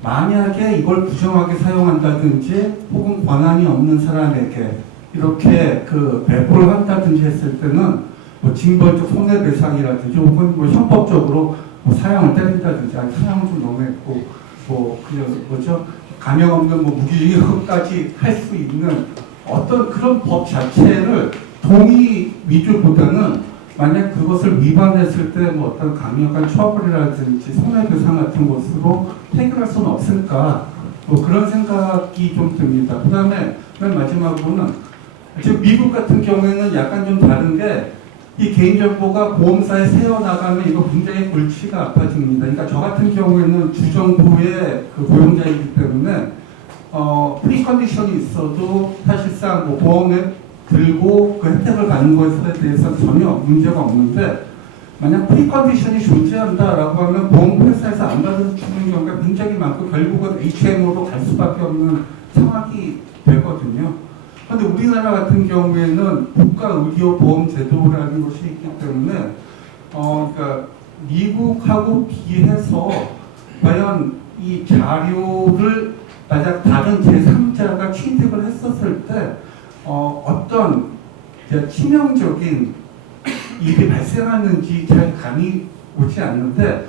만약에 이걸 부정하게 사용한다든지 혹은 권한이 없는 사람에게 이렇게 그 배포를 한다든지 했을 때는 뭐 징벌적 손해배상이라든지 혹은 뭐 형법적으로 뭐 사형을 때린다든지, 아니 사형은 좀 너무했고 뭐 그냥 뭐죠, 감형 없는 뭐 무기징역까지 할 수 있는 어떤 그런 법 자체를 동의 위주보다는 만약 그것을 위반했을 때 뭐 어떤 강력한 처벌이라든지 손해배상 같은 것으로 해결할 수는 없을까, 뭐 그런 생각이 좀 듭니다. 그 다음에 맨 마지막으로는 지금 미국 같은 경우에는 약간 좀 다른 게, 이 개인정보가 보험사에 새어나가면 이거 굉장히 골치가 아파집니다. 그러니까 저 같은 경우에는 주정부의 그 고용자이기 때문에 프리컨디션이 있어도 사실상 뭐 보험에 들고 그 혜택을 받는 것에 대해서 전혀 문제가 없는데, 만약 프리컨디션이 존재한다라고 하면 보험회사에서 안 받아서 죽는 경우가 굉장히 많고 결국은 HMO로 갈 수밖에 없는 상황이 되거든요. 그런데 우리나라 같은 경우에는 국가의료보험제도라는 것이 있기 때문에 그러니까 미국하고 비해서 과연 이 자료를 만약 다른 제3자가 취득을 했었을 때 어떤 치명적인 일이 발생하는지 잘 감이 오지 않는데,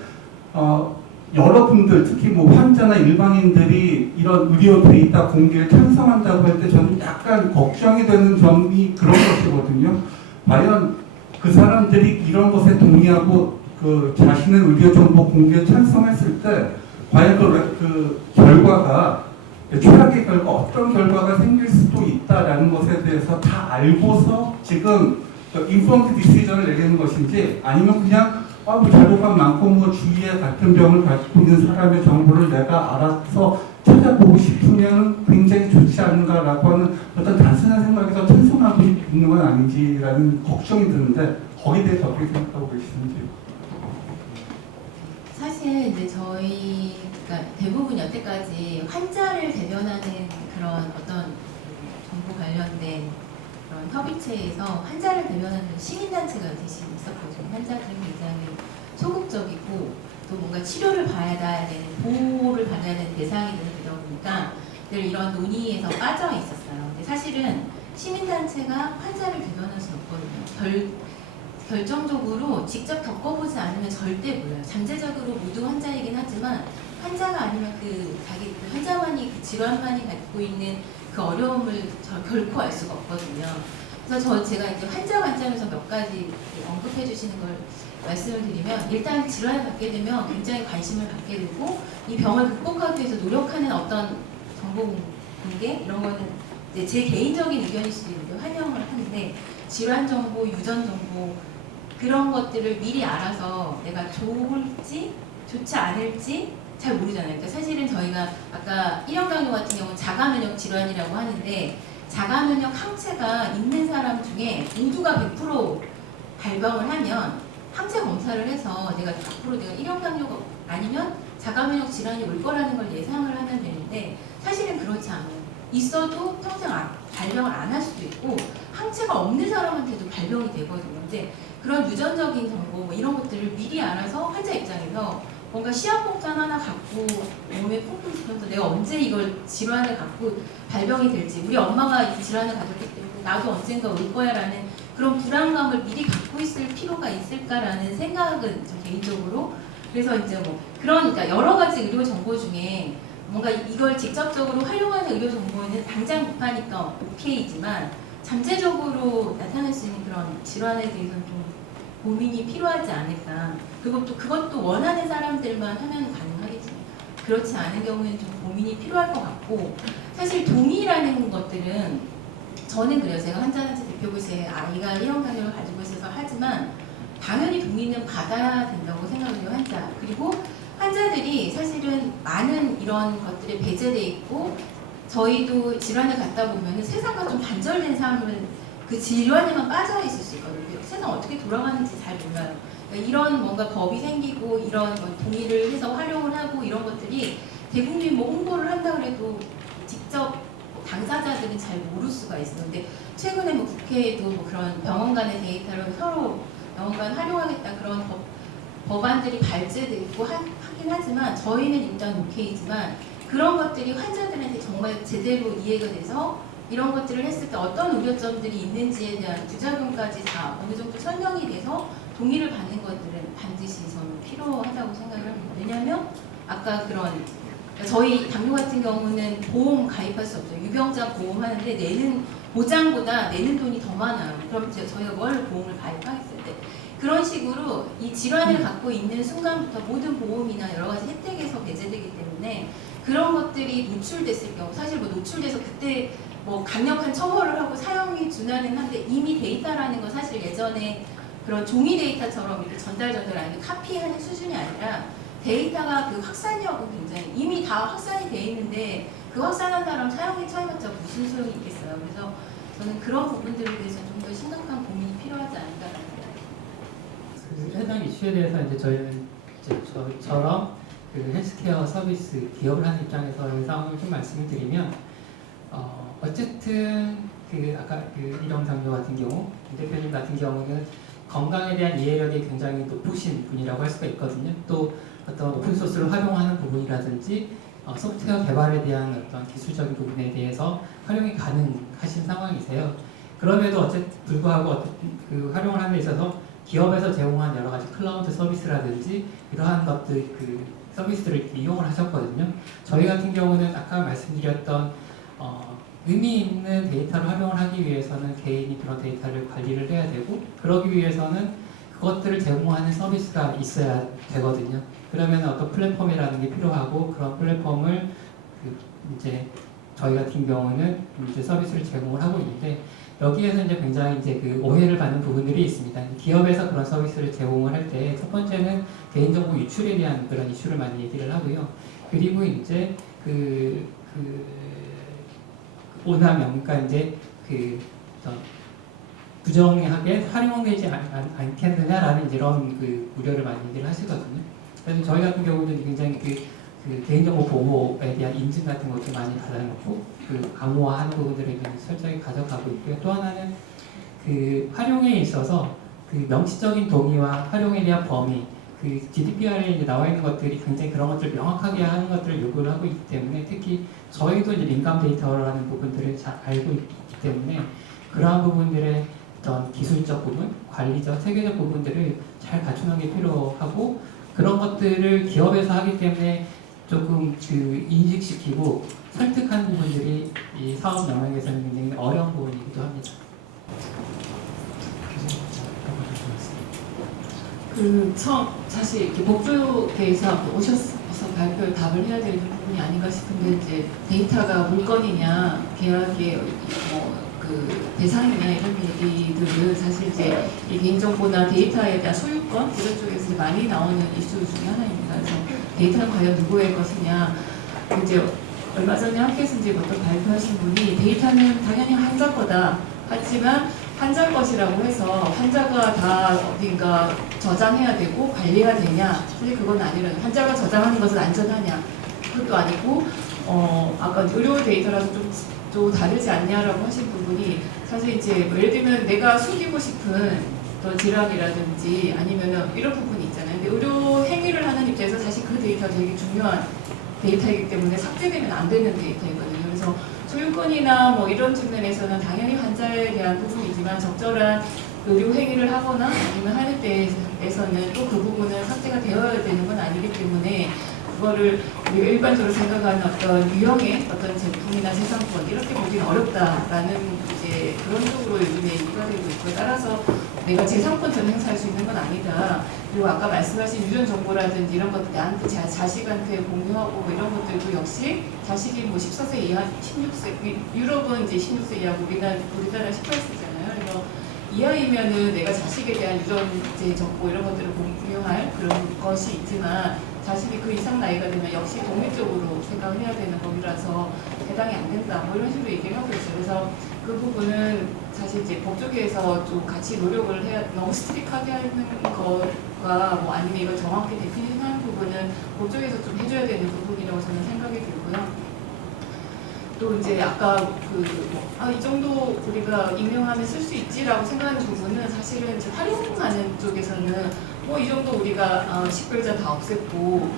여러분들 특히 뭐 환자나 일반인들이 이런 의료 데이터 공개에 찬성한다고 할 때 저는 약간 걱정이 되는 점이 그런 것이거든요. 과연 그 사람들이 이런 것에 동의하고 그 자신의 의료 정보 공개에 찬성했을 때 과연 그 결과가 최악의 결과, 어떤 결과가 생길 수도 있다라는 것에 대해서 다 알고서 지금 인포먼트 디시전을 내리는 것인지, 아니면 그냥 뭐 자료가 많고 뭐 주위에 같은 병을 가지고 있는 사람의 정보를 내가 알아서 찾아보고 싶으면 굉장히 좋지 않은가라고 하는 어떤 단순한 생각에서 찬성하고 있는 건 아닌지라는 걱정이 드는데 거기에 대해서 어떻게 생각하고 계시는지. 사실 이제 저희 그러니까 대부분 여태까지 환자를 대변하는 그런 어떤 정보 관련된 그런 협의체에서 환자를 대변하는 시민단체가 대신 있었거든요. 환자들은 굉장히 소극적이고 또 뭔가 치료를 받아야 되는, 보호를 받아야 되는 대상이 되다 보니까 늘 이런 논의에서 빠져 있었어요. 근데 사실은 시민단체가 환자를 대변할 수는 없거든요. 결정적으로 직접 겪어보지 않으면 절대 몰라요. 잠재적으로 모두 환자이긴 하지만 환자가 아니면 자기 환자만이 그 질환만이 갖고 있는 그 어려움을 결코 알 수가 없거든요. 그래서 제가 이제 환자 관점에서 몇 가지 언급해 주시는 걸 말씀을 드리면, 일단 질환을 갖게 되면 굉장히 관심을 갖게 되고 이 병을 극복하기 위해서 노력하는 어떤 정보 공개 이런 거는 이제 제 개인적인 의견일 수도 있는데 환영을 하는데, 질환 정보, 유전 정보 그런 것들을 미리 알아서 내가 좋을지 좋지 않을지 잘 모르잖아요. 그러니까 사실은 저희가 아까 1형 당뇨 같은 경우는 자가면역 질환이라고 하는데, 자가면역 항체가 있는 사람 중에 모두가 100% 발병을 하면 항체 검사를 해서 내가 앞으로 내가 1형 당뇨가 아니면 자가면역 질환이 올 거라는 걸 예상을 하면 되는데, 사실은 그렇지 않아요. 있어도 평생 발병을 안 할 수도 있고 항체가 없는 사람한테도 발병이 되거든요. 근데 그런 유전적인 정보 뭐 이런 것들을 미리 알아서 환자 입장에서 뭔가 시한폭탄 하나 갖고 몸에 푹푹 씹면서 내가 언제 이걸 질환을 갖고 발병이 될지, 우리 엄마가 이 질환을 가졌기 때문에 나도 언젠가 올 거야 라는 그런 불안감을 미리 갖고 있을 필요가 있을까라는 생각은 저 개인적으로. 그래서 이제 뭐 그러니까 여러 가지 의료 정보 중에 뭔가 이걸 직접적으로 활용하는 의료 정보는 당장 급하니까 오케이지만 잠재적으로 나타날 수 있는 그런 질환에 대해서는 좀 고민이 필요하지 않을까. 그것도 원하는 사람들만 하면 가능하겠지만 그렇지 않은 경우에는 좀 고민이 필요할 것 같고, 사실 동의라는 것들은 저는 그래요. 제가 환자단체 대표고 제 아이가 1형 당뇨를 가지고 있어서 하지만 당연히 동의는 받아야 된다고 생각해요, 환자. 그리고 환자들이 사실은 많은 이런 것들에 배제돼 있고, 저희도 질환을 갖다 보면 세상과 좀 단절된 삶을 그 질환에만 빠져 있을 수 있거든요. 세상 어떻게 돌아가는지 잘 몰라요. 그러니까 이런 뭔가 법이 생기고 이런 동의를 해서 활용을 하고 이런 것들이 대국민 뭐 홍보를 한다 그래도 직접 당사자들은 잘 모를 수가 있었는데, 최근에 뭐 국회에도 뭐 그런 병원 간의 데이터를 서로 병원 간 활용하겠다 그런 법안들이 발제돼 있고 하긴 하지만 저희는 일단 오케이지만 그런 것들이 환자들한테 정말 제대로 이해가 돼서 이런 것들을 했을 때 어떤 우려점들이 있는지에 대한 부작용까지 다 어느 정도 설명이 돼서 동의를 받는 것들은 반드시 저는 필요하다고 생각을 합니다. 왜냐하면 아까 그러니까 저희 당뇨 같은 경우는 보험 가입할 수 없어요. 유병자 보험하는데 내는 보장보다 내는 돈이 더 많아요. 그럼 저희가 뭘 보험을 가입하겠어요? 그런 식으로 이 질환을 갖고 있는 순간부터 모든 보험이나 여러 가지 혜택에서 배제되기 때문에 그런 것들이 노출됐을 경우, 사실 뭐 노출돼서 그때 뭐 강력한 처벌을 하고 사용이 준하는 한데 이미 데이터라는 건 사실 예전에 그런 종이 데이터처럼 이렇게 전달 아니면 카피하는 수준이 아니라 데이터가 그 확산력은 굉장히 이미 다 확산이 돼 있는데 그 확산한 사람 사용에 처해봤자 무슨 소용이 있겠어요. 그래서 저는 그런 부분들에 대해서 좀 더 심각한 고민이 필요하지 않을까라는 생각이 해당 이슈에 대해서 이제 저희는 이제 저처럼 그 헬스케어 서비스 기업을 하는 입장에서 상황을 좀 말씀을 드리면, 어쨌든 그 아까 그 1형 당뇨 같은 경우, 김 대표님 같은 경우는 건강에 대한 이해력이 굉장히 높으신 분이라고 할 수가 있거든요. 또 어떤 오픈소스를 활용하는 부분이라든지 소프트웨어 개발에 대한 어떤 기술적인 부분에 대해서 활용이 가능하신 상황이세요. 그럼에도 어쨌든 불구하고 그 활용을 하는 데 있어서 기업에서 제공한 여러 가지 클라우드 서비스라든지 이러한 것들 그 서비스들을 이용을 하셨거든요. 저희 같은 경우는 아까 말씀드렸던 의미 있는 데이터를 활용을 하기 위해서는 개인이 그런 데이터를 관리를 해야 되고, 그러기 위해서는 그것들을 제공하는 서비스가 있어야 되거든요. 그러면 어떤 플랫폼이라는 게 필요하고, 그런 플랫폼을 이제 저희 같은 경우는 이제 서비스를 제공을 하고 있는데 여기에서 이제 굉장히 이제 그 오해를 받는 부분들이 있습니다. 기업에서 그런 서비스를 제공을 할 때 첫 번째는 개인정보 유출에 대한 그런 이슈를 많이 얘기를 하고요. 그리고 이제 오남용, 그러니까 이제 어떤 부정하게 활용되지 않겠느냐라는 이런 우려를 많이 얘기를 하시거든요. 그래서 저희 같은 경우는 굉장히 그 개인정보 보호에 대한 인증 같은 것도 많이 받아놓고 강화하는 부분들을 철저히 가져가고 있고요. 또 하나는 활용에 있어서 명시적인 동의와 활용에 대한 범위, GDPR에 이제 나와 있는 것들이 굉장히 그런 것들을 명확하게 하는 것들을 요구를 하고 있기 때문에 특히 저희도 이제 민감 데이터라는 부분들을 잘 알고 있기 때문에 그러한 부분들의 어떤 기술적 부분, 관리적, 체계적 부분들을 잘 갖추는 게 필요하고 그런 것들을 기업에서 하기 때문에 조금 인식시키고 설득하는 부분들이 이 사업 영역에서는 굉장히 어려운 부분이기도 합니다. 사실 이렇게 목표에서 오셔서 발표 답을 해야 되는 부분이 아닌가 싶은데 이제 데이터가 물건이냐 계약의 대상이냐 이런 얘기들은 사실 이제 이 개인정보나 데이터에 대한 소유권 이런 쪽에서 많이 나오는 이슈 중에 하나입니다. 그래서 데이터는 과연 누구의 것이냐 이제 얼마 전에 학교에서 이제 어떤 발표하신 분이 데이터는 당연히 환자 거다. 하지만 환자 것이라고 해서 환자가 다 어딘가 저장해야 되고 관리가 되냐? 사실 그건 아니라 환자가 저장하는 것은 안전하냐? 그것도 아니고 아까 의료 데이터라서 좀 다르지 않냐라고 하신 부분이 사실 이제 예를 들면 내가 숨기고 싶은 어떤 질환이라든지 아니면 이런 부분이 있잖아요. 근데 의료 행위를 하는 입장에서 사실 그 데이터가 되게 중요한 데이터이기 때문에 삭제되면 안 되는 데이터이거든요. 그래서 소유권이나 이런 측면에서는 당연히 환자에 대한 부분이지만 적절한 의료 행위를 하거나 아니면 하는 데에서는 또 그 부분은 삭제가 되어야 되는 건 아니기 때문에 그거를 우리가 일반적으로 생각하는 어떤 유형의 어떤 제품이나 재산권 이렇게 보기는 어렵다라는 이제 그런 쪽으로 요즘에 얘기가 되고 있고 따라서 내가 재산권처럼 행사할 수 있는 건 아니다. 그리고 아까 말씀하신 유전 정보라든지 이런 것들 나한테 자식한테 공유하고 이런 것들도 역시 자식이 14세 이하, 16세 유럽은 이제 16세 이하고 우리나라 18세잖아요. 그래서 이하이면은 내가 자식에 대한 유전제 정보 이런 것들을 공유할 그런 것이 있지만 자식이 그 이상 나이가 되면 역시 독립적으로 생각을 해야 되는 법이라서 해당이 안 된다. 이런 식으로 얘기를 하고 있어요. 그래서 그 부분은 사실 이제 법조계에서 좀 같이 노력을 해야 너무 스트릭하게 하는 거가 아니면 이걸 정확히 데피니션하는 부분은 법조계에서 좀 해줘야 되는 부분이라고 저는 생각이 들고요. 또 이제 아까 이 정도 우리가 임명하면 쓸 수 있지라고 생각하는 부분은 사실은 이제 활용하는 쪽에서는 이 정도 우리가 식별자 다 없앴고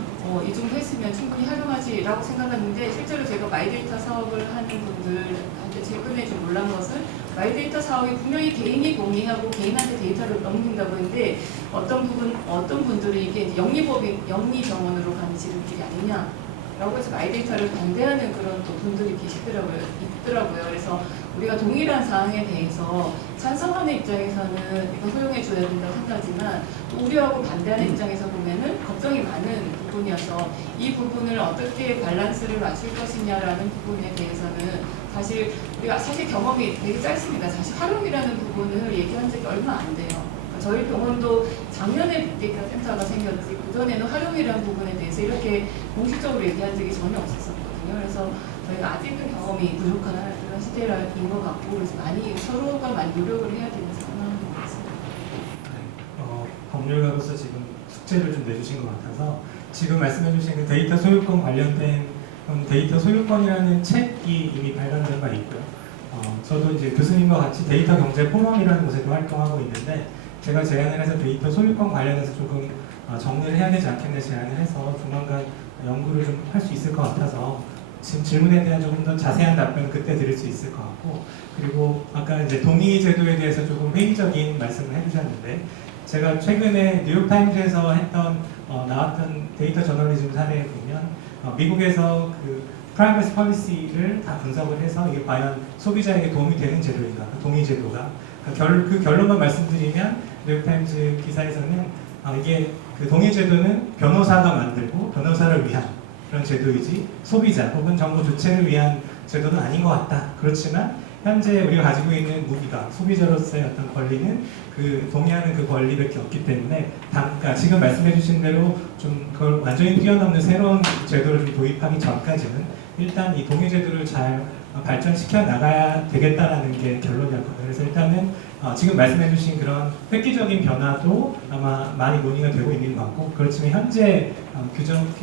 이 정도 했으면 충분히 활용하지라고 생각하는데 실제로 제가 마이데이터 사업을 하는 분들한테 최근에 좀 놀란 것은 마이데이터 사업이 분명히 개인이 동의하고 개인한테 데이터를 넘긴다고 했는데 어떤 분들이 이게 이제 영리 병원으로 가는 지름길이 아니냐. 라고 해서 마이데이터를 반대하는 그런 또 분들이 있더라고요. 그래서 우리가 동일한 사항에 대해서 찬성하는 입장에서는 이거 허용해줘야 된다고 생각하지만 또 우려하고 반대하는 입장에서 보면은 걱정이 많은 부분이어서 이 부분을 어떻게 밸런스를 맞출 것이냐라는 부분에 대해서는 사실 우리가 경험이 되게 짧습니다. 사실 활용이라는 부분을 얘기한 적이 얼마 안 돼요. 저희 병원도 작년에 빅데이터 센터가 생겼지 그전에는 활용이라는 부분에 대해서 이렇게 공식적으로 얘기한 적이 전혀 없었거든요. 그래서 저희가 아직은 경험이 부족한 그런 시대인 것 같고 그래서 서로가 많이 노력을 해야 되는 상황인 것 같습니다. 법률가로서 지금 숙제를 좀 내주신 것 같아서 지금 말씀해주신 그 데이터 소유권 관련된 데이터 소유권이라는 책이 이미 발간된 바 있고요. 저도 이제 교수님과 같이 데이터 경제 포럼이라는 곳에도 활동하고 있는데 제가 제안을 해서 데이터 소유권 관련해서 조금 정리를 해야 되지 않겠나 제안을 해서 조만간 연구를 좀 할 수 있을 것 같아서 지금 질문에 대한 조금 더 자세한 답변은 그때 드릴 수 있을 것 같고 그리고 아까 이제 동의 제도에 대해서 조금 회의적인 말씀을 해주셨는데 제가 최근에 뉴욕타임즈에서 나왔던 데이터 저널리즘 사례에 보면 미국에서 그 프라이버시 폴리시를 다 분석을 해서 이게 과연 소비자에게 도움이 되는 제도인가 동의 제도가 그 결론만 말씀드리면 뉴욕타임즈 기사에서는 이게 그 동의 제도는 변호사가 만들고 변호사를 위한 그런 제도이지 소비자 혹은 정보 주체를 위한 제도는 아닌 것 같다. 그렇지만 현재 우리가 가지고 있는 무기가 소비자로서의 어떤 권리는 그 동의하는 그 권리밖에 없기 때문에 그러니까 지금 말씀해주신 대로 좀 그걸 완전히 뛰어넘는 새로운 제도를 좀 도입하기 전까지는 일단 이 동의 제도를 잘 발전시켜 나가야 되겠다라는 게 결론이었거든요. 그래서 일단은 지금 말씀해주신 그런 획기적인 변화도 아마 많이 논의가 되고 있는 것 같고, 그렇지만 현재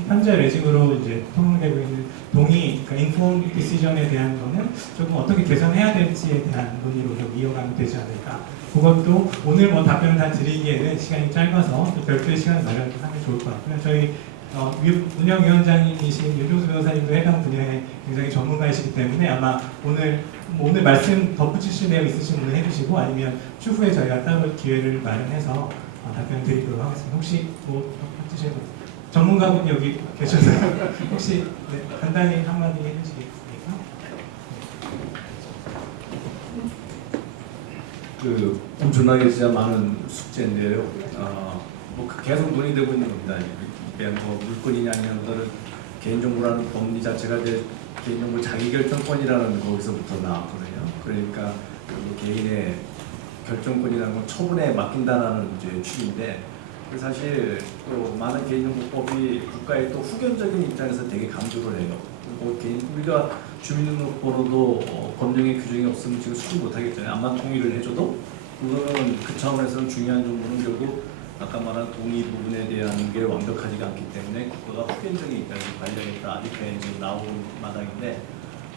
현재 레짐으로 이제 통용되고 있는 동의, 그러니까 인폼 디시전에 대한 거는 조금 어떻게 개선해야 될지에 대한 논의로 좀 이어가면 되지 않을까. 그것도 오늘 뭐 답변을 다 드리기에는 시간이 짧아서 또 별도의 시간을 마련하면 좋을 것 같고요. 저희 운영위원장이신 윤종수 변호사님도 해당 분야에 굉장히 전문가이시기 때문에 아마 오늘 말씀 덧붙이실 내용 있으신 분은 해주시고, 아니면 추후에 저희가 따로 기회를 마련해서 답변 드리도록 하겠습니다. 혹시 뭐 덧붙이실 분, 전문가분 여기 계셔서요. 혹시 간단히 한마디 해주시겠습니까? 엄청나게 진짜 많은 숙제인데요. 뭐 계속 논의되고 있는 겁니다. 이게 뭐 물권이냐 아니냐보다는 개인정보라는 법리 자체가 이제 개인정보 자기결정권이라는 거기서부터 나왔거든요. 그러니까 개인의 결정권이라는 건 처분에 맡긴다라는 이제 취지인데, 사실 또 많은 개인정보법이 국가의 또 후견적인 입장에서 되게 강조를 해요. 뭐 우리가 주민등록번호도 법령의 규정이 없으면 지금 수집 못하겠잖아요. 암만 동의를 해줘도 그거는 그 차원에서는 중요한 정보는 결국 아까 말한 동의 부분에 대한 게 완벽하지가 않기 때문에 국가가 후견적인 입장에서 관련했다. 아직까지 지금 나온 마당인데,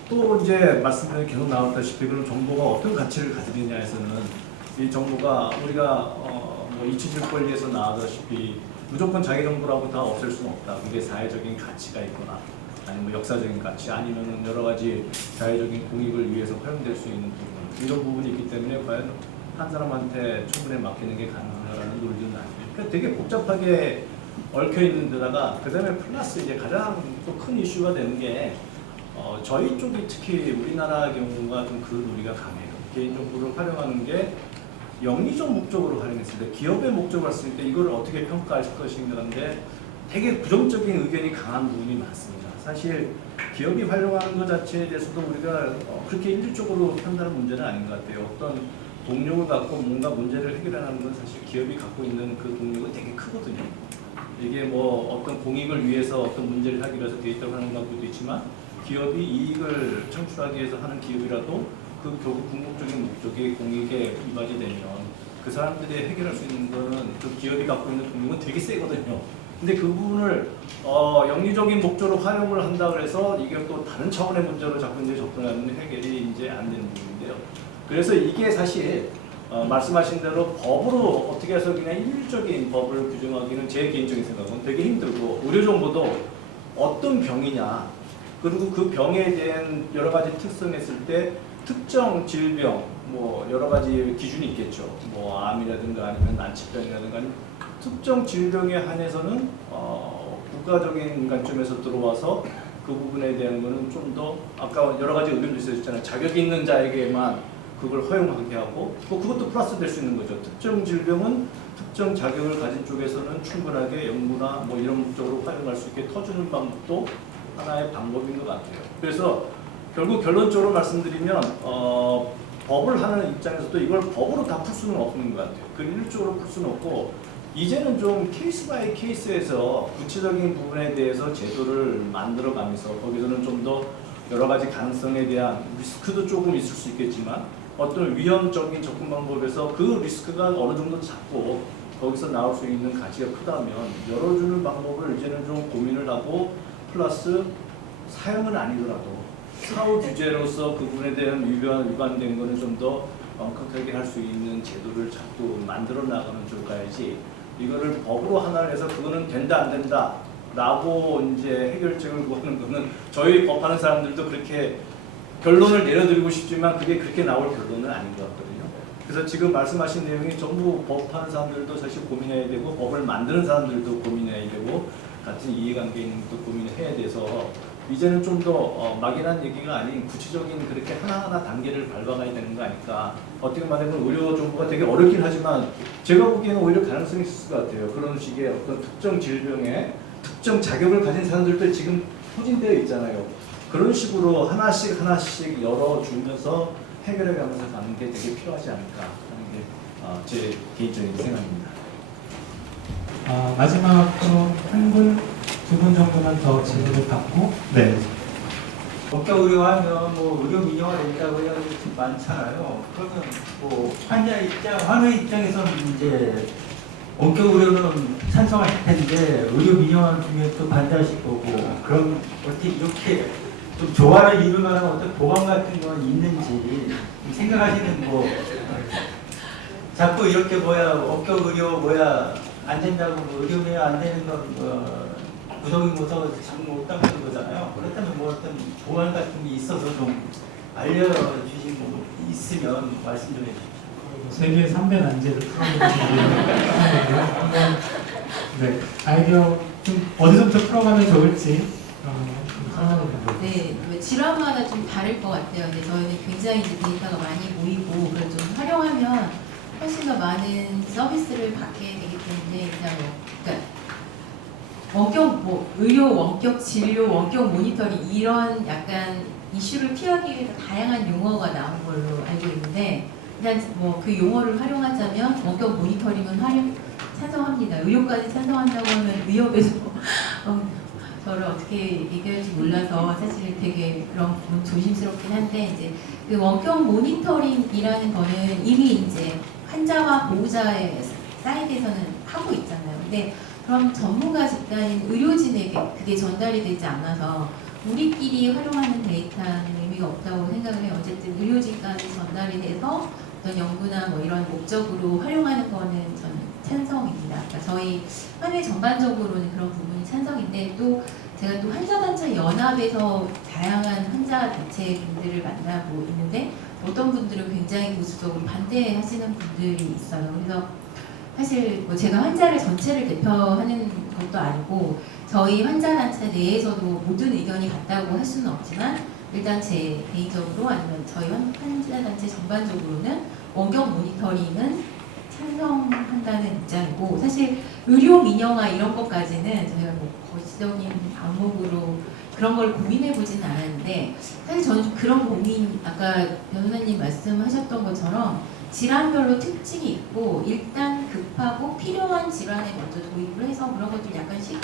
또 이제 말씀드린 계속 나왔다시피 그런 정보가 어떤 가치를 가지느냐에서는 이 정보가 우리가 뭐 이치질 권리에서 나왔다시피 무조건 자기 정보라고 다 없앨 수는 없다. 그게 사회적인 가치가 있거나 아니면 뭐 역사적인 가치 아니면 여러 가지 사회적인 공익을 위해서 활용될 수 있는 부분, 이런 부분이 있기 때문에 과연 한 사람한테 처분에 맡기는 게 가능하다는 논리는 아니에요. 그러니까 되게 복잡하게 얽혀 있는 데다가 그다음에 플러스 이제 가장 또 큰 이슈가 되는 게 저희 쪽이 특히 우리나라 경우가 좀 그 논리가 강해요. 개인정보를 활용하는 게 영리적 목적으로 활용했을 때, 기업의 목적으로 했을 때 이걸 어떻게 평가할 것인가인데 되게 부정적인 의견이 강한 부분이 많습니다. 사실 기업이 활용하는 것 자체에 대해서도 우리가 그렇게 일률적으로 판단하는 문제는 아닌 것 같아요. 어떤 동력을 갖고 뭔가 문제를 해결하는 건 사실 기업이 갖고 있는 그 동력은 되게 크거든요. 이게 뭐 어떤 공익을 위해서 어떤 문제를 하기 위해서 데이터를 하는 것도 있지만, 기업이 이익을 창출하기 위해서 하는 기업이라도 그 결국 궁극적인 목적이 공익에 이바지 되면 그 사람들이 해결할 수 있는 거는 그 기업이 갖고 있는 동력은 되게 세거든요. 근데 그 부분을 영리적인 목적으로 활용을 한다 그래서 이게 또 다른 차원의 문제로 자꾸 이제 접근하는 해결이 이제 안 되는 부분인데요. 그래서 이게 사실 말씀하신 대로 법으로 어떻게 해서 그냥 일률적인 법을 규정하기는 제 개인적인 생각은 되게 힘들고, 의료정보도 어떤 병이냐 그리고 그 병에 대한 여러 가지 특성했을 때 특정 질병 뭐 여러 가지 기준이 있겠죠. 뭐 암이라든가 아니면 난치병이라든가 아니면 특정 질병에 한해서는 국가적인 관점에서 들어와서 그 부분에 대한 거는 좀 더 아까 여러 가지 의견도 있었잖아요. 자격이 있는 자에게만 그걸 허용하게 하고 그것도 플러스 될 수 있는 거죠. 특정 질병은 특정 자격을 가진 쪽에서는 충분하게 연구나 뭐 이런 목적으로 활용할 수 있게 터주는 방법도 하나의 방법인 것 같아요. 그래서 결국 결론적으로 말씀드리면 법을 하는 입장에서도 이걸 법으로 다 풀 수는 없는 것 같아요. 그 일률적으로 풀 수는 없고, 이제는 좀 케이스 바이 케이스에서 구체적인 부분에 대해서 제도를 만들어가면서 거기서는 좀 더 여러 가지 가능성에 대한 리스크도 조금 있을 수 있겠지만 어떤 위험적인 접근 방법에서 그 리스크가 어느 정도 작고 거기서 나올 수 있는 가치가 크다면 열어주는 방법을 이제는 좀 고민을 하고, 플러스 사용은 아니더라도 사후 규제로서 그 부분에 대한 위반된 거는 좀 더 엄격하게 할 수 있는 제도를 자꾸 만들어 나가는 쪽 가야지, 이거를 법으로 하나를 해서 그거는 된다 안 된다 라고 이제 해결책을 구하는 거는 저희 법하는 사람들도 그렇게 결론을 내려드리고 싶지만 그게 그렇게 나올 결론은 아닌 것 같거든요. 그래서 지금 말씀하신 내용이 전부 법하는 사람들도 사실 고민해야 되고 법을 만드는 사람들도 고민해야 되고 같은 이해관계 있는 것도 고민해야 돼서 이제는 좀 더 막연한 얘기가 아닌 구체적인 그렇게 하나하나 단계를 밟아가야 되는 거 아닐까. 어떻게 말하면 의료 정보가 되게 어렵긴 하지만 제가 보기에는 오히려 가능성이 있을 것 같아요. 그런 식의 어떤 특정 질병에 특정 자격을 가진 사람들도 지금 소진되어 있잖아요. 그런 식으로 하나씩 하나씩 열어주면서 해결해가면서 가는 게 되게 필요하지 않을까 하는 게 제 개인적인 생각입니다. 마지막으로 한 분, 두 분 정도만 더 질문을 받고 네. 원격 의료하면 뭐 의료 민영화 된다고 해야 많잖아요. 그러면 뭐 환자 입장, 환의 입장에서는 이제 원격 의료는 찬성하실 텐데 의료 민영화 중에 또 반대하실 거고 그럼 어떻게 이렇게 좀 조화를 이룰 만한 어떤 보강 같은 건 있는지 생각하시는 뭐 자꾸 이렇게 원격 의료 안 된다고 의료 민영화 안 되는 건 부정이 못하고 자꾸 못 담는 거잖아요. 그렇다면 뭐 어떤 조언 같은 게 있어서 좀 알려주시고 있으면 말씀 좀 해주십시오. 세계 3대 난제를 풀어보는 한번 네, 아이디어 좀 어디서부터 풀어가면 좋을지 네, 질환마다 좀 다를 것 같아요. 근데 저희는 굉장히 이제 데이터가 많이 모이고 그걸 좀 활용하면 훨씬 더 많은 서비스를 받게 되기 때문에 일단 그러니까 원격 의료 원격 진료 원격 모니터링 이런 약간 이슈를 피하기 위해서 다양한 용어가 나온 걸로 알고 있는데 일단 그 용어를 활용하자면 원격 모니터링은 찬성합니다. 의료까지 찬성한다고 하면 위협에서 저를 어떻게 얘기할지 몰라서 사실 되게 그런 부분 조심스럽긴 한데 이제 그 원격 모니터링이라는 거는 이미 이제 환자와 보호자의 사이드에서는 하고 있잖아요. 근데 그럼 전문가 집단인 의료진에게 그게 전달이 되지 않아서 우리끼리 활용하는 데이터는 의미가 없다고 생각을 해요. 어쨌든 의료진까지 전달이 돼서 어떤 연구나 뭐 이런 목적으로 활용하는 거는 저는 찬성입니다. 그러니까 저희 환의 전반적으로는 그런 부분이 찬성인데 또 제가 또 환자단체 연합에서 다양한 환자 단체 분들을 만나고 있는데 어떤 분들은 굉장히 보수적으로 반대하시는 분들이 있어요. 그래서 사실 뭐 제가 환자를 전체를 대표하는 것도 아니고 저희 환자단체 내에서도 모든 의견이 같다고 할 수는 없지만 일단 제 개인적으로 아니면 저희 환자단체 전반적으로는 원격 모니터링은 찬성한다는 입장이고 사실 의료 민영화 이런 것까지는 저희가 뭐 거시적인 방법으로 그런 걸 고민해 보지는 않았는데 사실 저는 좀 그런 고민 아까 변호사님 말씀하셨던 것처럼 질환별로 특징이 있고 일단 급하고 필요한 질환에 먼저 도입을 해서 그런 것들 약간씩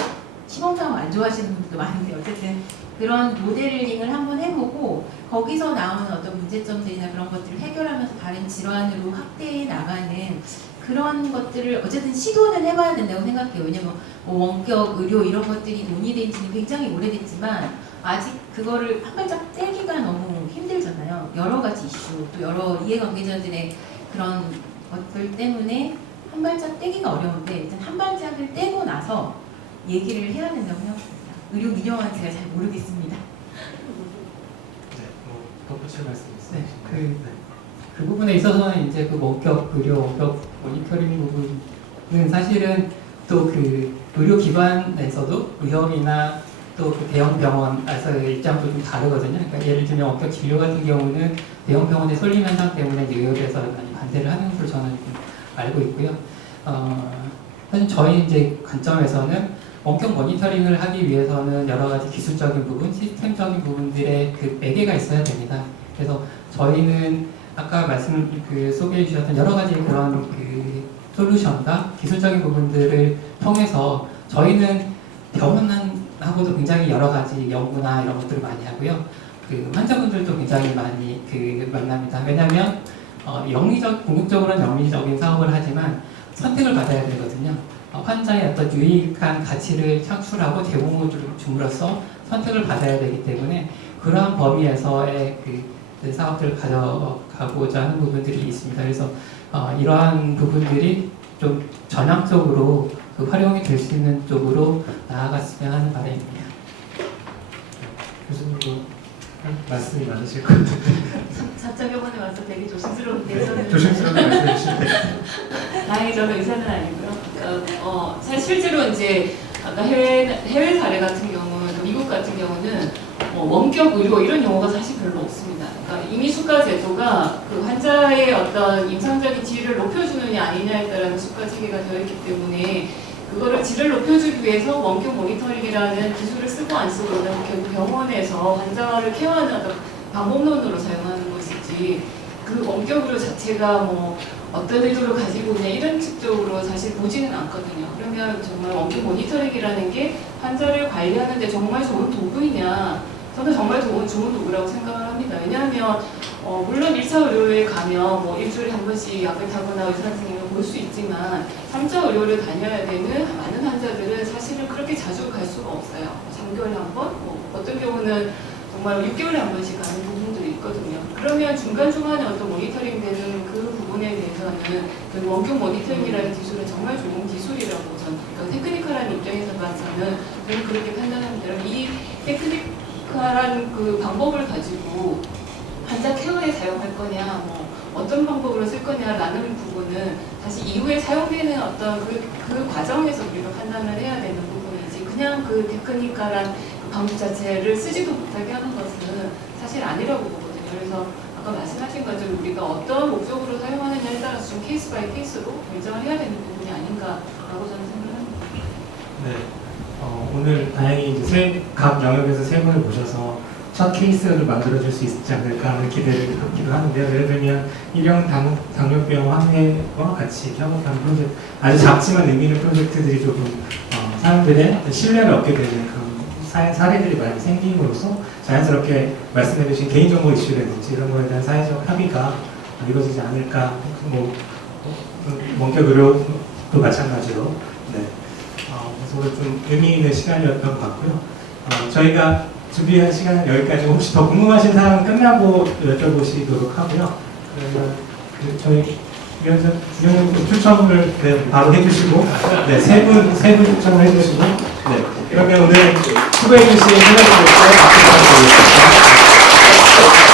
시범적으로 안 좋아하시는 분들도 많은데 어쨌든 그런 모델링을 한번 해보고 거기서 나오는 어떤 문제점들이나 그런 것들을 해결하면서 다른 질환으로 확대해 나가는 그런 것들을 어쨌든 시도는 해봐야 된다고 생각해요. 왜냐면 뭐 원격 의료 이런 것들이 논의된 지는 굉장히 오래됐지만 아직 그거를 한 발짝 떼기가 너무 힘들잖아요. 여러 가지 이슈 또 여러 이해관계자들의 그런 것들 때문에 한 발짝 떼기가 어려운데 일단 한 발짝을 떼고 나서 얘기를 해야 된다고 생각합니다. 의료 민영화는 제가 잘 모르겠습니다. 네, 뭐 덧붙일 말씀 있으세요? 네, 그 부분에 있어서는 이제 그 원격 의료, 원격 모니터링 부분은 사실은 또 그 의료 기관에서도 의협이나 또 그 대형 병원에서의 입장도 좀 다르거든요. 그러니까 예를 들면 원격 진료 같은 경우는 대형 병원의 쏠림 현상 때문에 의협에서 많이 반대를 하는 것으로 저는 좀 알고 있고요. 사실 저희 이제 관점에서는 원격 모니터링을 하기 위해서는 여러 가지 기술적인 부분, 시스템적인 부분들의 그 매개가 있어야 됩니다. 그래서 저희는 아까 소개해 주셨던 여러 가지 그런 그 솔루션과 기술적인 부분들을 통해서 저희는 병원하고도 굉장히 여러 가지 연구나 이런 것들을 많이 하고요. 그 환자분들도 굉장히 많이 그 만납니다. 왜냐하면 궁극적으로는 영리적인 사업을 하지만 선택을 받아야 되거든요. 환자의 어떤 유익한 가치를 창출하고 제공을 줌으로써 선택을 받아야 되기 때문에 그러한 범위에서의 그 사업들을 가져가고자 하는 부분들이 있습니다. 그래서 이러한 부분들이 좀 전향적으로 그 활용이 될 수 있는 쪽으로 나아갔으면 하는 바람입니다. 교수님도 말씀이 많으실 것 같은데 자차병원에 와서 되게 조심스러운데 조심스럽게 말씀해 주시면 다행히 저는 의사는 아니고요. 그러니까, 실제로 이제 아까 해외 사례 같은 경우는 미국 같은 경우는 원격 의료 이런 용어가 사실 별로 없습니다. 그러니까 이미 수가 제도가 그 환자의 어떤 임상적인 지위를 높여주느냐 아니냐에 따른 수가 체계가 되어 있기 때문에 그거를 질을 높여주기 위해서 원격 모니터링이라는 기술을 쓰고 안 쓰고는 결국 병원에서 환자를 케어하는 어떤 방법론으로 사용하는 것이지 그 원격으로 자체가 뭐 어떤 의도를 가지고 있냐 이런 측적으로 사실 보지는 않거든요. 그러면 정말 원격 모니터링이라는 게 환자를 관리하는 데 정말 좋은 도구이냐? 저는 정말 좋은 도구라고 생각을 합니다. 왜냐하면 물론 1차 의료에 가면 뭐 일주일에 한 번씩 약을 타거나 의사 선생님을 볼 수 있지만 3차 의료를 다녀야 되는 많은 환자들은 사실은 그렇게 자주 갈 수가 없어요. 3개월에 한 번, 뭐 어떤 경우는 정말 6개월에 한 번씩 가는 부분들이 있거든요. 그러면 중간중간에 어떤 모니터링 되는 그 부분에 대해서는 그 원격 모니터링이라는 기술은 정말 좋은 기술이라고 저는 그러니까 테크니컬한 입장에서 봐서는 저는 그렇게 판단합니다. 이 테크니컬한 그 방법을 가지고 환자 케어에 사용할 거냐, 뭐 어떤 방법으로 쓸 거냐라는 부분은 사실 이후에 사용되는 어떤 그 과정에서 우리가 판단을 해야 되는 부분이지 그냥 그 테크니컬한 그 방법 자체를 쓰지도 못하게 하는 것은 사실 아니라고 보거든요. 그래서 아까 말씀하신 것처럼 우리가 어떤 목적으로 사용하느냐에 따라서 좀 케이스 바이 케이스로 결정을 해야 되는 부분이 아닌가라고 저는 생각합니다. 네. 오늘 다행히 이제 각 영역에서 세 분을 모셔서 첫 케이스를 만들어줄 수 있지 않을까 하는 기대를 갖기도 하는데요. 예를 들면 일형 당뇨병 확대와 같이 협업한 프로젝트, 아주 작지만 의미 있는 프로젝트들이 조금 사람들의 신뢰를 얻게 되는 그런 사례들이 많이 생김으로써 자연스럽게 말씀해주신 개인정보 이슈라든지 이런 거에 대한 사회적 합의가 이루어지지 않을까. 뭐 원격 의료도 마찬가지로. 네. 그래서 좀 의미 있는 시간이었던 것 같고요. 저희가 준비한 시간은 여기까지. 혹시 더 궁금하신 사항은 끝나고 여쭤보시도록 하고요. 그러면 저희 위원장 주영님 추첨을 바로 해주시고, 네, 세 분 추첨을 해주시고, 네, 그러면 오늘 수고해주신 회장님께 박수 부탁드리겠습니다.